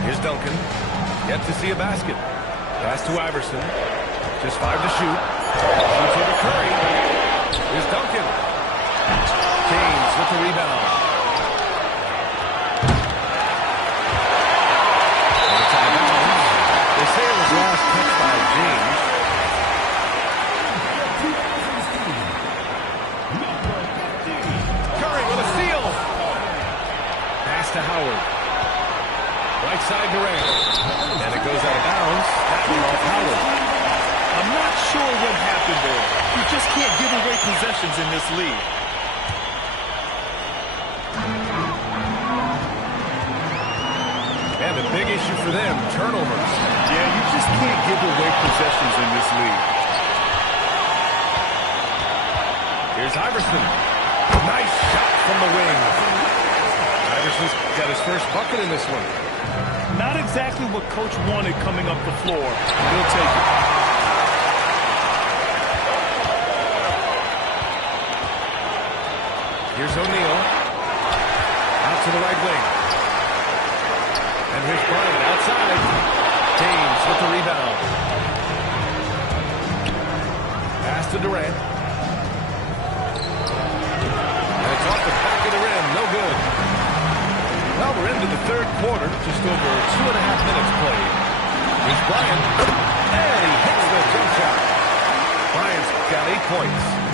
Here's Duncan. Yet to see a basket. Pass to Iverson. Just 5 to shoot. Shoots over Curry. Here's Duncan. James with the rebound. They say it was last touch by James. Curry with a steal. Pass to Howard. Right side Durant. And it goes out of bounds. That one off Howard. I'm not sure what happened there. You just can't give away possessions in this league. And a big issue for them, turnovers. Yeah, you just can't give away possessions in this league. Here's Iverson. Nice shot from the wing. Iverson's got his first bucket in this one. Not exactly what Coach wanted coming up the floor. He'll take it. Here's O'Neal. Out to the right wing. And here's Bryant outside. James with the rebound. Pass to Durant. And it's off the back of the rim. No good. Well, we're into the third quarter. Just over 2.5 minutes played. Here's Bryant. And he hits the jump shot. Bryant's got 8 points.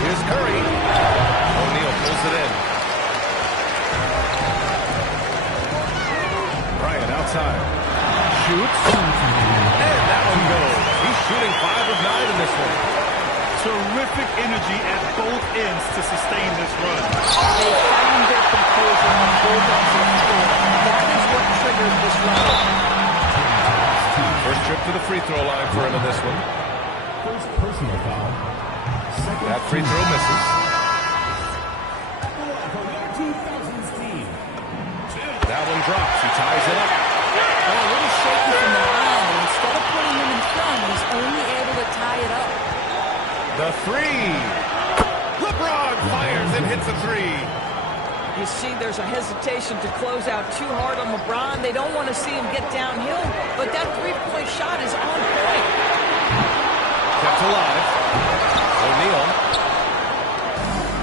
Here's Curry. O'Neal pulls it in. Bryant outside. Shoots. And that one goes. He's shooting 5 of 9 in this one. Terrific energy at both ends to sustain this run. They found their composure on both ends of the floor. That is what triggered this run. First trip to the free throw line for him in this one. First personal foul. That free throw misses. That one drops. He ties it up. Well, a little shaky from the line. And instead of putting him in front, he's only able to tie it up. The three. LeBron fires and hits a three. You see there's a hesitation to close out too hard on LeBron. They don't want to see him get downhill, but that three-point shot is on point. Kept alive. O'Neal.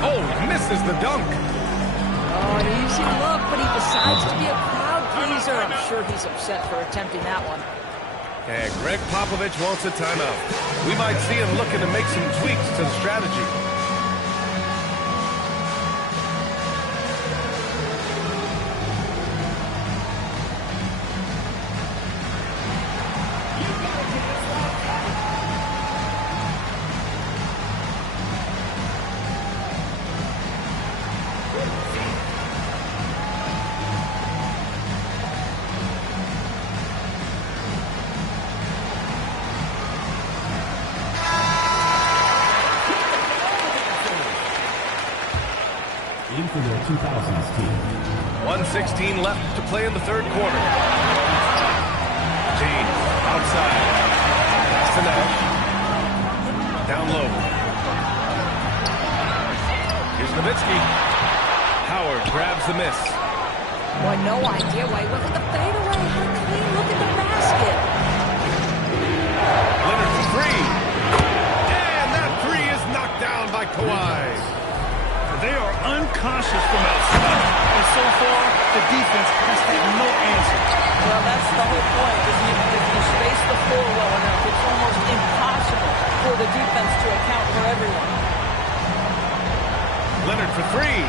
Oh, misses the dunk. Oh, an easy look, but he decides to be a crowd pleaser. I'm sure he's upset for attempting that one. And Greg Popovich wants a timeout. We might see him looking to make some tweaks to the strategy. For their 2000s team. 1:16 left to play in the third quarter. James outside. Pass to Nash. Down low. Here's Nowitzki. Howard grabs the miss. Boy, no idea why he went to the fadeaway. How clean look at the basket. Leonard for three. And that three is knocked down by Kawhi. They are unconscious from outside, and so far, the defense has had no answer. Well, that's the whole point. If you space the floor well enough, it's almost impossible for the defense to account for everyone. Leonard for three.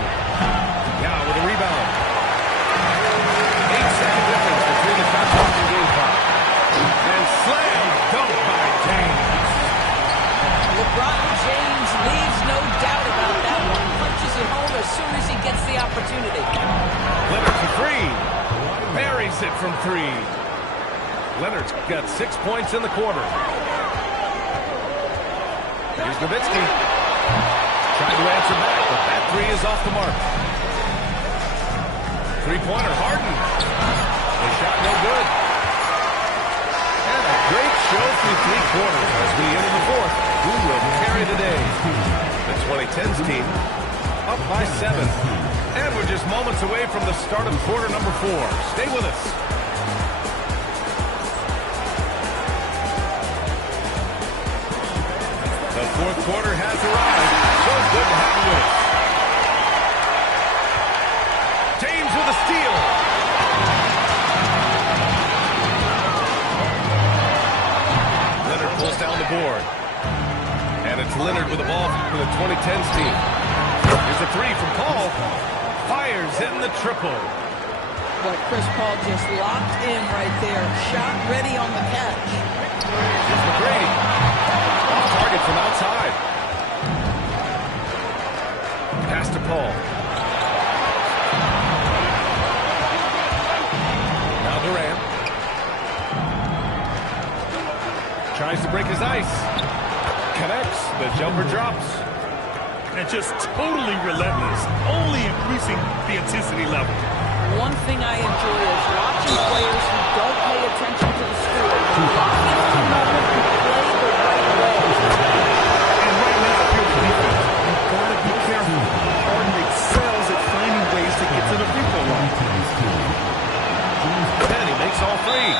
Now with a rebound. 8-second difference between the shot clock and game clock. And slam dunk by James. LeBron James leaves no doubt about that one. Punches it home as soon as he gets the opportunity. Leonard for three. Buries it from three. Leonard's got 6 points in the quarter. Here's Nowitzki. Trying to answer back, but that three is off the mark. Three-pointer, Harden. The shot no good. show through 3 quarters as we enter the 4th. Who will carry the day? The 2010s team up by 7. And we're just moments away from the start of quarter number 4. Stay with us. The 4th quarter has arrived. So good to have you with us. James with a steal. Leonard pulls down the board. And it's Leonard with the ball for the 2010s team. Here's a 3 from Paul. Fires hitting the triple. But Chris Paul just locked in right there. Shot ready on the catch. Here's McGrady. Off target from outside. Pass to Paul. Now Durant. Tries to break his ice. Connects. The jumper drops. And just totally relentless, only increasing the intensity level. One thing I enjoy is watching players who don't pay attention to the score. Lock in the moment and play the right way. And right now, here's the defense. You've got to be careful. Harden excels at finding ways to get to the free throw line. And he makes all 3.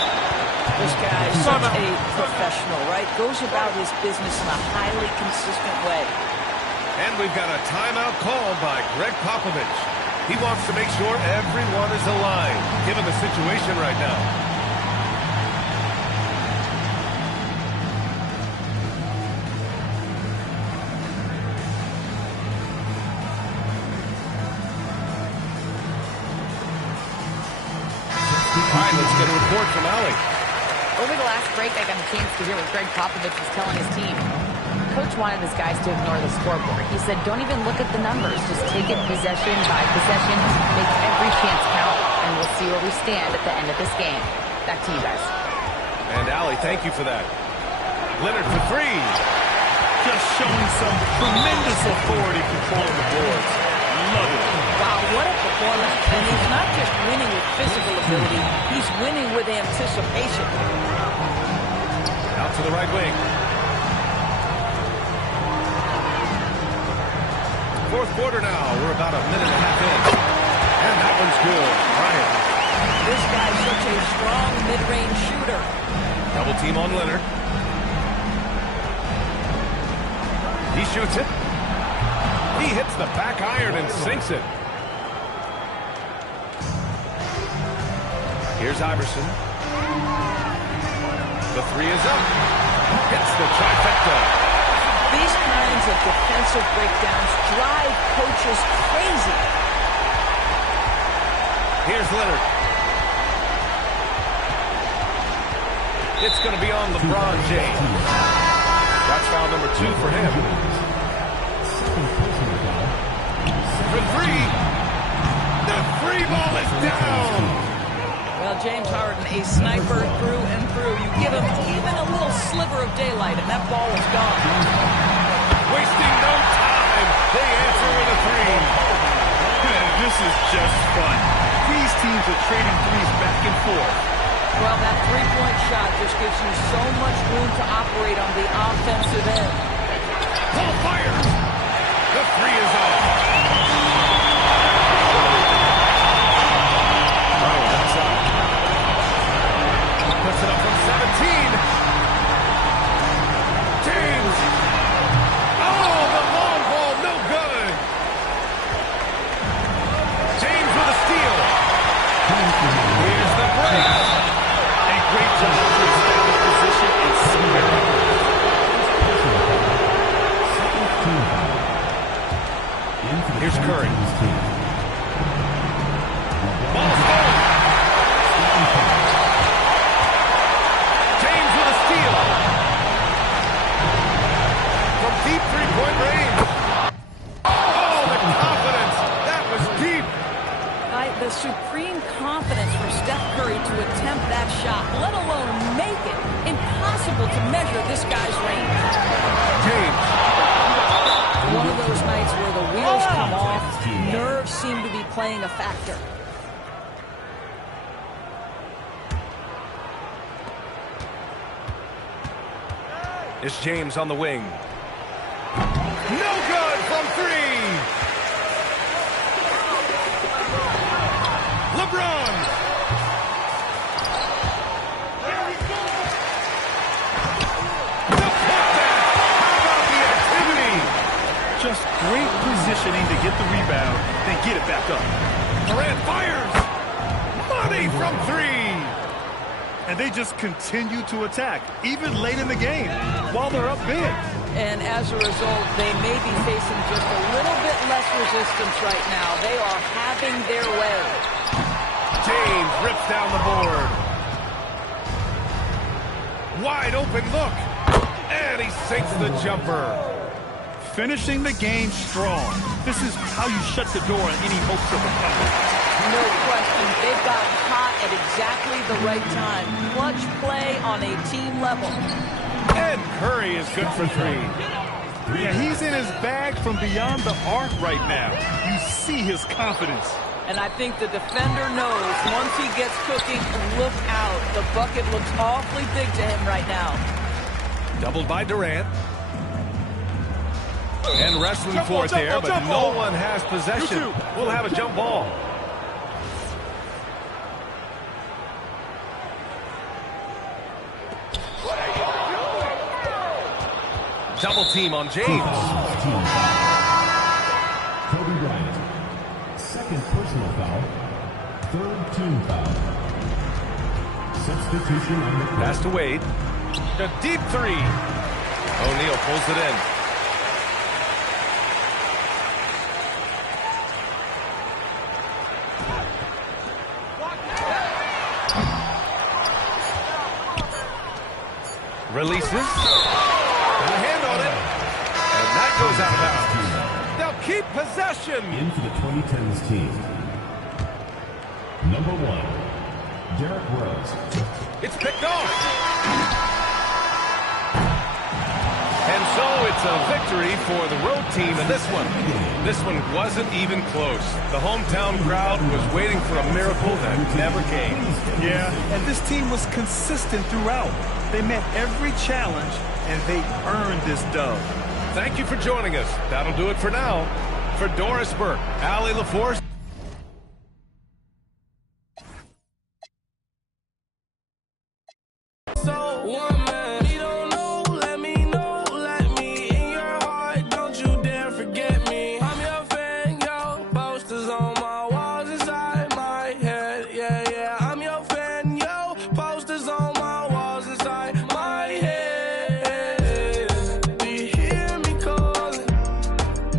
This guy is such a professional, right? Goes about his business in a highly consistent way. And we've got a timeout called by Greg Popovich. He wants to make sure everyone is aligned, given the situation right now. All right, let's get a report from Allie. Over the last break, I got a chance to hear what Greg Popovich was telling his team. Coach wanted his guys to ignore the scoreboard. He said, don't even look at the numbers. Just take it possession by possession. Make every chance count, and we'll see where we stand at the end of this game. Back to you guys. And Allie, thank you for that. Leonard for 3. Just showing some tremendous authority controlling the boards. Love it. Wow, what a performance. And he's not just winning with physical ability. He's winning with anticipation. Out to the right wing. 4th quarter now. We're about a minute and a half in. And that one's good. Bryant. This guy's such a strong mid-range shooter. Double team on Leonard. He shoots it. He hits the back iron and sinks it. Here's Iverson. The 3 is up. Hits the trifecta. These kinds of defensive breakdowns drive coaches crazy. Here's Leonard. It's going to be on LeBron James. That's foul number 2 for him. For 3. The 3 ball is down. Well, James Harden, a sniper through and through. You give him even a little sliver of daylight, and that ball is gone. Wasting no time. They answer with a 3. This is just fun. These teams are trading threes back and forth. Well, that three-point shot just gives you so much room to operate on the offensive end. Paul fires. The 3 is off. Bryant outside. Puts it up from 17. James. Oh, the long ball, no good. James with a steal. Here's the break. A great job to establish position and somewhere out. Here's Curry. Ball's gone. James with a steal. From deep three-point range. Oh, the confidence. That was deep. The supreme confidence from Steph Curry to attempt that shot, let alone make it. Impossible to measure this guy's range. James. One of those nights where the wheels come off, nerves seem to be playing a factor. It's James on the wing. No good from three. LeBron. The putback. How about the activity? Just great positioning to get the rebound, then get it back up. Durant fires. Money from three. And they just continue to attack, even late in the game, while they're up big. And as a result, they may be facing just a little bit less resistance right now. They are having their way. James rips down the board. Wide open look. And he sinks the jumper. Finishing the game strong. This is how you shut the door on any hopes of a comeback. No question. They've got hot at exactly the right time. Clutch play on a team level. And Curry is good for three. Yeah, he's in his bag from beyond the arc right now. You see his confidence. And I think the defender knows once he gets cooking, look out. The bucket looks awfully big to him right now. Doubled by Durant. And wrestling for it there, but no one has possession. We'll have a jump ball. Double team on James. Kobe Bryant. Second personal foul. Third team foul. Substitution on the court. Pass to Wade. A deep three. O'Neal pulls it in. Releases. And a hand on it. And that goes out of bounds. They'll keep possession. Into the 2010s team. Number 1, Derrick Rose. It's picked off. And so it's a victory for the road team in this one. This one wasn't even close. The hometown crowd was waiting for a miracle that never came. Yeah, and this team was consistent throughout. They met every challenge, and they earned this dub. Thank you for joining us. That'll do it for now. For Doris Burke, Allie LaForce. So one man, you don't know, let me know, let me in your heart, don't you dare forget me. I'm your fan, yo, posters on my walls inside my head, yeah, yeah. I'm your fan, yo, posters on my walls inside my head. Do you hear me calling?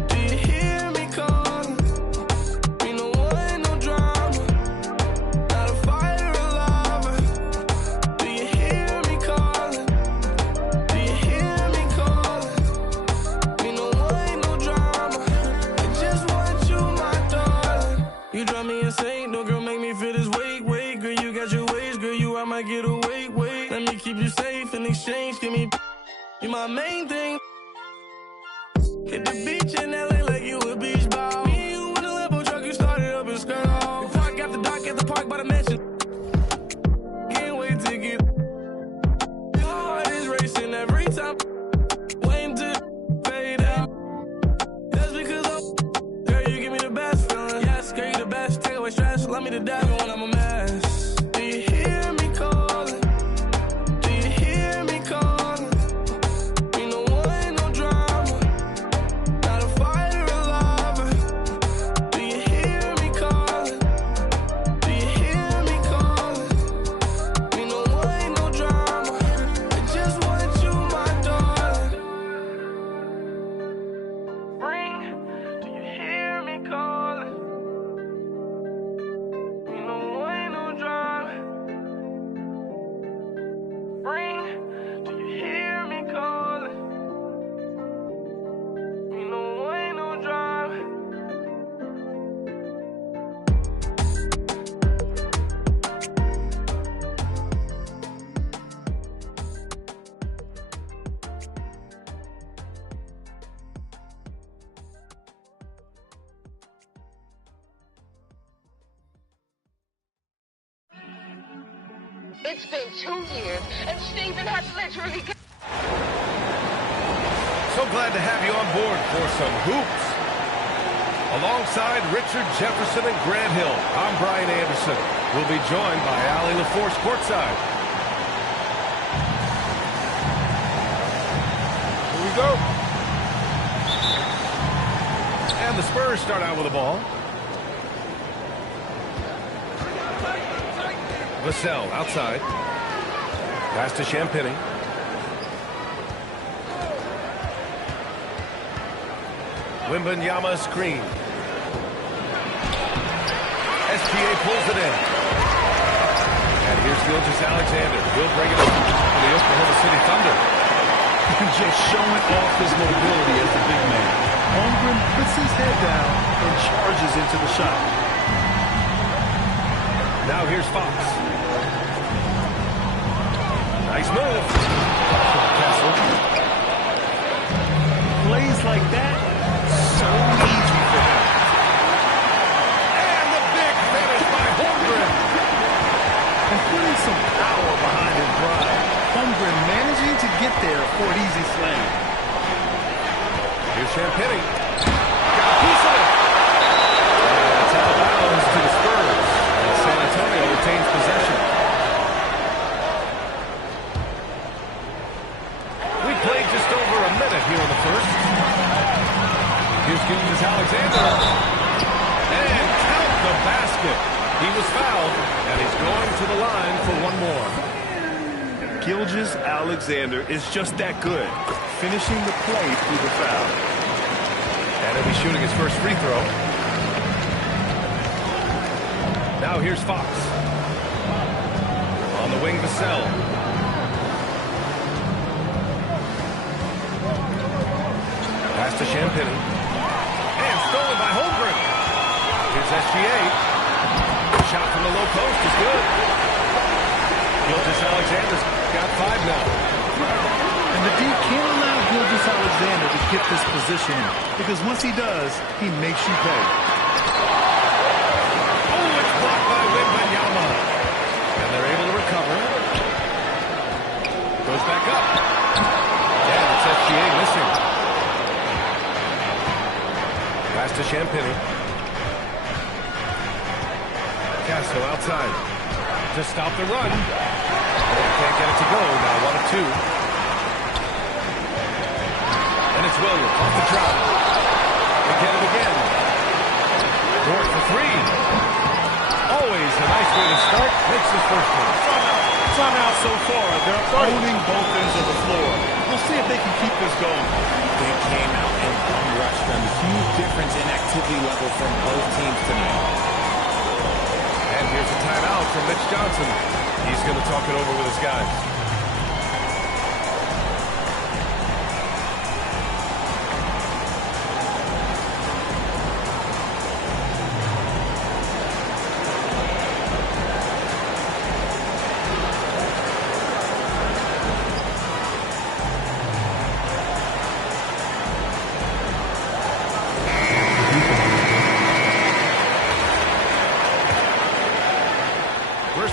Do you hear me calling? Me no one, no drama, not a fighter or lover. Do you hear me calling? Do you hear me calling? Me no one, no drama. I just want you, my darling. You drive me insane, no girl make me feel this weight, weight. Girl, you got your ways, girl, you I might get away, wait. Let me keep you safe in exchange, give me you my main thing. Hit the beach in LA like you a beach ball. Me and you in a Lambo truck, you started up and skirt off. We park after dark at the park by the mansion. Can't wait to get. Your heart is racing every time. Waiting to fade out. That's because girl, you give me the best feeling. Yes, girl, you the best. Take away stress, love me to death when I'm a mess. Do you hear me calling? Do you hear me calling? Me no one, no drama, not a fighter or lover. Do you hear me calling? Do you hear me calling? Me no one, no drama. I just want you, my darling. Ring, do you hear me calling? Me no one, no drama. Ring, do you hear me calling? Me no one, no drama. It's been 2 years, and Stephen has literally... So glad to have you on board for some hoops. Alongside Richard Jefferson and Grant Hill, I'm Brian Anderson. We'll be joined by Allie LaForce courtside. Here we go. And the Spurs start out with the ball. Vassell outside. Pass to Champagnie. Wembanyama screen. SGA pulls it in. And here's Gilgeous-Alexander. He'll bring it up for the Oklahoma City Thunder. Just showing off his mobility as the big man. Holmgren puts his head down and charges into the shot. Now here's Fox. Nice move. Castle. Plays like that, so easy for him. And the big finish by Holmgren. And putting some power behind his drive. Holmgren managing to get there for an easy slam. Here's Champagnie. Got a piece of it. And it's out of bounds to the Spurs. And San Antonio retains possession. We played just over a minute here in the first. Here's Gilgeous-Alexander. And count the basket. He was fouled, and he's going to the line for one more. Gilgeous-Alexander is just that good, finishing the play through the foul. And he'll be shooting his first free throw. Now here's Fox. On the wing, Vassell. Pass to Champagnie. And stolen by Holmgren. Here's SGA. Shot from the low post is good. Gilgeous-Alexander's got 5 now. And the D can't allow Gilgeous-Alexander to get this position in, because once he does, he makes you pay. Oh, it's blocked by Wembanyama. And they're able to recover. Goes back up. Yeah, it's SGA missing. Pass to Champagnie. Castle outside to stop the run. Can't get it to go. Now 1 of 2. And it's Williams off the drop. They get it again. Dort for 3. Always a nice way to start. Makes the first one. Timeout so far. They're owning both ends of the floor. We'll see if they can keep this going. They came out and rushed them. Huge difference in activity level from both teams tonight. And here's a timeout from Mitch Johnson. He's going to talk it over with his guys.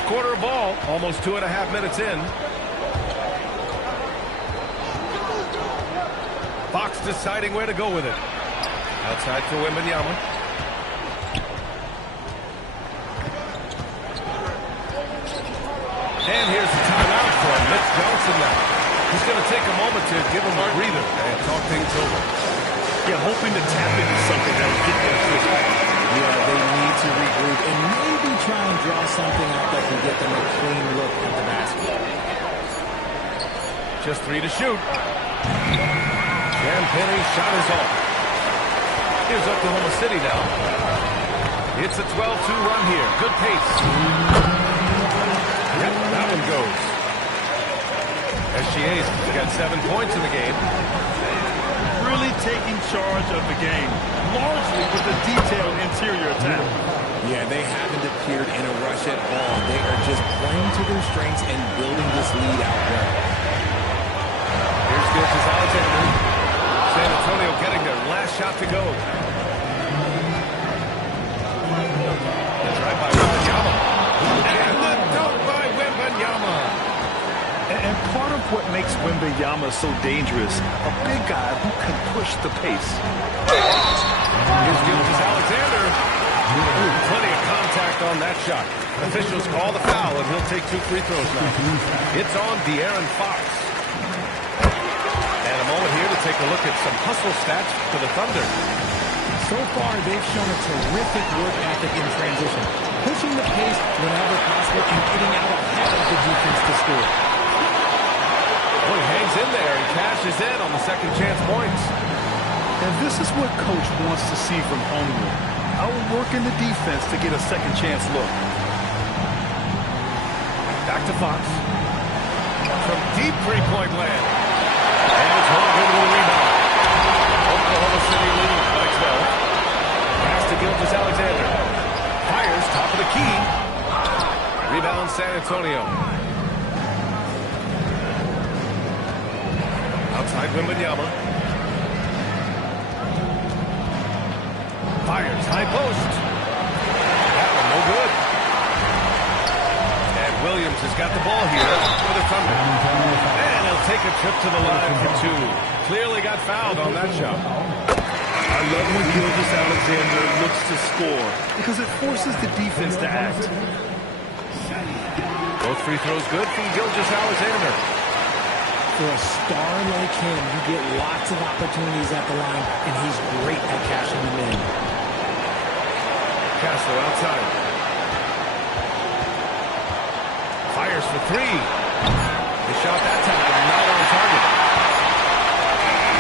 Quarter of ball, almost 2.5 minutes in. Fox deciding where to go with it. Outside for Wembanyama. And here's the timeout for Mitch Johnson now. He's going to take a moment to give him a breather and talk things over. Yeah, hoping to tap into something that will get them quickly. Yeah, they need to regroup and maybe try and draw something out that can get them a clean look at the basket. Just 3 to shoot. Champagnie shot is off. Here's Oklahoma City now. It's a 12-2 run here. Good pace. Yep, that one goes. SGA's got 7 points in the game. Really taking charge of the game, largely with a detailed interior attack. Yeah, they haven't appeared in a rush at all. They are just playing to their strengths and building this lead out well. Here's Gilgeous-Alexander. San Antonio getting their last shot to go. That's right by Wembanyama. And the dunk by Wembanyama. And part of what makes Wembanyama so dangerous. A big guy who can push the pace. Here's Gilgeous-Alexander. Plenty of contact on that shot. Officials call the foul, and he'll take 2 free throws now. It's on De'Aaron Fox. And a moment here to take a look at some hustle stats for the Thunder. So far, they've shown a terrific work ethic in transition, pushing the pace whenever possible and getting out ahead of the defense to score. Oh, he hangs in there and cashes in on the second chance points. And this is what Coach wants to see from Holmgren. Outworking the defense to get a second chance look. Back to Fox. From deep three-point land. And it's Holmgren with a rebound. Oklahoma City leading by 12. Pass to Gilgeous-Alexander. Fires top of the key. Rebound San Antonio. Outside Wembanyama. Fires high post. That one no good. And Williams has got the ball here for the Thunder. And he'll take a trip to the line for 2. Clearly got fouled on that shot. I love when Gilgeous-Alexander looks to score because it forces the defense to act. Both free throws good from Gilgeous-Alexander. For a star like him, you get lots of opportunities at the line, and he's great at cashing them in. Castro outside. Fires for 3. The shot that time, not on target.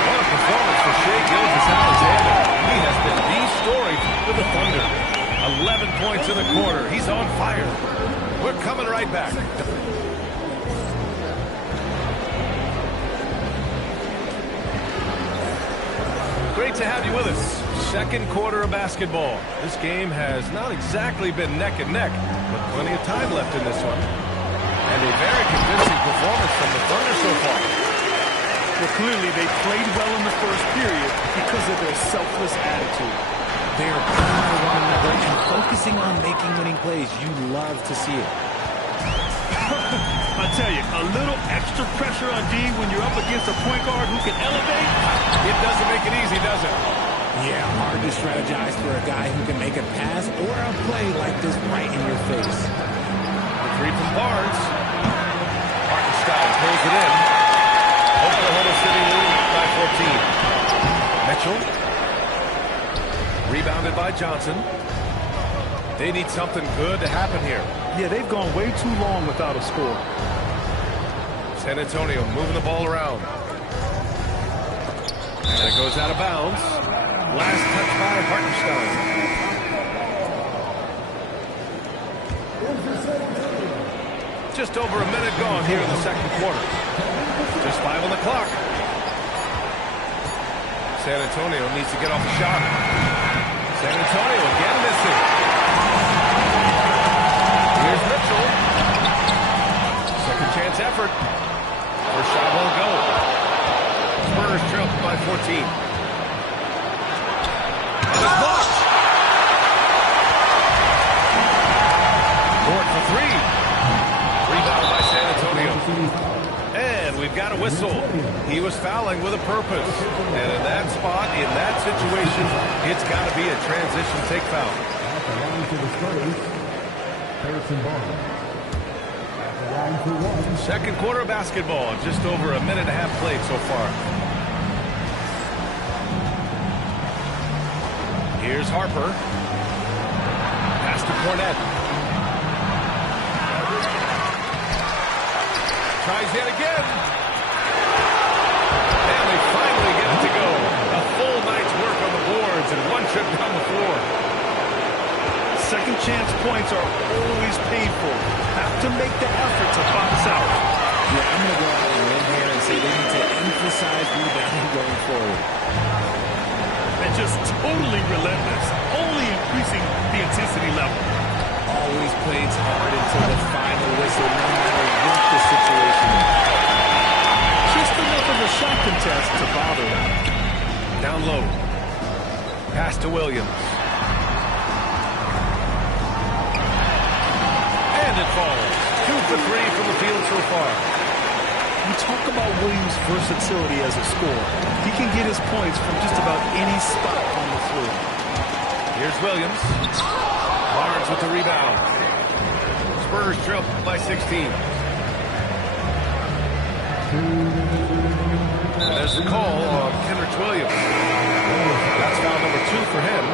What a performance for Shai Gilgeous-Alexander. He has been the story for the Thunder. 11 points in the quarter. He's on fire. We're coming right back. Great to have you with us. Second quarter of basketball. This game has not exactly been neck and neck, but plenty of time left in this one. And a very convincing performance from the Thunder so far. Well, clearly they played well in the first period because of their selfless attitude. They are playing for one another and focusing on making winning plays. You love to see it. I tell you, a little extra pressure on D when you're up against a point guard who can elevate. It doesn't make it easy, does it? Yeah, hard to strategize for a guy who can make a pass or a play like this right in your face. The 3 from Barnes. Hartenstein pulls it in. Oklahoma City leading by 14. Mitchell. Rebounded by Johnson. They need something good to happen here. Yeah, they've gone way too long without a score. San Antonio moving the ball around. And it goes out of bounds. Last touch by Hartenstein. Just over a minute gone here in the second quarter. Just 5 on the clock. San Antonio needs to get off the shot. San Antonio again missing. Here's Mitchell. Second chance effort. First shot won't go. Spurs trail by 14. And it's blocked. Gort for 3. Rebound by San Antonio. And we've got a whistle. He was fouling with a purpose. And in that spot, in that situation, it's got to be a transition take foul. Second quarter of basketball. Just over a minute and a half played so far. Here's Harper. Pass to Cornette. Tries yet again. And they finally get it to go. A full night's work on the boards and one trip down the floor. Second chance points are always paid for. Have to make the effort to box out. Yeah, I'm going to go out on a limb here and say they need to emphasize rebounding going forward. And just totally relentless, only increasing the intensity level. Always plays hard until the final whistle, no matter what the situation is. Just enough of a shot contest to bother him. Down low. Pass to Williams. And it falls. 2 for 3 from the field so far. You talk about Williams' versatility as a scorer. He can get his points from just about any spot on the floor. Here's Williams. Barnes with the rebound. Spurs trail by 16. And there's the call on Kenrich Williams. That's foul number 2 for him.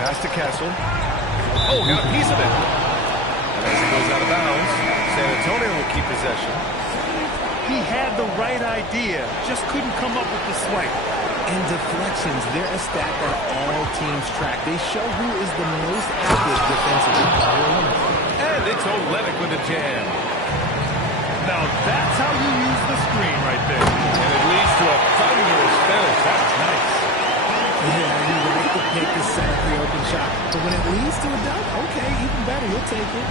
Pass to Castle. Oh, got a piece of it. And as he goes out of bounds, San Antonio will keep possession. He had the right idea, just couldn't come up with the swipe. And deflections, they're a stat that all teams track. They show who is the most active defensively. And it's Olenek with a jam. Now that's how you use the screen right there. And it leads to a thunderous finish. That's nice. Yeah, you like to pick the set up the open shot. But when it leads to a dunk, okay, even better, you'll take it.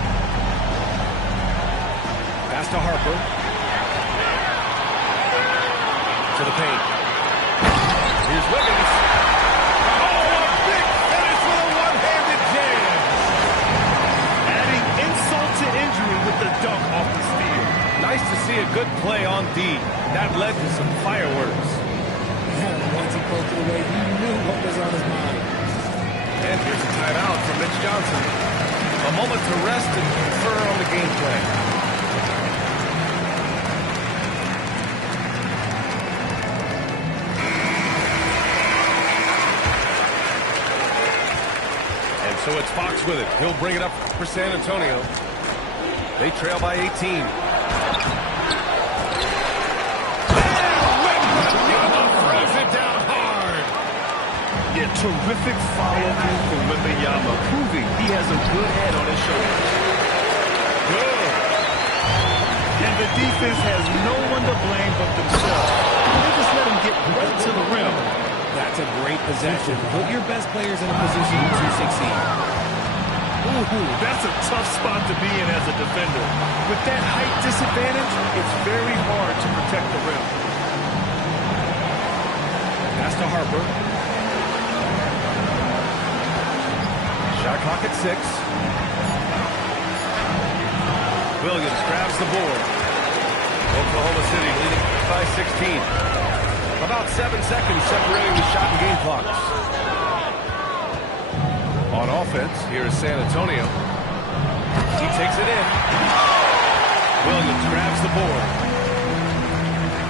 Pass to Harper. To the paint. Here's Wiggins. Oh, a big finish with a one-handed jam. Adding insult to injury with the dunk off the steal. Nice to see a good play on D. That led to some fireworks. Once he poked it away, he knew what was on his mind. And here's a timeout from Mitch Johnson. A moment to rest and confer on the game plan. And so it's Fox with it. He'll bring it up for San Antonio. They trail by 18. Terrific follow-through for Wembanyama, proving he has a good head on his shoulders. Good. And the defense has no one to blame but themselves. They just let him get right to the rim. That's a great possession. Put your best players in a position to succeed. Ooh, that's a tough spot to be in as a defender. With that height disadvantage, it's very hard to protect the rim. Pass to Harper. Shot clock at 6. Williams grabs the board. Oklahoma City leading by 16. About 7 seconds separating the shot and game clocks. On offense, here is San Antonio. He takes it in. Williams grabs the board.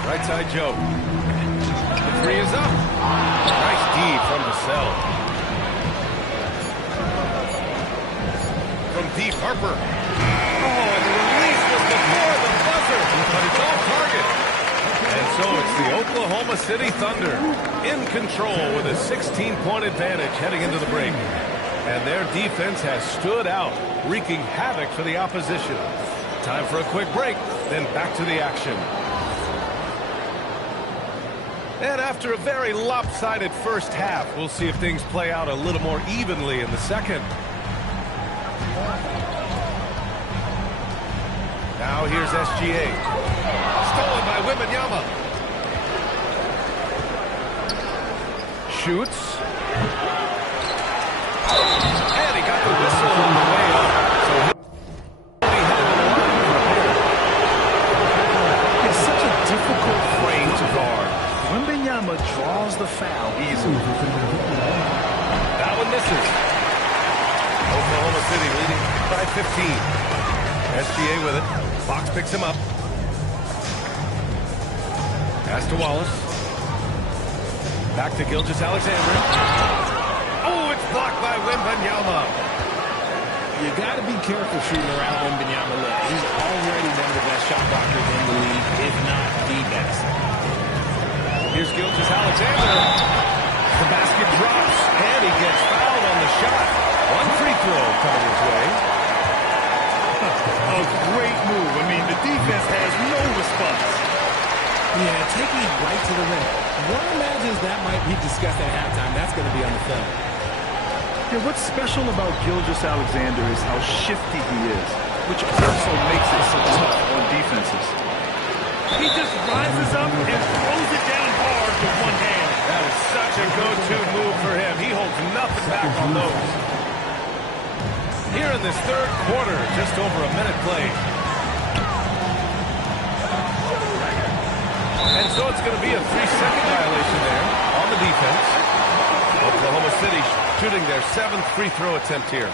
Right side Joe. The 3 is up. Nice D from Vassell. From deep, Harper. Oh, and the release was before the buzzer, but it's off target. And so it's the Oklahoma City Thunder in control with a 16-point advantage heading into the break. And their defense has stood out, wreaking havoc for the opposition. Time for a quick break, then back to the action. And after a very lopsided first half, we'll see if things play out a little more evenly in the second. Now here's SGA. Stolen by Wembanyama. Shoots. And he got the whistle on the way up. So he'll be headed to the line for a pair. It's such a difficult frame to guard. Wembanyama draws the foul easily. That one misses. Oklahoma City leading by 15. SGA with it. Fox picks him up. Pass to Wallace. Back to Gilgeous-Alexander. Oh, it's blocked by Wembanyama. You got to be careful shooting around Wembanyama. Look, he's already one of the best shot blockers in the league, if not the best. Here's Gilgeous-Alexander. The basket drops, and he gets fouled on the shot. One free throw coming his way. A great move. I mean, the defense has no response. Yeah, taking it right to the rim. One imagines that might be discussed at halftime. That's going to be on the film. Yeah, what's special about Gilgeous-Alexander is how shifty he is, which also makes it so tough on defenses. He just rises up and throws it down hard with one hand. That is such a go-to move for him. He holds nothing back on those. Here here in this third quarter. Just over a minute played. And so it's going to be a 3-second violation there on the defense. Oklahoma City shooting their 7th free throw attempt here.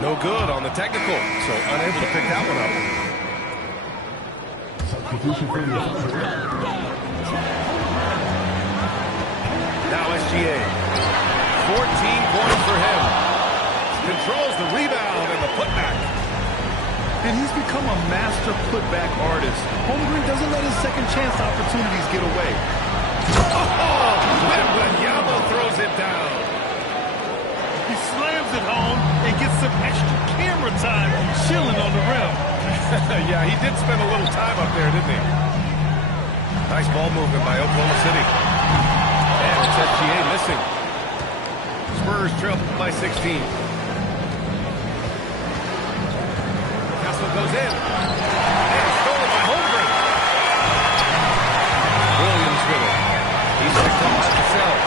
No good on the technical, so unable to pick that one up. Now SGA. 14 points for him. Controls the rebound and the putback. And he's become a master putback artist. Holmgren doesn't let his second chance opportunities get away. Oh, Wembanyama throws it down. He slams it home and gets some extra camera time chilling on the rim. Yeah, he did spend a little time up there, didn't he? Nice ball movement by Oklahoma City. And it's SGA missing. Spurs trail by 16. Castle goes in. And stolen by Holmgren. Williams with it. He's picked up by himself.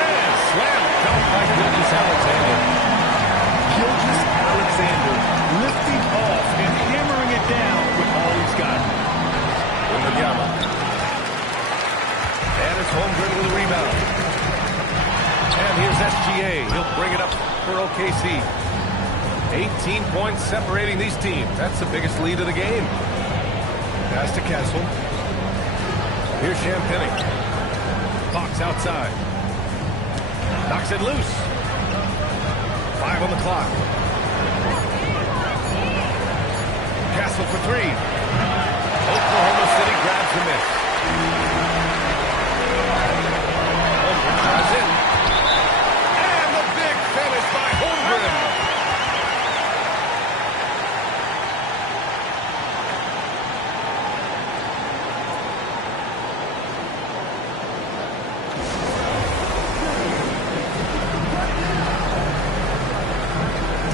And slam dunk by Gilgeous Alexander. Gilgeous Alexander lifting off and hammering it down with all he's got. Wembanyama. And it's Holmgren with a rebound. And here's SGA. He'll bring it up for OKC. 18 points separating these teams. That's the biggest lead of the game. Pass to Castle. Here's Champagnie. Fox outside. Knocks it loose. 5 on the clock. Castle for 3. Oklahoma City grabs the miss. Holmgren drives in. And the big finish by Holmgren.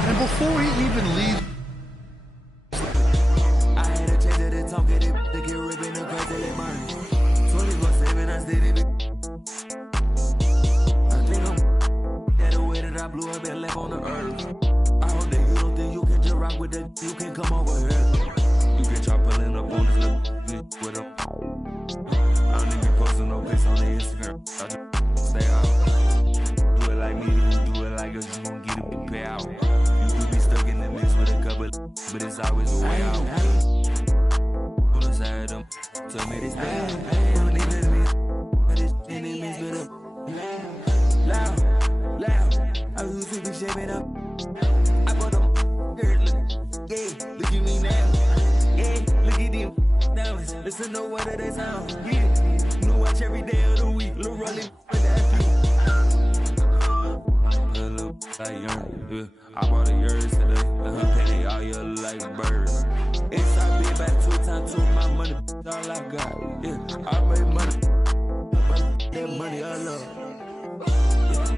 And before he even leaves, I had a change of the talk at it to get ripping the crazy like mine. 24/7, I stayed in it. I think I'm that the way that I blew up and left on the earth. I hope that you don't think you can just rock with that. You can come over here. You can try pulling up on this little bitch with a. I don't even posting no pics on the Instagram. I just stay out. Do it like me, do it like us. You gon' get a big payout. You could be stuck in the mix with a couple, but it's always a way out. On the side of them, tell me this bad. Don't even miss, but it's enemies with a loud, loud. I used to be shaping up. I bought them girls. Yeah, look at me now. Yeah, look at them. Now listen to what they sound. Yeah, new watch every day of the week. Little rolling with that feet. Like young, I bought a yours today. Her penny all year like a bird. Inside be back 2 times 2 my money, all I got. Yeah, I made money. That money I love. Yeah.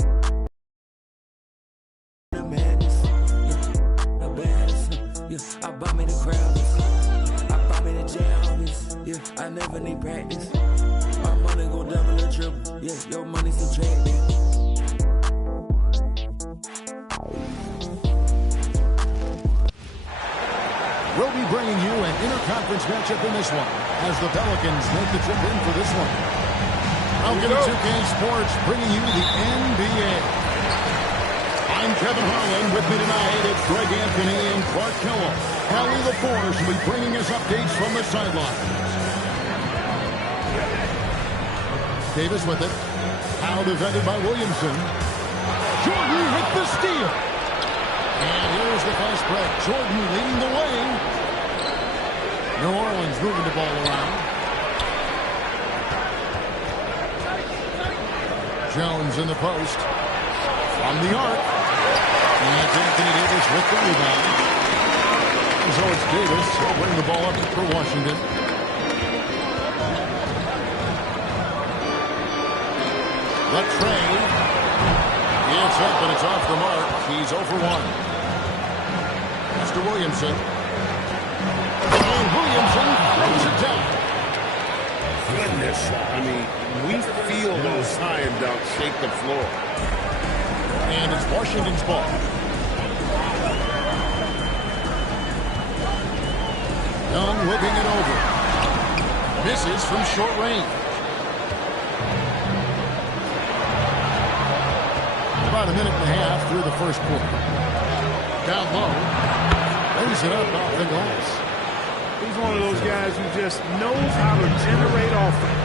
The madness, yeah. The baddest, yeah. I bought me the crowds. I bought me the jams. Yeah, I never need practice. My money go double or triple. Yeah, your money subtracted. We'll be bringing you an interconference matchup in this one as the Pelicans make the trip in for this one. I'll get 2K Sports bringing you the NBA. I'm Kevin Harlan. With me tonight, it's Greg Anthony and Clark Kellogg. Hallie LaForce will be bringing us updates from the sidelines. Davis with it. Now defended by Williamson. Jordan with the steal. And here's the fast break. Jordan leading the way. New Orleans moving the ball around. Jones in the post. From the arc. And Anthony Davis with the rebound. So it's Davis. He'll bring the ball up for Washington. The trade. It's up and it's off the mark. He's 0 for 1. Mr. Williamson. And Williamson throws it down. Goodness. I mean, we feel those high and dunks shake the floor. And it's Washington's ball. whipping it over. Misses from short range. About a minute and a half through the first quarter. Down low. Lays it up off the glass. He's one of those guys who just knows how to generate offense.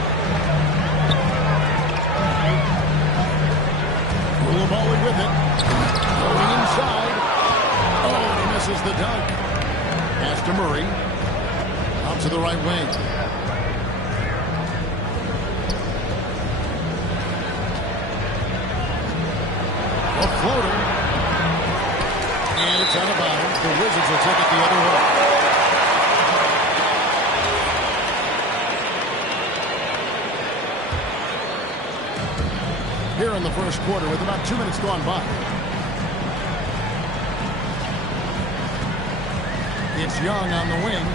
Koulibaly with it. Going inside. Oh, he misses the dunk. Pass to Murray. Out to the right wing. A floater. And it's out of bounds. The Wizards will take it the other way. Here in the first quarter with about 2 minutes gone by. It's Young on the wing.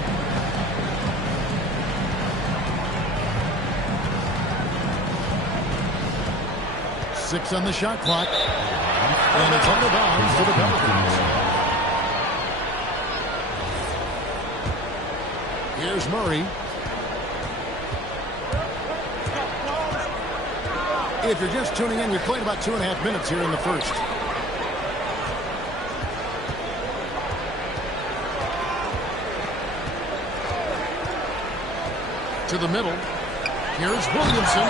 Six on the shot clock. And it's out of bounds to the Pelicans. Here's Murray. If you're just tuning in, we've played about 2.5 minutes here in the first. To the middle. Here's Williamson.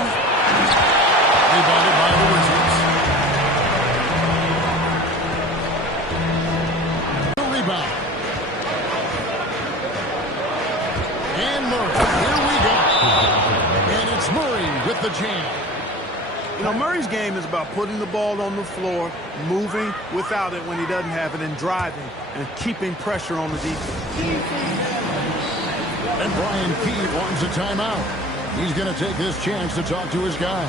Rebounded by the Wizards. The rebound. And Murray. Here we go. And it's Murray with the jam. You know, Murray's game is about putting the ball on the floor, moving without it when he doesn't have it, and driving and keeping pressure on the defense. And Brian Keefe wants a timeout. He's going to take this chance to talk to his guys.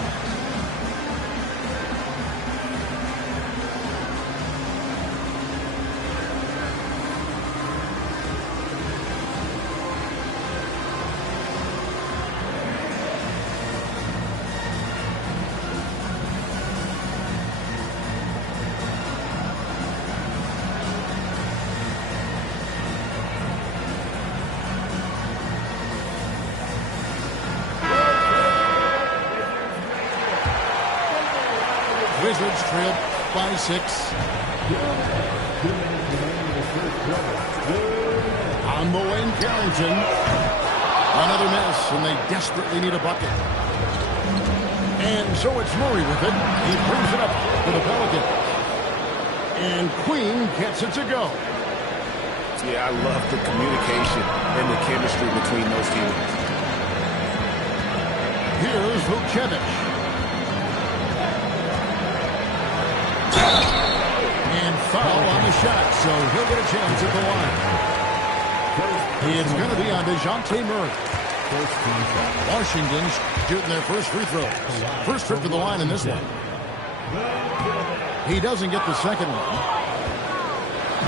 Wizards trail by 6. On the wing, Carrington. Another miss, and they desperately need a bucket. And so it's Murray with it. He brings it up for the Pelicans. And Queen gets it to go. Yeah, I love the communication and the chemistry between those teams. Here's Vukcevic. And foul on the shot, so he'll get a chance at the line. It's going to be on DeJounte Murray. Washington shooting their first free throw. First trip to the line in this one. He doesn't get the second one.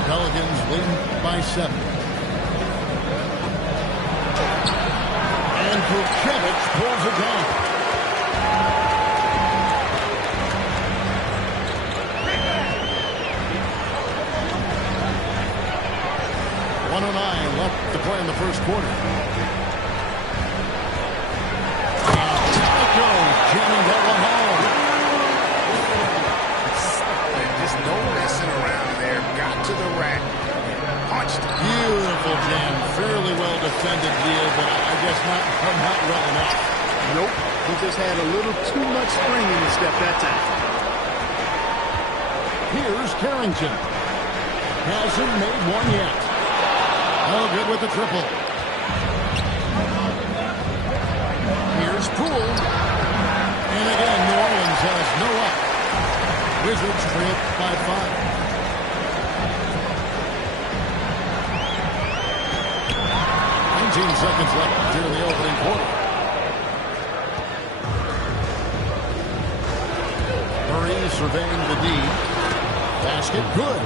Pelicans leading by 7. And Vukcevic pulls it down. Left to play in the first quarter. And down it goes. Jamming that one home. Just no messing around there. Got to the rack. Punched. Beautiful jam. Fairly well defended here, but I guess not well enough. Nope. He just had a little too much spring in his step that time. Here's Carrington. Hasn't made one yet. No good with the triple. Here's Poole. And again, New Orleans has no up. Wizards trail by 5. 19 seconds left here in the opening quarter. Murray surveying the D. Basket good.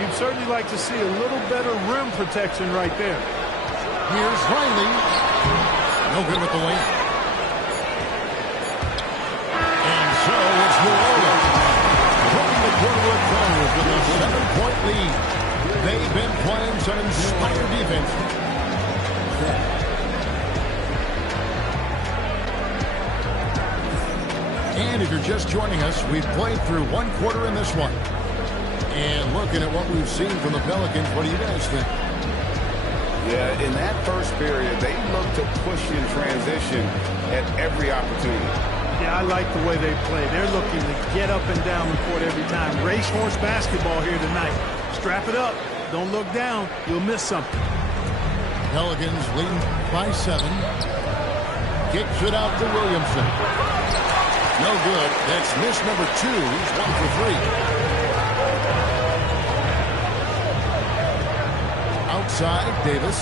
You'd certainly like to see a little better rim protection right there. Here's Riley. No good with the wing. And so it's New Orleans. Putting the quarter to a close with a 7-point lead. They've been playing some inspired defense. instead. And if you're just joining us, we've played through one quarter in this one. And looking at what we've seen from the Pelicans, what do you guys think? Yeah, in that first period, they looked to push in transition at every opportunity. Yeah, I like the way they play. They're looking to get up and down the court every time. Racehorse basketball here tonight. Strap it up. Don't look down. You'll miss something. Pelicans leading by 7. Kicks it out to Williamson. No good. That's miss number 2. He's 1 for 3. Outside, Davis.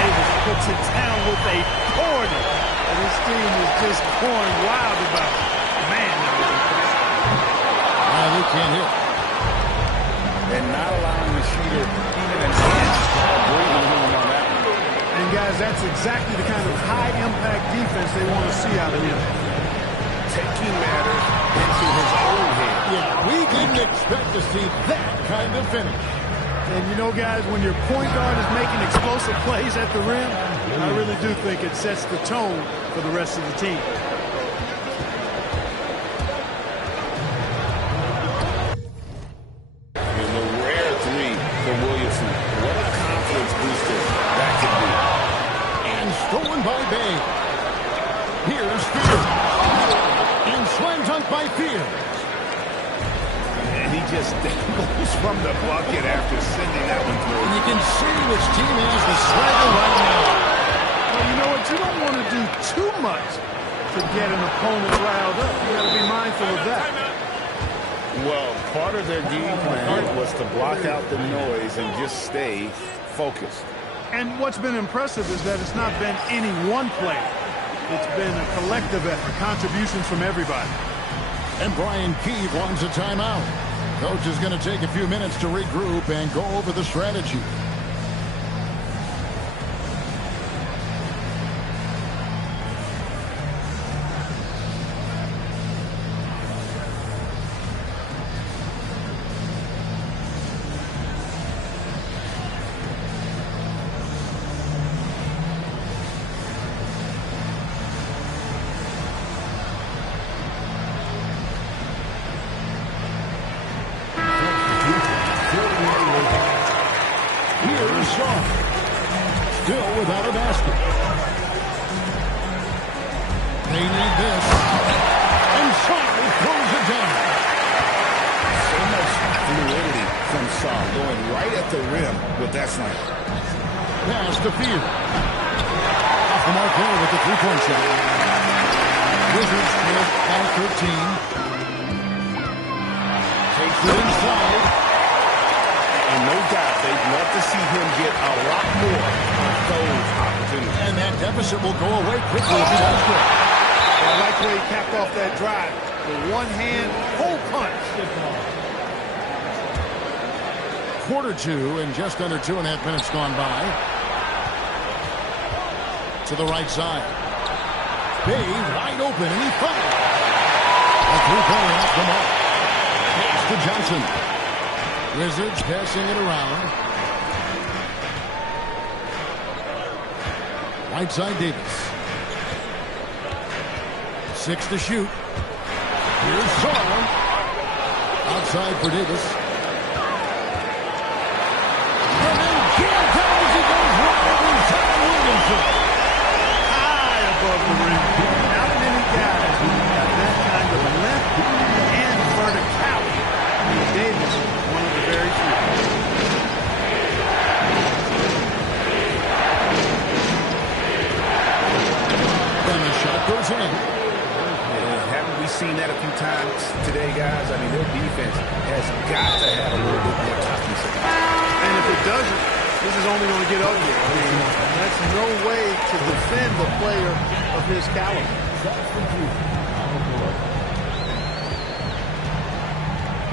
Davis puts it down with a 40. And his team is just going wild about it. Man, that was impressive. They can't hit. And not allowing the shooter even an inch of breathing room on that one. And guys, that's exactly the kind of high-impact defense they want to see out of him. Taking matters into his own hands. Yeah, we didn't expect to see that kind of finish. And you know, guys, when your point guard is making explosive plays at the rim, I really do think it sets the tone for the rest of the team. And the rare 3 for Williamson. What a confidence booster that could be. And stolen by Bay. Here's Fear. And slam dunk by Fear. And he just goes from the bucket after sending that one through. And you can see which team has the swagger right now. Well, you know what? You don't want to do too much to get an opponent riled up. You got to be mindful of that. Well, part of their game plan was to block out the noise and just stay focused. And what's been impressive is that it's not been any one player. It's been a collective effort, contributions from everybody. And Brian Keefe wants a timeout. Coach is going to take a few minutes to regroup and go over the strategy. Still without a basket. They need this. And Shaw throws it down. So much fluidity from Shaw going right at the rim with that slam. Pass to Fear. Off the mark there with the three-point shot. Wizards trail by 13. Takes it inside. And no doubt they'd love to see him get a lot more of those opportunities. And that deficit will go away quickly if he does good. I like the way he capped off that drive. The one-hand pull punch. Quarter 2 and just under 2.5 minutes gone by. To the right side. Bay wide open and he fired. A three-pointer off the mark. Pass to Johnson. Wizards passing it around. Right side Davis. 6 to shoot. Here's Shaw. Outside for Davis. And then Jam down as he goes right over Zion Williamson. High above the rim. Not many guys who have that kind of length and verticality. Davis, one of the very few. And the shot goes in. Haven't we seen that a few times today, guys? I mean, their defense has got to have a little bit more toughness. And if it doesn't, this is only going to get ugly. I mean, that's no way to defend a player of his caliber.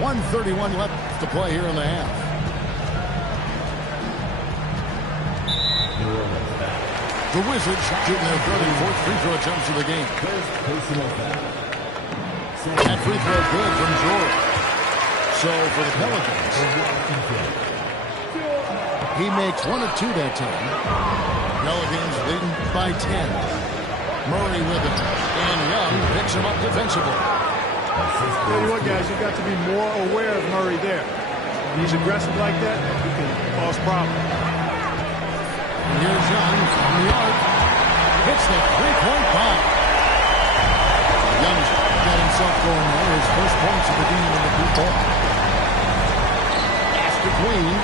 1:31 left to play here in the half. The Wizards shooting their third and fourth free throw attempts of the game. That free throw good from George. So for the Pelicans, he makes 1 of 2 that time. Pelicans leading by 10. Murray with it. And Young picks him up defensively. Tell you what, guys, you've got to be more aware of Murray there. When he's aggressive like that, he can cause problems. Here's Young from the arc. Hits the three-point bomb. Young's got himself going there. His first points of the game in the blue ball. Pass to Queen.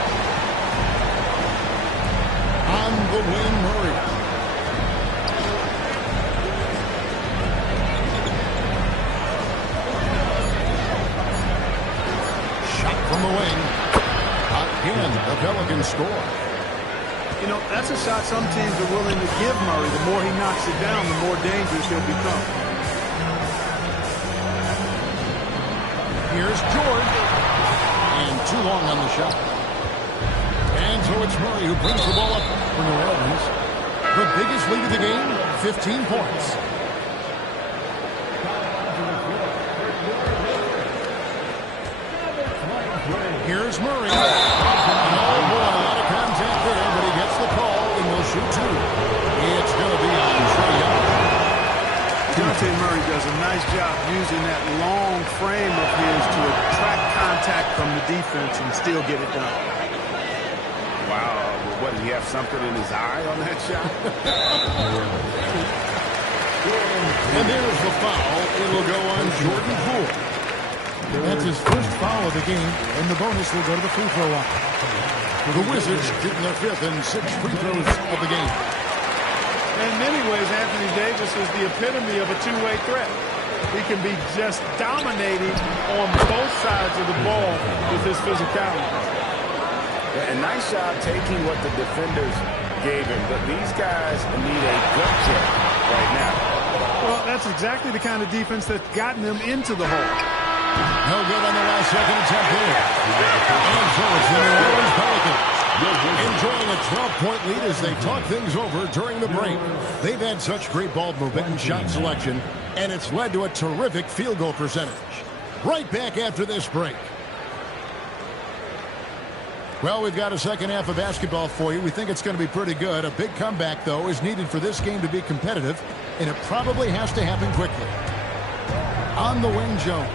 On the wing, Murray. Shot from the wing. Again, the Pelicans score. You know, that's a shot some teams are willing to give Murray. The more he knocks it down, the more dangerous he'll become. Here's George. And too long on the shot. And so it's Murray who brings the ball up for New Orleans. The biggest lead of the game, 15 points. Here's Murray. Oh, boy, a lot of contact there, but he gets the call and will shoot 2. It's going to be on Trae Young. Dejounte Murray does a nice job using that long frame of his to attract contact from the defense and still get it done. Wow. What, did he have something in his eye on that shot? And there's the foul. It'll go on Jordan Poole. That's his first foul of the game, and the bonus will go to the free throw line. The Wizards getting their 5th and 6th free throws of the game. In many ways, Anthony Davis is the epitome of a two-way threat. He can be just dominating on both sides of the ball with his physicality. And nice job taking what the defenders gave him. But these guys need a gut check right now. Well, that's exactly the kind of defense that's gotten them into the hole. No good on the last second attempt here. And so it's the New Orleans Pelicans enjoying a 12-point lead as they talk things over during the break. They've had such great ball movement and shot selection, and it's led to a terrific field goal percentage. Right back after this break. Well, we've got a second half of basketball for you. We think it's going to be pretty good. A big comeback, though, is needed for this game to be competitive, and it probably has to happen quickly. On the wing, Jones.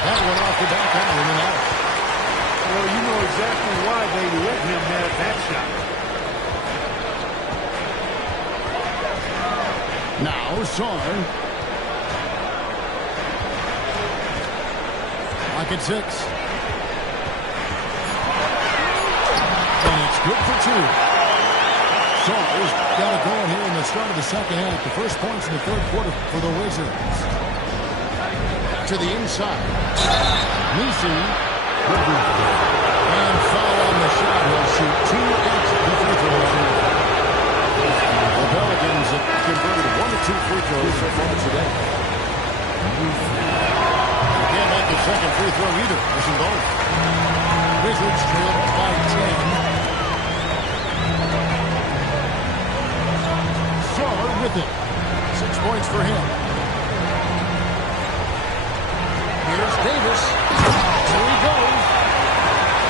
That one off the back iron and out. Well, you know exactly why they let him have that shot. Now, Sarr. Lock at 6. And it's good for 2. Sarr's got it going here in the start of the second half. The first points in the third quarter for the Wizards. To the inside. Nisi. And foul on the shot. He'll shoot 2 at the free throw line. The Pelicans have converted 1 of 2 free throws so far today. Can't make the second free throw either. Missing both. Wizards trail by 10. Sarr with it. 6 points for him. Here's Davis. Here he goes.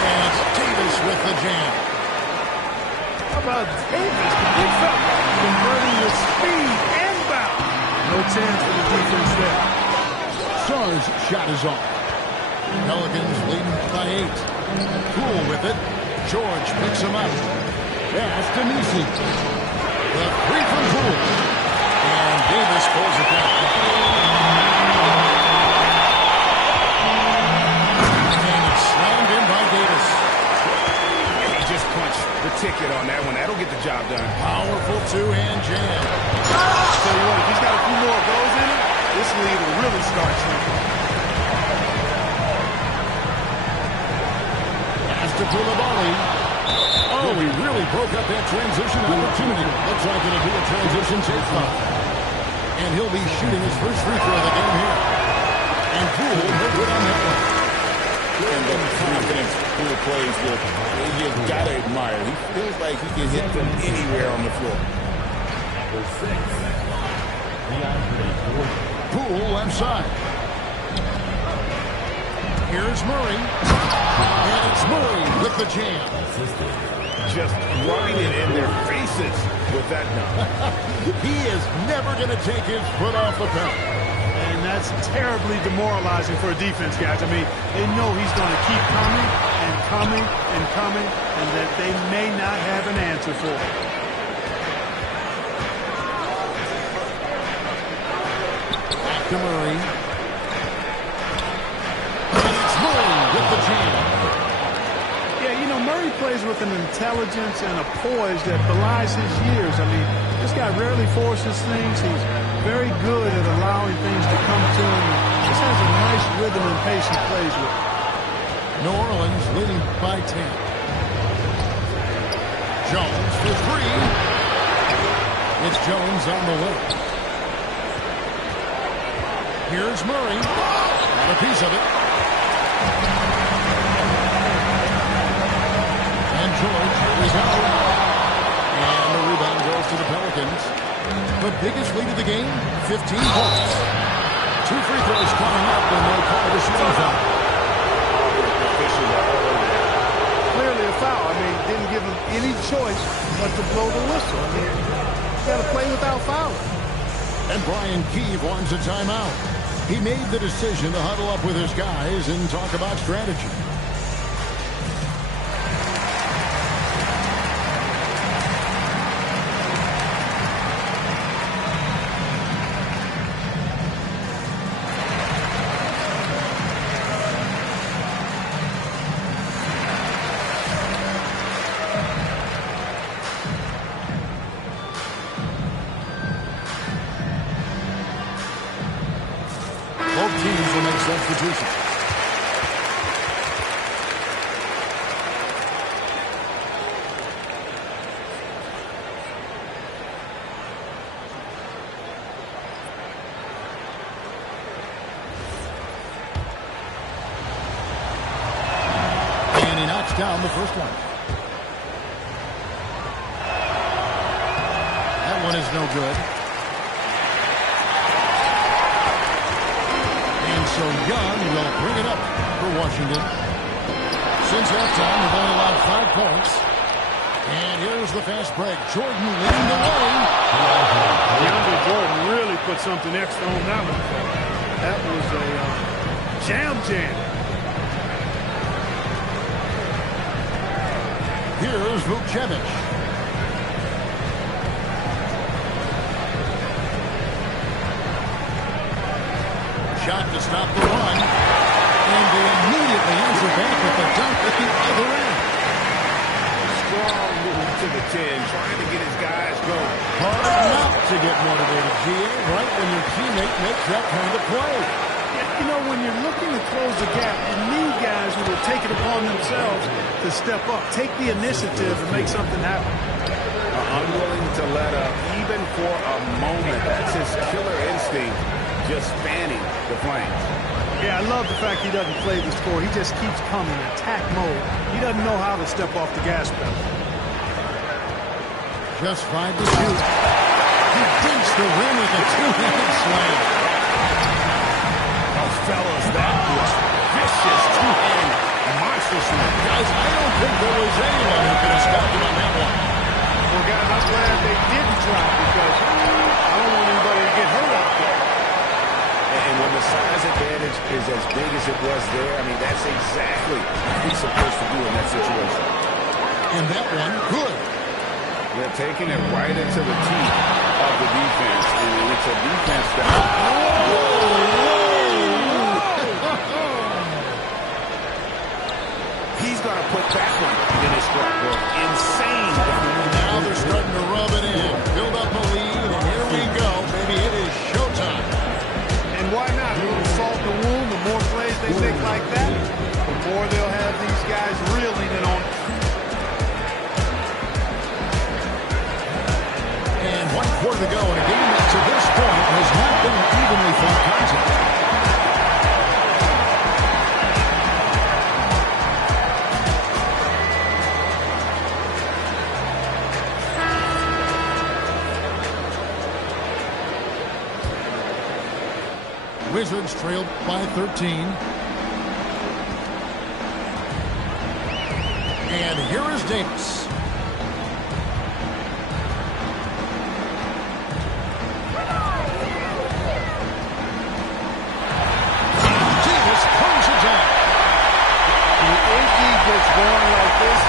And it's Davis with the jam. How about Davis? Big fella. Converting with speed and bounce. No chance for the defense there. Sarr's shot is off. Pelicans leading by 8. Poole with it. George picks him up. Pass to Nisi. The 3 from Poole. And Davis pulls it down. And it's slammed in by Davis. He just punched the ticket on that one. That'll get the job done. Powerful 2-hand jam. Tell you what, if he's got a few more of those in it, this lead will really start shrinking. Pass to Koulibaly. Oh, he really broke up that transition opportunity. Looks like it'll be a transition take foul. And he'll be shooting his first free throw of the game here. And Poole no good on that one. And the confidence Poole plays with, you've got to admire. He feels like he can hit from anywhere on the floor. Poole left side. Here's Murray. And it's Murray with the jam. Just rubbing it in their faces with that dunk. He is never going to take his foot off the pedal. And that's terribly demoralizing for a defense, guys. I mean, they know he's going to keep coming and coming and coming, and that they may not have an answer for it. Back to Murray. And it's Murray with the jam. Yeah, you know, Murray plays with an intelligence and a poise that belies his years. I mean, this guy rarely forces things. He's very good at allowing things to come to him. Just has a nice rhythm and pace he plays with. New Orleans leading by 10. Jones for three. It's Jones on the way. Here's Murray. Got a piece of it. And George, here we go. And the rebound goes to the Pelicans. The biggest lead of the game, 15 points. 2 free throws coming up, and they'll call the shooting foul. Clearly a foul. I mean, didn't give him any choice but to blow the whistle. I mean, you got to play without fouling. And Brian Keefe wants a timeout. He made the decision to huddle up with his guys and talk about strategy. Both teams will make substitutions. And he knocks down the first one. That one is no good. So Young will bring it up for Washington. Since halftime, they've only allowed 5 points. And here's the fast break. Jordan leading the way. DeAndre Jordan really put something extra on that one. That was a jam. Here's Vukcevic. Shot to stop the run. And they immediately answer back with the dunk at the other end. Strong move to the 10, trying to get his guys going. Hard not to get motivated, GA, right when your teammate makes that kind of play. You know, when you're looking to close the gap, you need guys who will take it upon themselves to step up, take the initiative, and make something happen. Unwilling to let up, even for a moment. That's his killer instinct, just fanning the flames. Yeah, I love the fact he doesn't play the score. He just keeps coming, attack mode. He doesn't know how to step off the gas pedal. Just 5 to shoot. He dinks the rim with a 2-handed slam. Oh, fellas, that was vicious two-hand monster slam. Guys, I don't think there was anyone who could have stopped him on that one. Well, guys, I'm glad they didn't try because I don't want anybody to get hurt out there. And when the size advantage is as big as it was there, I mean, that's exactly what he's supposed to do in that situation. And that one, good. They're taking it right into the teeth of the defense. And it's a defense that... He's going to put that one in his scrapbook. Insane. Now they're starting to rub it in. Build up a lead, and here we go. Maybe it is showtime. And why not? A little salt in the wound. The more plays they make like that, the more they'll have these guys reeling it on. And 1 quarter to go in a game that to this point has not been an evenly fought contest. Wizards trailed by 13. And here is Davis. Davis pulls it down. When AD gets going like this,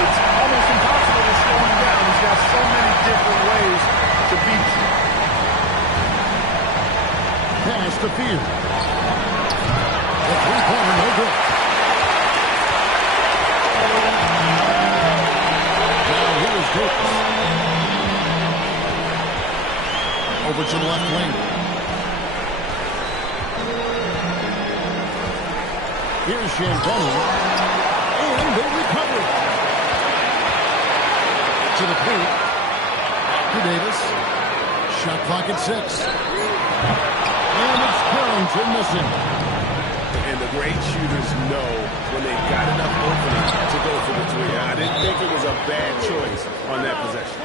it's almost impossible to slow him down. He's got so many different ways to beat you. Pass to Field. The three-pointer, no good. Now here is Davis. Over to the left wing. Here's Shamboni. And they recover. To the paint. To Davis. Shot clock at 6. And it's Carrington missing. And the great shooters know when they've got enough opening to go for the three. I didn't think it was a bad choice on that possession.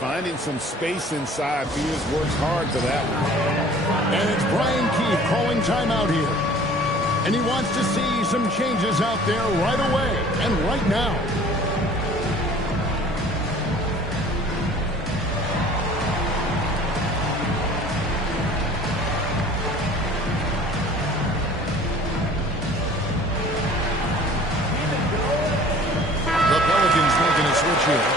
Finding some space inside, Pierce works hard for that one. And it's Brian Keefe calling timeout here. And he wants to see some changes out there right away and right now. The Pelicans making a switch here.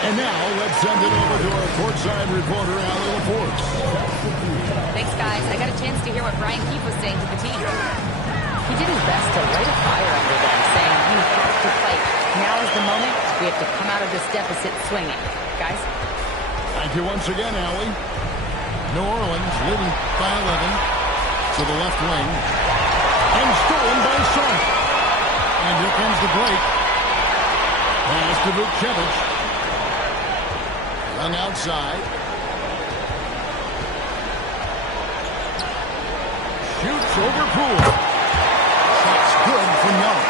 And now let's send it over to our courtside reporter, Allie LaForce. Thanks, guys. I got a chance to hear what Brian Keefe was saying to the team. He did his best to light a fire under them, saying, you have to fight. Now is the moment. We have to come out of this deficit swinging. Guys? Thank you once again, Allie. New Orleans leading by 11 to the left wing. And stolen by Sonic. And here comes the break. Pass to Vukcevic. Young outside. Shoots over Poole. Shot's good from Young.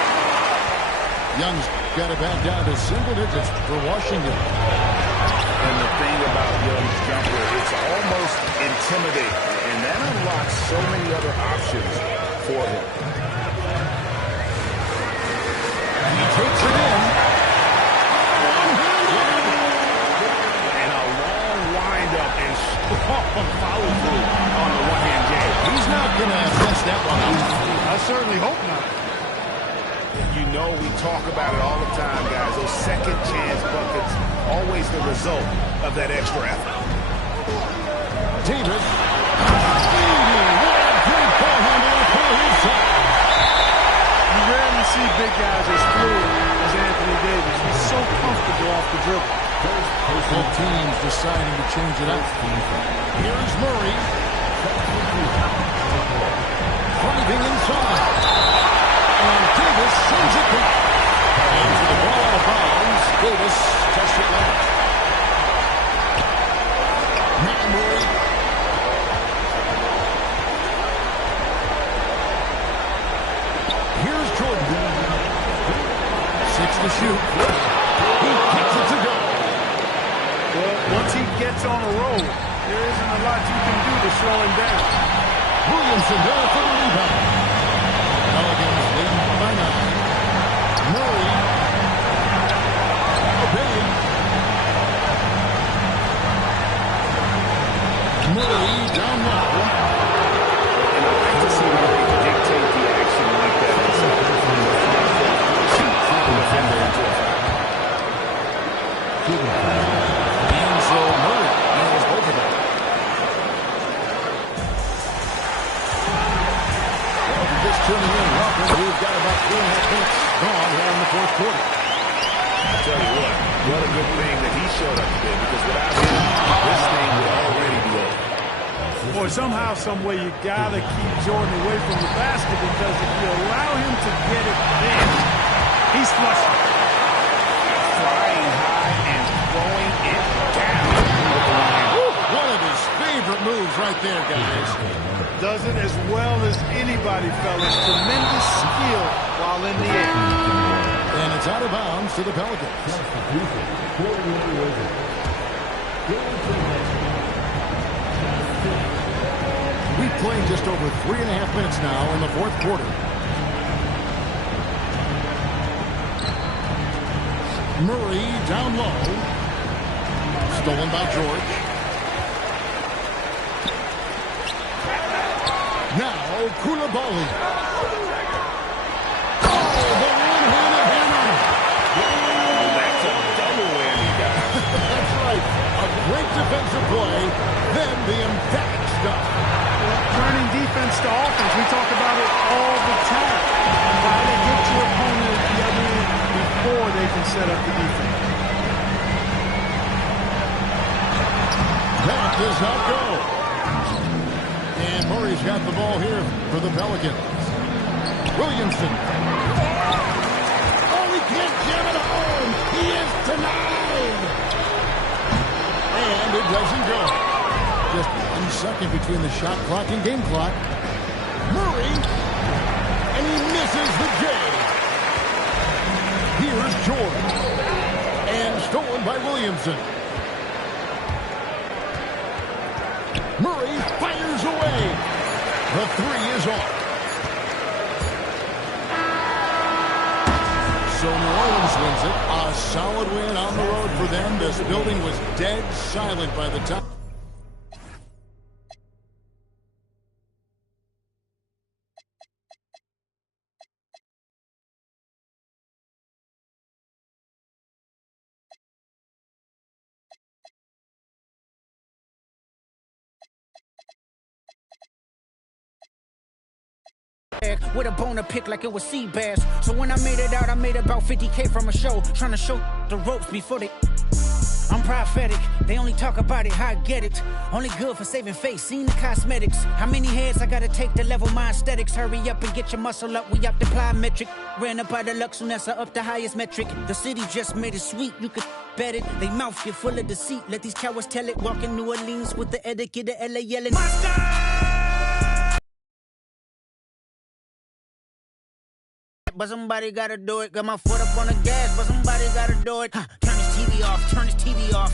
Young's got it back down to single digits for Washington. And the thing about Young's jumper, it's almost intimidating. And that unlocks so many other options for him. He takes it in. And a long windup and strong follow through on the one-hand jab. He's not going to mess that one up. I certainly hope not. You know we talk about it all the time, guys. Those second chance buckets, always the result of that extra effort. Davis. What a great ball handler for his side. You rarely see big guys as fluid as Anthony Davis. He's so comfortable off the dribble. Both teams deciding to change it up. Here's Murray. Driving inside. And Davis sends it back. And to the ball out of bounds. Davis tests it left. Now Murray. Here's Jordan. 6 to shoot. He gets it to go. Well, once he gets on a roll, there isn't a lot you can do to slow him down. Williamson there for the rebound. Pelicans leading by 9. Murray. Obey. Murray down low. And I like to see Murray dictate the action like that. And so Murray nails both of them. Well, if you're just tuning in, welcome. We've got about 3.5 minutes gone here in the fourth quarter. I'll tell you what a good thing that he showed up today, because without him, this thing would already be over. Boy, somehow, some way, you got to keep Jordan away from the basket, because if you allow him to get it then, he's flushing. Flying high and throwing it down. One of his favorite moves right there, guys. Does it as well as anybody, fellas. Tremendous skill while in the air. And it's out of bounds to the Pelicans. We've played just over 3.5 minutes now in the fourth quarter. Murray down low. Stolen by George. Now Koulibaly. Oh, the one-handed hammer. That's a double whammy, guys. That's right. A great defensive play, then the emphatic stuff. Turning defense to offense, we talk about it all the time. Try to get your opponent at the other end before they can set up the defense. That does not go. And Murray's got the ball here for the Pelicans. Williamson. Oh, he can't jam it home. He is denied. And it doesn't go. Just 1 second between the shot clock and game clock. Murray. And he misses the J. Here's George. And stolen by Williamson. Murray fires away. The three is off. So New Orleans wins it. A solid win on the road for them. This building was dead silent by the time. With a bone to pick like it was sea bass. So when I made it out, I made about 50K from a show. Trying to show the ropes before they... I'm prophetic. They only talk about it, how I get it. Only good for saving face, seen the cosmetics. How many heads I gotta take to level my aesthetics? Hurry up and get your muscle up, we up the plyometric. Ran up by the Lux, soon as I up the highest metric. The city just made it sweet, you could bet it. They mouth get full of deceit, let these cowards tell it. Walk in New Orleans with the etiquette of LA yelling. But somebody gotta do it. Got my foot up on the gas, but somebody gotta do it. Turn this TV off, turn this TV off.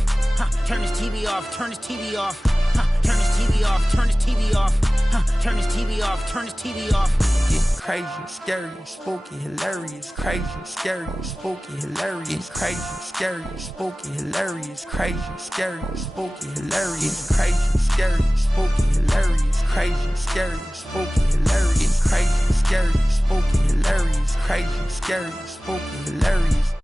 Turn this TV off, turn this TV off. Turn this TV off, turn this TV off. Turn this TV off, turn this TV off. It's crazy, scary, spooky, hilarious. Crazy, scary, spooky, hilarious. Crazy, scary, spooky, hilarious. Crazy, scary, spooky, hilarious. Crazy, scary, spooky, hilarious. Crazy, scary, spooky, hilarious. Crazy, scary, spooky, hilarious. Crazy, scary, spooky, hilarious.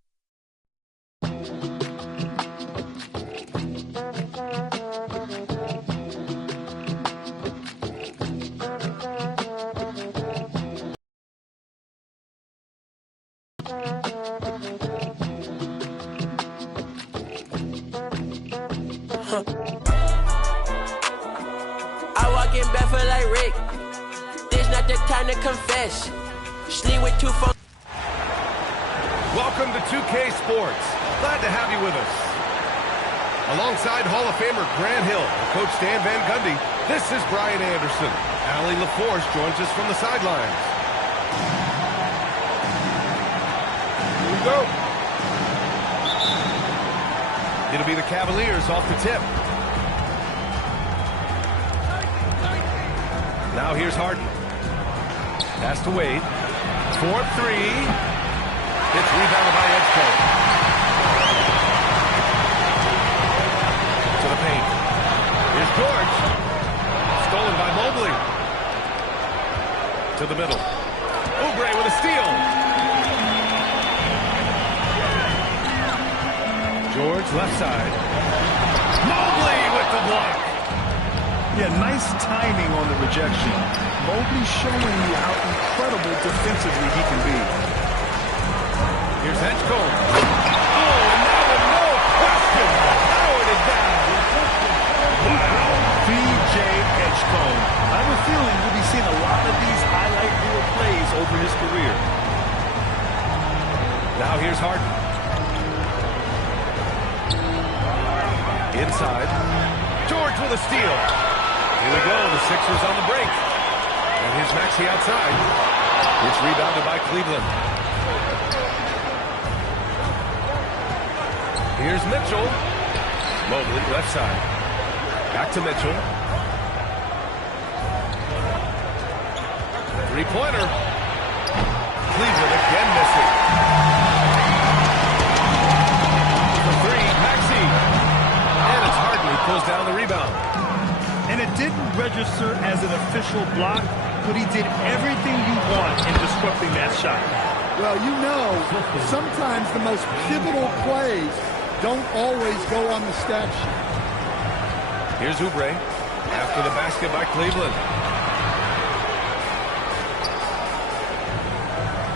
I walk in barefoot like Rick. This not the time to confess. Sleep with 2 phones. Welcome to 2K Sports. Glad to have you with us. Alongside Hall of Famer Grant Hill and Coach Dan Van Gundy, this is Brian Anderson. Allie LaForce joins us from the sidelines. Here we go. It'll be the Cavaliers off the tip. Now here's Harden. Pass to Wade. 4-3. It's rebounded by Edgecombe. To the paint. Here's George. Stolen by Mobley. To the middle. Oubre with a steal. George left side. Mobley with the block. Yeah, nice timing on the rejection. Mobley showing you how incredible defensively he can be. Here's Edgecombe. Oh, and now with no question, powered it down. Wow, B.J. Edgecombe. I have a feeling we'll be seeing a lot of these highlight reel plays over his career. Now here's Harden. Inside. George with a steal. Here we go, the Sixers on the break. And here's Maxey outside. It's rebounded by Cleveland. Here's Mitchell. Mobley, left side. Back to Mitchell. Three-pointer. Cleveland again missing. pulls down the rebound. And it didn't register as an official block, but he did everything you want in disrupting that shot. Well, you know, sometimes the most pivotal plays don't always go on the stat sheet. Here's Oubre after the basket by Cleveland.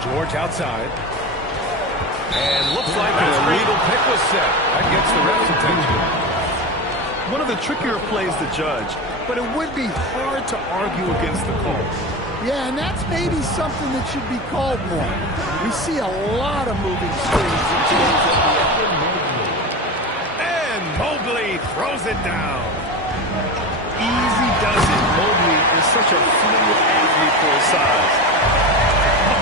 George outside. And looks like a legal pick was set. That gets the ref's attention. One of the trickier plays to judge, but it would be hard to argue against the call. Yeah, and that's maybe something that should be called more. We see a lot of moving screens and changes. And Mobley throws it down. Easy does it. Mobley is such a fluid athlete for his size.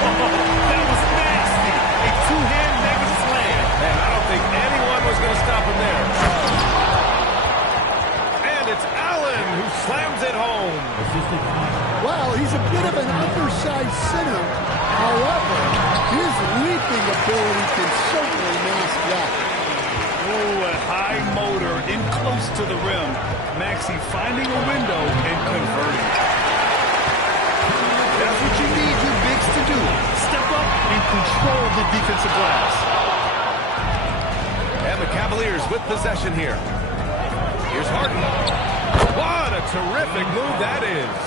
That was nasty. A two-hand mega slam. And I don't think anyone was going to stop him there. And it's Allen who slams it home. Well, he's a bit of an undersized center. However, his leaping ability can certainly mask that. Oh, a high motor in close to the rim. Maxey finding a window and converting. That's what you need your bigs to do. Step up and control the defensive glass. And the Cavaliers with possession here. Here's Harden. What a terrific move that is.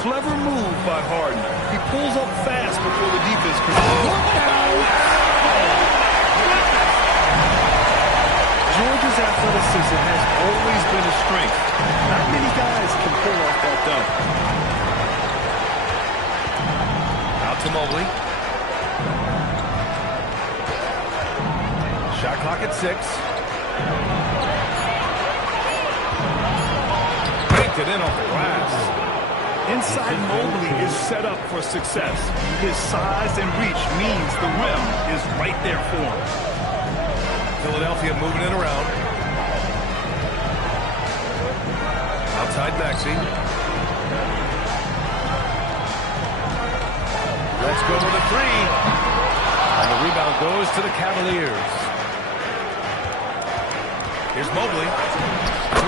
Clever move by Harden. He pulls up fast before the defense can. George's athleticism has always been a strength. Not many guys can pull off that dunk. Out to Mobley. Shot clock at 6. Banked it in off the glass. Inside Mobley is set up for success. His size and reach means the rim is right there for him. Philadelphia moving it around. Outside Maxey. Let's go with a 3. And the rebound goes to the Cavaliers. Here's Mobley.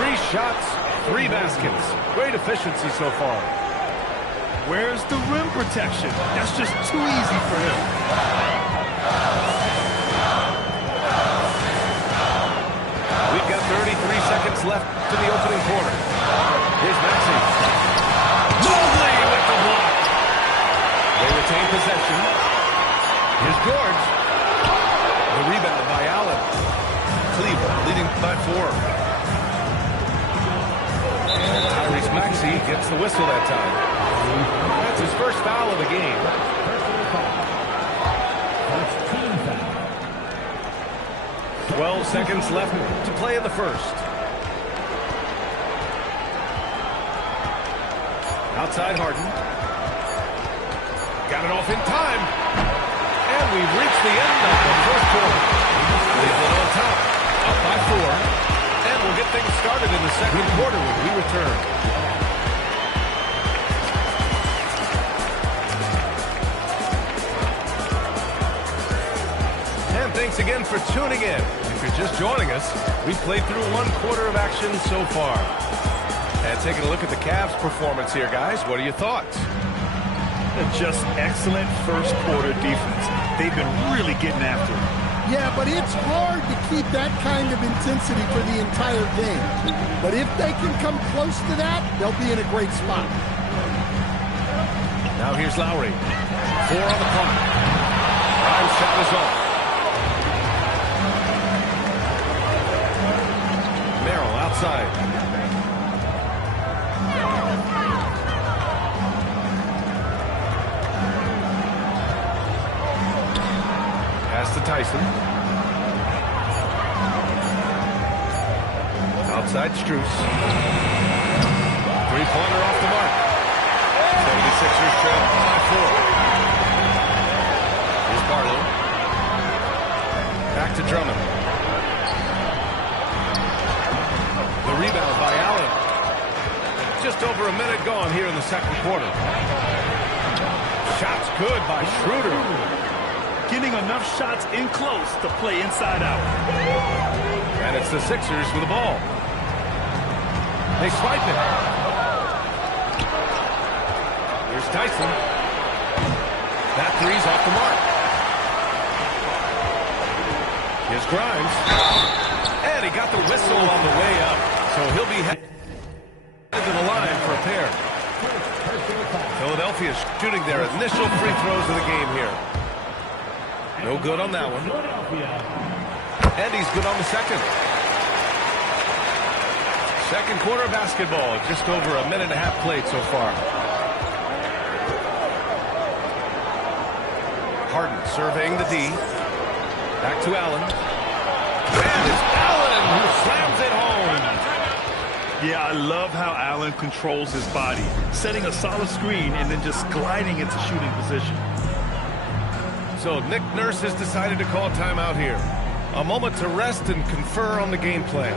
3 shots, 3 baskets. Great efficiency so far. Where's the rim protection? That's just too easy for him. We've got 33 seconds left to the opening quarter. Here's Maxey. Mobley with the block. They retain possession. Here's George. The rebound by Allen. Cleveland leading by 4. And Tyrese Maxey gets the whistle that time. That's his first foul of the game. 12 seconds left to play in the first. Outside Harden. Got it off in time. And we've reached the end of the first quarter. Cleveland on top, up by 4. And we'll get things started in the second quarter when we return. And thanks again for tuning in. If you're just joining us, we've played through 1 quarter of action so far. And taking a look at the Cavs' performance here, guys. What are your thoughts? Just excellent first quarter defense. They've been really getting after it. Yeah, but it's hard to keep that kind of intensity for the entire game. But if they can come close to that, they'll be in a great spot. Now here's Lowry. 4 on the clock. Prime shot is off. Merrill outside. Pass to Tyson. Outside Strus. 3-pointer off the mark. 76ers trail by 4. Here's Barlow. Back to Drummond. The rebound by Allen. Just over a minute gone here in the second quarter. Shots good by Schroeder. Getting enough shots in close to play inside out. And it's the Sixers with the ball. They swipe it. Here's Tyson. That three's off the mark. Here's Grimes. And he got the whistle on the way up. So he'll be headed to the line for a pair. Philadelphia shooting their initial free throws of the game here. No good on that one. And he's good on the second. Second quarter basketball, just over a minute and a half played so far. Harden surveying the D. Back to Allen. And it's Allen who slams it home. Yeah, I love how Allen controls his body, setting a solid screen and then just gliding into shooting position. So Nick Nurse has decided to call timeout here. A moment to rest and confer on the game plan.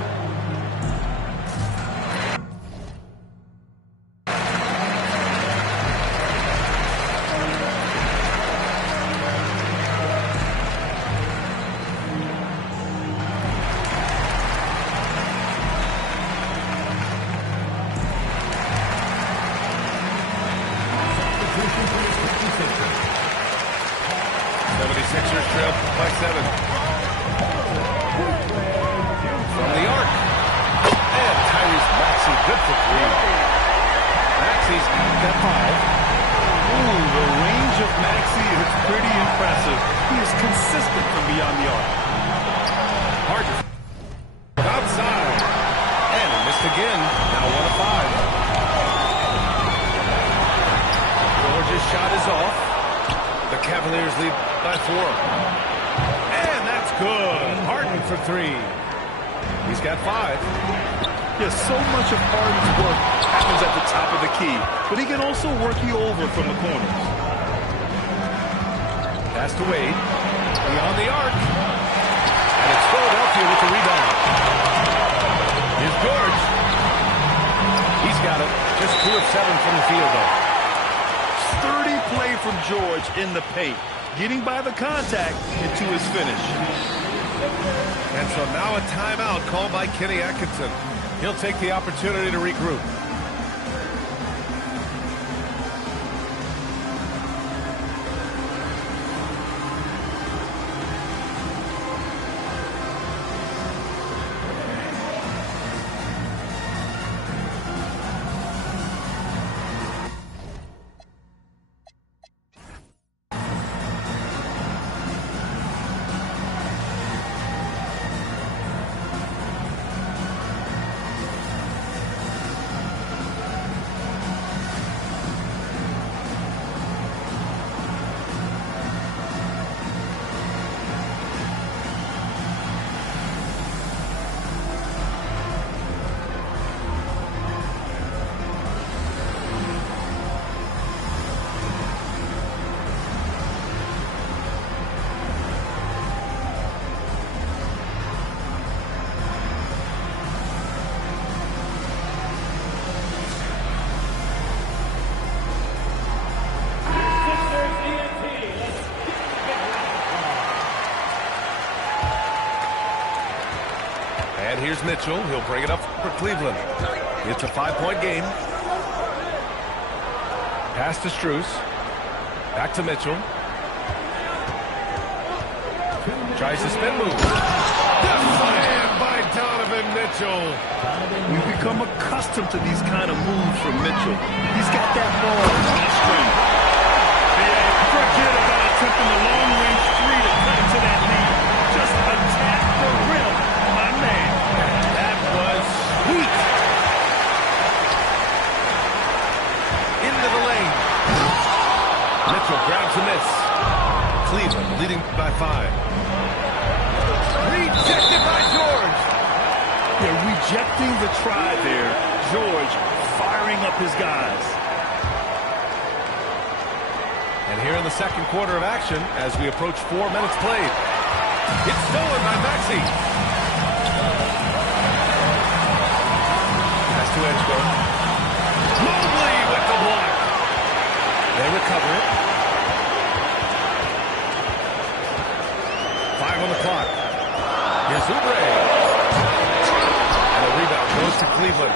In the paint, getting by the contact into his finish. And so now a timeout called by Kenny Atkinson. He'll take the opportunity to regroup. Here's Mitchell. He'll bring it up for Cleveland. It's a 5-point game. Pass to Strus. Back to Mitchell. Tries to spin move. The slam by Donovan Mitchell. We've become accustomed to these kind of moves from Mitchell. He's got that ball on the string. Yeah, forget about attempting the long-range three to cut into that lead. Just attack the rim, my man. Sweet. Into the lane. Mitchell grabs a miss. Cleveland leading by 5. Rejected by George. They're rejecting the try there. George firing up his guys. And here in the second quarter of action, as we approach 4 minutes played. It's stolen by Maxey. To Edgeco. Mobley with the block. They recover it. 5 on the clock. Here's Oubre. goes to Cleveland.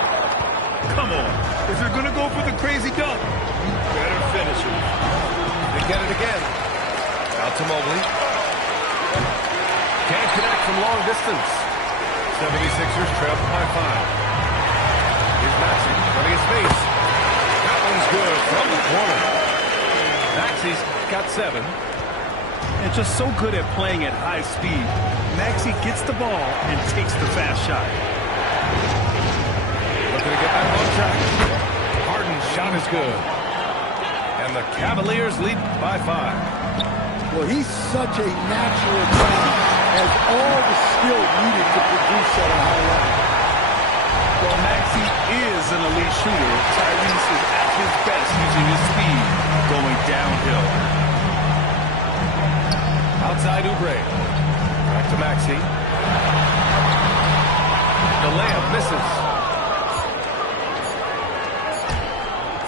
Come on. If you're going to go for the crazy dunk, you better finish it. They get it again. Out to Mobley. Can't connect from long distance. 76ers trail by 5. Here's Maxey running his face. That one's good from the corner. Maxey's got 7. And just so good at playing at high speed. Maxey gets the ball and takes the fast shot. Looking to get back on track. Harden's shot is good. And the Cavaliers lead by 5. Well, he's such a natural talent, has all the skill needed to produce at a high level. While Maxey is an elite shooter, Tyrese is at his best using his speed going downhill. Outside Oubre. Back to Maxey. The layup misses.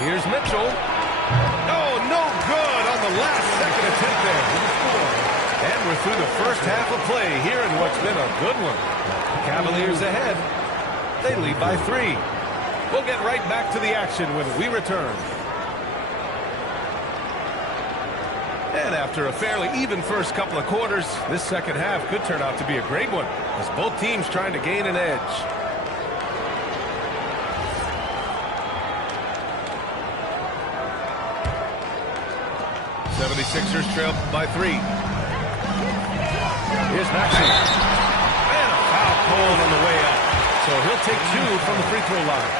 Here's Mitchell. Oh, no good on the last second attempt there. And we're through the first half of play here in what's been a good one. Cavaliers ahead. They lead by 3. We'll get right back to the action when we return. And after a fairly even first couple of quarters, this second half could turn out to be a great one, as both teams trying to gain an edge. '76ers trail by 3. Here's Maxey. And a foul called on the way up. So he'll take 2 from the free throw line.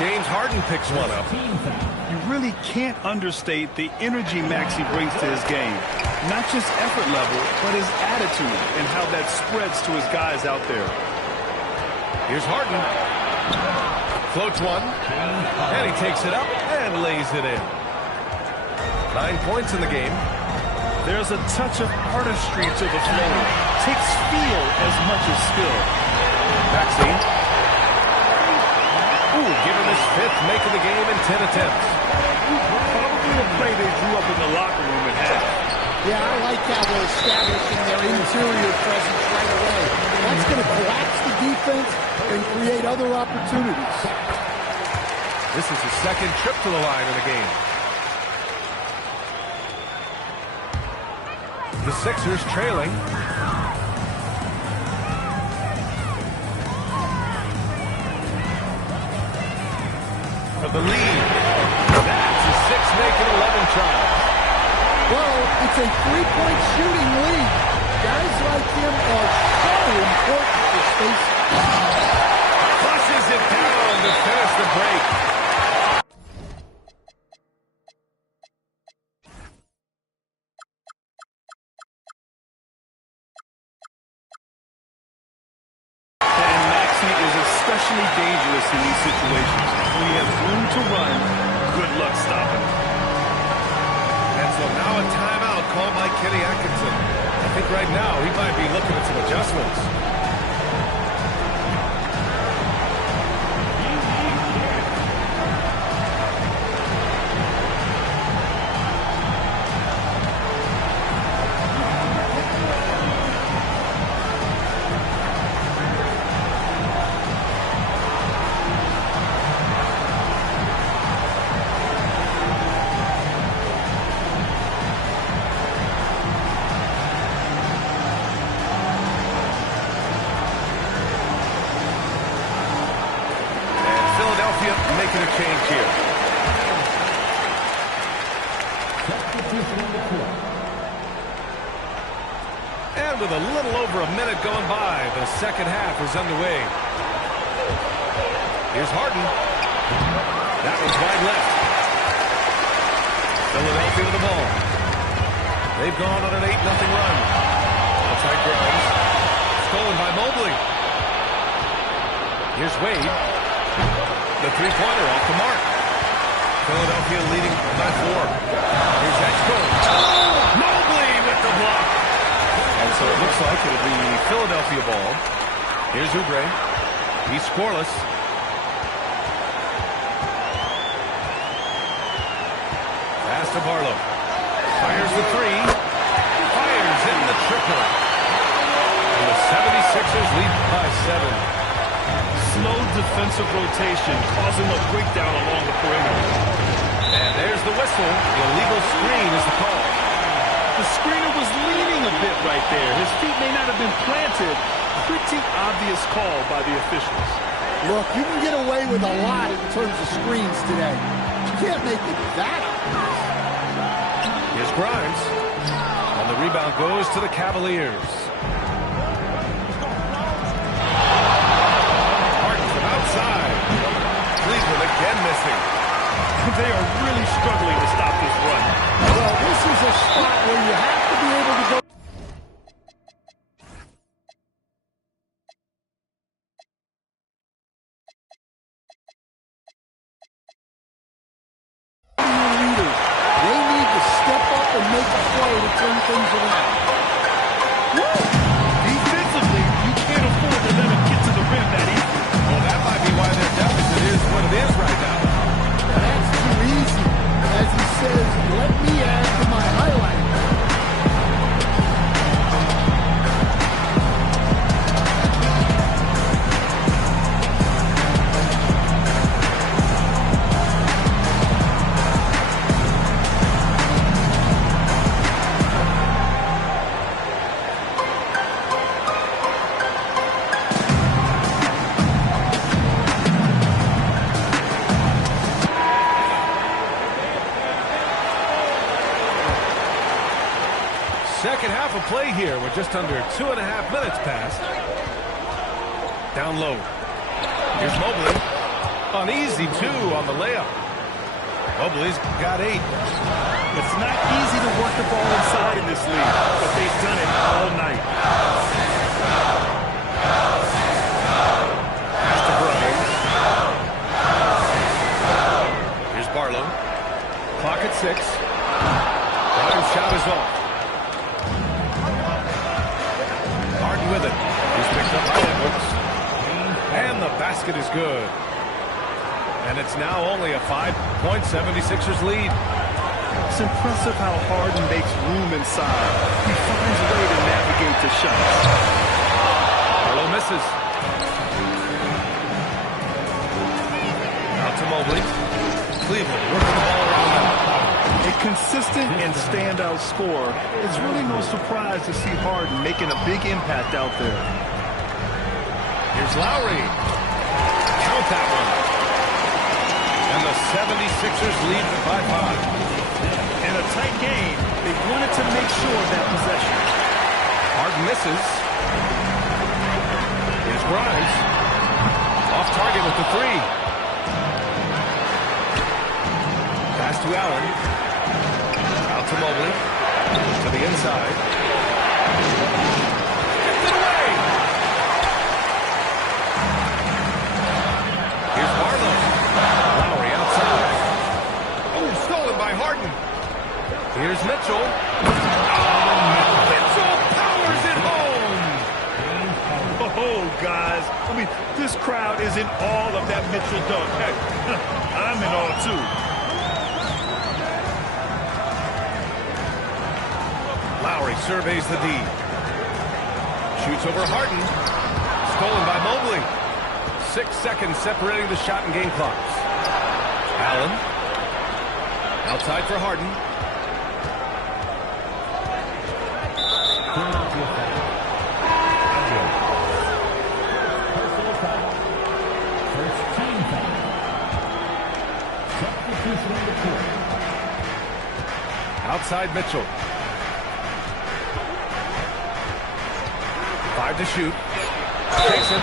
James Harden picks one up. You really can't understate the energy Maxey brings to his game. Not just effort level, but his attitude and how that spreads to his guys out there. Here's Harden. Floats one. And he takes it up and lays it in. 9 points in the game. There's a touch of artistry to the floater. Takes feel as much as skill. Maxey. Ooh, give him his 5th, making the game in 10 attempts. Probably a play they drew up in the locker room at half. Yeah, I like how they're establishing their interior presence right away. That's going to collapse the defense and create other opportunities. This is his 2nd trip to the line in the game. The Sixers trailing. For the lead. That's a 6-make-it 11 try. Well, it's a 3-point shooting lead. Guys like him are so important for space. Flushes it down to finish the break. And Maxey is especially dangerous in these situations. When he has room to run, good luck stopping him. And so now a timeout called by Kenny Atkinson. I think right now he might be looking at some adjustments. Making a change here. And with a little over a minute going by, the second half is underway. Here's Harden. That one's wide left. Philadelphia with the ball. They've gone on an 8-0 run. Outside Grimes. Stolen by Mobley. Here's Wade. The three-pointer off the mark. Philadelphia leading by 4. Here's Expo. Mobley with the block. And so it looks like it'll be Philadelphia ball. Here's Oubre. He's scoreless. Pass to Barlow. Fires the 3. Fires in the triple. And the 76ers lead by 7. slow defensive rotation causing a breakdown along the perimeter. And there's the whistle. The illegal screen is the call. The screener was leaning a bit right there. His feet may not have been planted. Pretty obvious call by the officials. Look, you can get away with a lot in terms of screens today. You can't make it that obvious. Here's Grimes. And the rebound goes to the Cavaliers. Harden from outside. Cleveland again missing. They are really struggling to stop this run. Well, this is a spot where you have to be able to go. Leaders, they need to step up and make a play to turn things around. Defensively, you can't afford to let them get to the rim that easy. Well, that might be why their deficit is what it is right now. That's too easy. As he says, let me add to my highlight. Second half of play here with just under 2.5 minutes passed. Down low. Here's Mobley. An easy 2 on the layup. Mobley's got 8. It's not easy to work the ball inside in this league, but they've done it all night. Pass to Grimes. Here's Barlow. Clock at 6. Grimes' shot is off. Harden with it. He's picked up by Edwards. And the basket is good. And it's now only a 5-76ers lead. It's impressive how Harden makes room inside. He finds a way to navigate the shots. Barlow misses. Out to Mobley. Cleveland working the ball around them. A consistent and standout scorer. It's really no surprise to see Harden making a big impact out there. Here's Lowry. Count that one. And the 76ers lead by 5. In a tight game, they wanted to make sure of that possession. Harden misses. Here's Grimes. Off target with the 3. Pass to Allen. Out to Mobley. To the inside. Gets it away! Here's Barlow. Lowry outside. Oh, stolen by Harden. Here's Mitchell. Oh, Mitchell powers it home! Oh, guys. I mean, this crowd is in awe of that Mitchell dunk. Heck, I'm in awe, too. Lowry surveys the D. Shoots over Harden. Stolen by Mobley. 6 seconds separating the shot and game clocks. Allen. Outside for Harden. Outside Mitchell. 5 to shoot. Jason.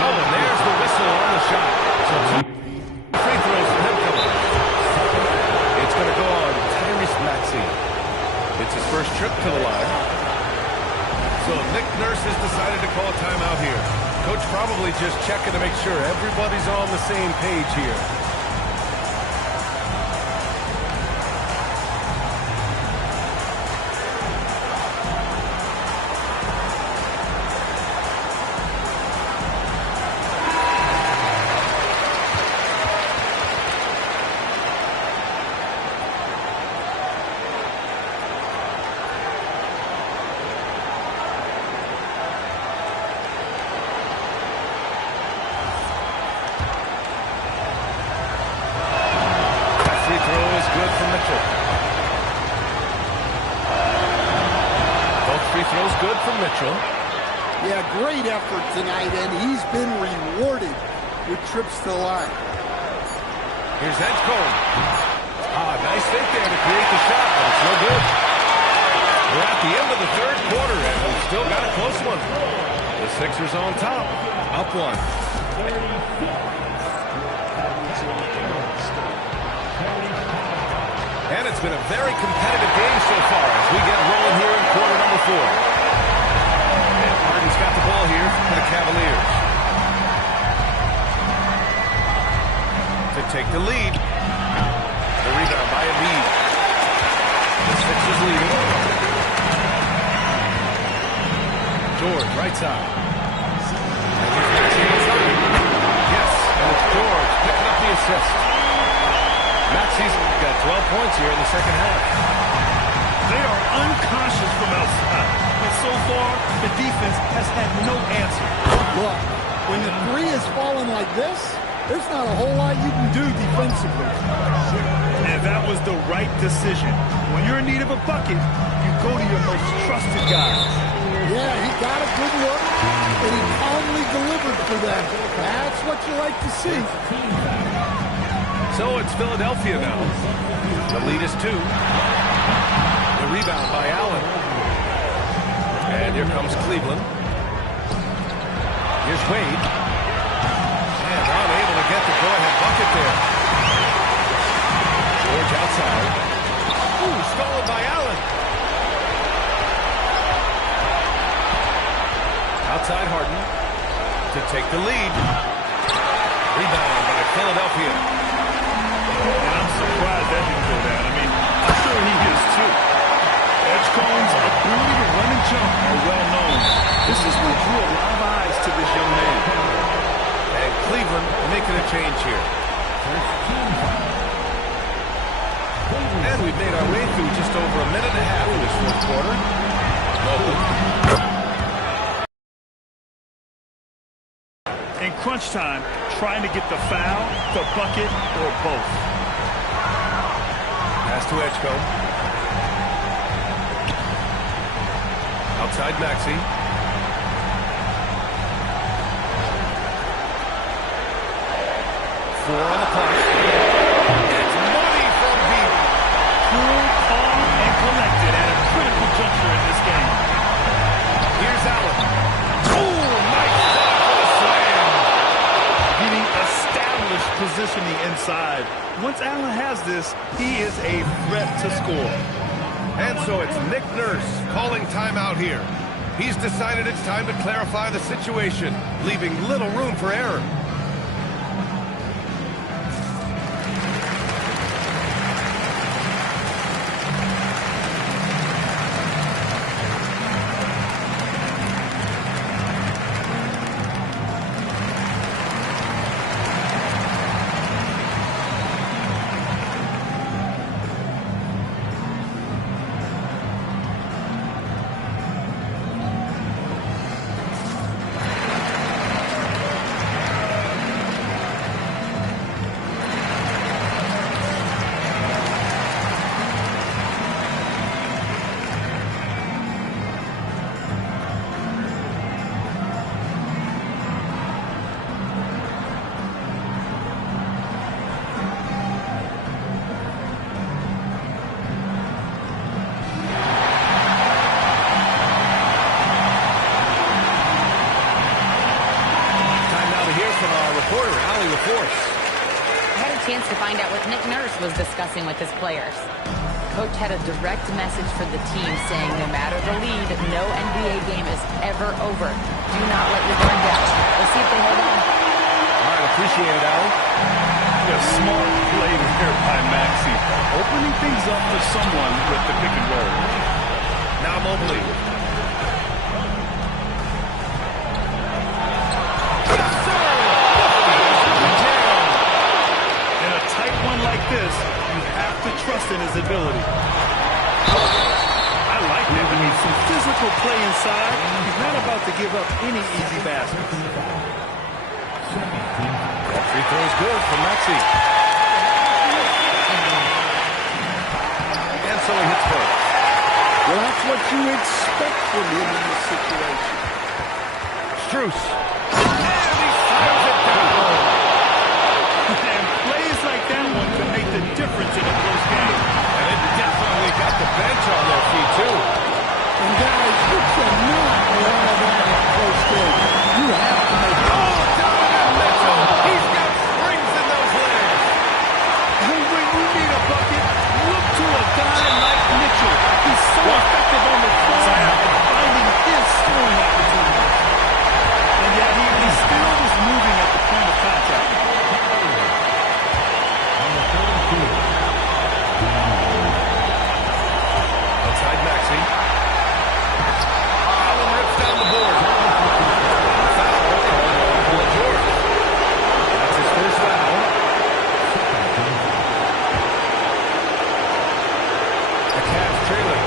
Oh, and there's the whistle on the shot. So 2 free throws for him coming. It's going to go on Tyrese Maxey. It's his first trip to the line. So Nick Nurse has decided to call a timeout here. Coach probably just checking to make sure everybody's on the same page here. good from Mitchell. Both free throws good from Mitchell. Yeah, great effort tonight, and he's been rewarded with trips to the line. Here's Edgecombe. Nice fake there to create the shot, but it's no good. We're at the end of the third quarter, and we've still got a close one. The Sixers on top, up one. And it's been a very competitive game so far as we get rolling here in quarter number 4. And Harden's got the ball here for the Cavaliers. To take the lead. The rebound by Embiid. The Sixers leading. George, right side. And he's Maxey inside. Yes, and it's George picking up the assist. Maxey's got 12 points here in the second half. They are unconscious from outside. And so far, the defense has had no answer. Look, when the three is falling like this, there's not a whole lot you can do defensively. And that was the right decision. When you're in need of a bucket, you go to your most trusted guys. Yeah, he got a good look, and he calmly delivered for them. That's what you like to see. So it's Philadelphia now. The lead is 2. The rebound by Allen. And here comes Cleveland. Here's Wade. And unable to get the go-ahead bucket there. George outside. Ooh, stolen by Allen. Outside Harden to take the lead. Rebound by Philadelphia. And I'm surprised that didn't go down. I mean, I'm sure he is too. Edgecombe's ability to run and jump are well known. This is what drew a lot of eyes to this young man. And Cleveland making a change here. And we've made our way through just over a minute and a half in this fourth quarter. In crunch time, trying to get the foul, the bucket, or both. Pass to Edgecombe. Outside Maxey. 4 on the clock. It's money from Beaver. Cool, calm, and collected at a critical juncture in this game. Here's Allen. Oh, nice shot for the slam. Getting established positioning inside. Once Allen has this, he is a threat to score. And so it's Nick Nurse calling timeout here. He's decided it's time to clarify the situation, leaving little room for error. To find out what Nick Nurse was discussing with his players. Coach had a direct message for the team saying no matter the lead, no NBA game is ever over. Do not let your guard down. We'll see if they hold on. All right, appreciate it, Allen. A smart play here by Maxey. Opening things up for someone with the pick and roll. Now Mobley. This, you have to trust in his ability. I like that. I mean, some physical play inside. He's not about to give up any easy baskets. Free throw is good for Maxey. he hits first. Well, that's what you expect from him in this situation. Strus. And he slams it down. And plays like that one can make the difference in a close game. And it definitely got the bench on their feet, too. And guys, you cannot allow that in a close game. You have to make it. Oh, Donovan Mitchell. He's got springs in those legs. And when you need a bucket, look to a guy like Mitchell. He's so effective on the floor at finding his scoring opportunities. And yet he still is moving at the point of contact. Outside Maxey. Allen rips down the board. Foul on Paul George. That's his first foul. The Cavs trailing.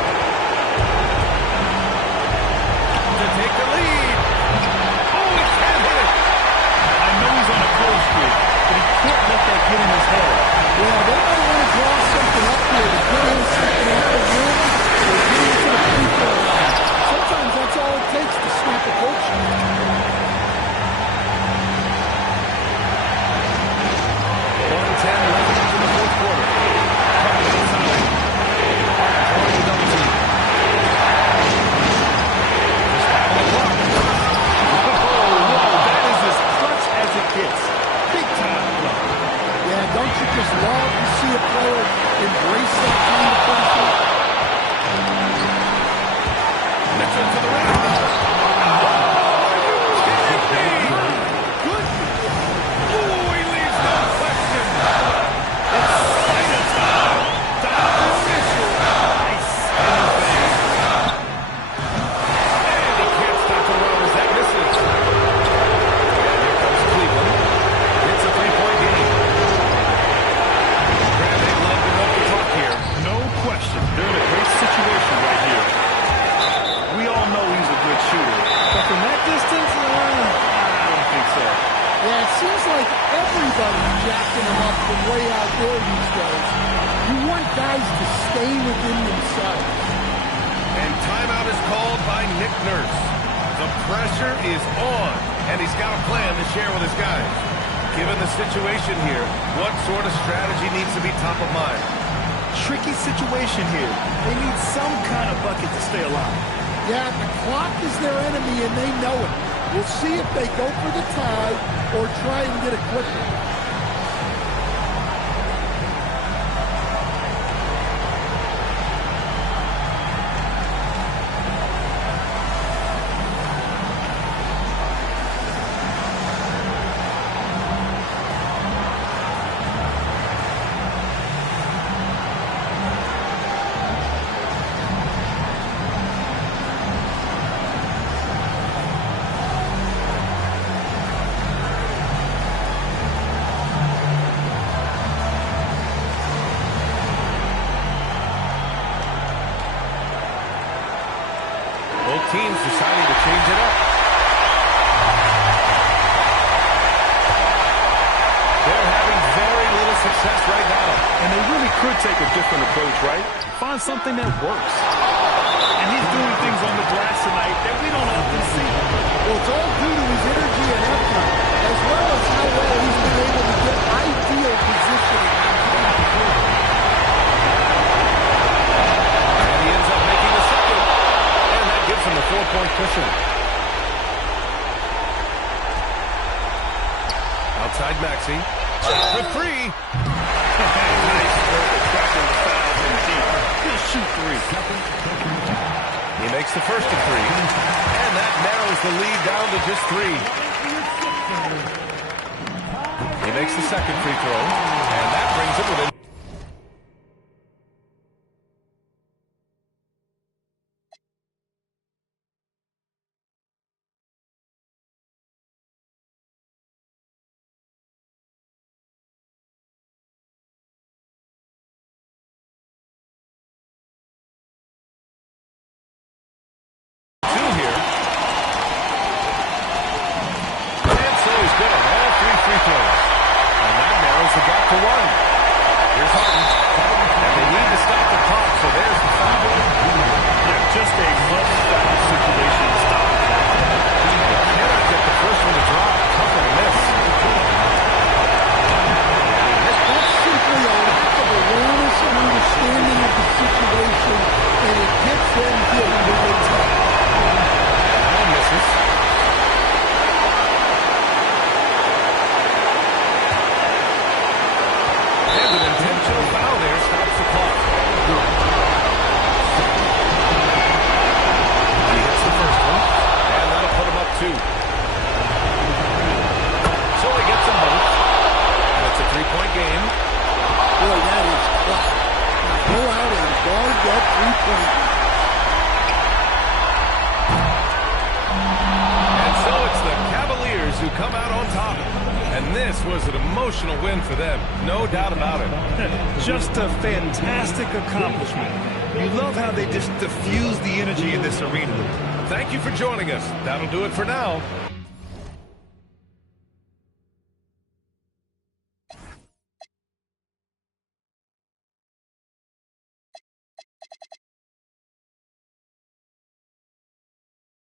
To take the lead. Oh, he can't hit it. I know he's on a cold streak, but he can't let that get in his head. Yeah, they might want to draw something up here to get him something off the rim or get him to the free throw line. Sometimes that's all it takes to snap a coach. 1:10 left in the fourth quarter. Coming inside. Drawing the double team. That is as clutch as it gets. Big time play. Yeah, don't you just love to see a player embrace that kind of pressure? Mitchell to the rim. Seems like everybody's jacking him up from way out there these days. You want guys to stay within themselves. And timeout is called by Nick Nurse. The pressure is on, and he's got a plan to share with his guys. Given the situation here, what sort of strategy needs to be top of mind? Tricky situation here. They need some kind of bucket to stay alive. Yeah, the clock is their enemy, and they know it. We'll see if they go for the tie or try and get a quick one. Teams deciding to change it up. They're having very little success right now. And they really could take a different approach, right? Find something that works. And he's doing things on the glass tonight that we don't often see. Well, it's all due to his energy and effort, as well as how well he's been able to get ideal positioning. And he ends up making the second. Gives him a 4-point cushion. Outside Maxey. The three. Nice work attracting the foul from deep. He'll shoot three. He makes the first of three. And that narrows the lead down to just three. He makes the second free throw. And that brings him within. And so he's good on all three free throws. And that narrows the gap to one. that three-point. And so it's the Cavaliers who come out on top. And this was an emotional win for them, no doubt about it. Just a fantastic accomplishment. You love how they just diffuse the energy in this arena. Thank you for joining us. That'll do it for now.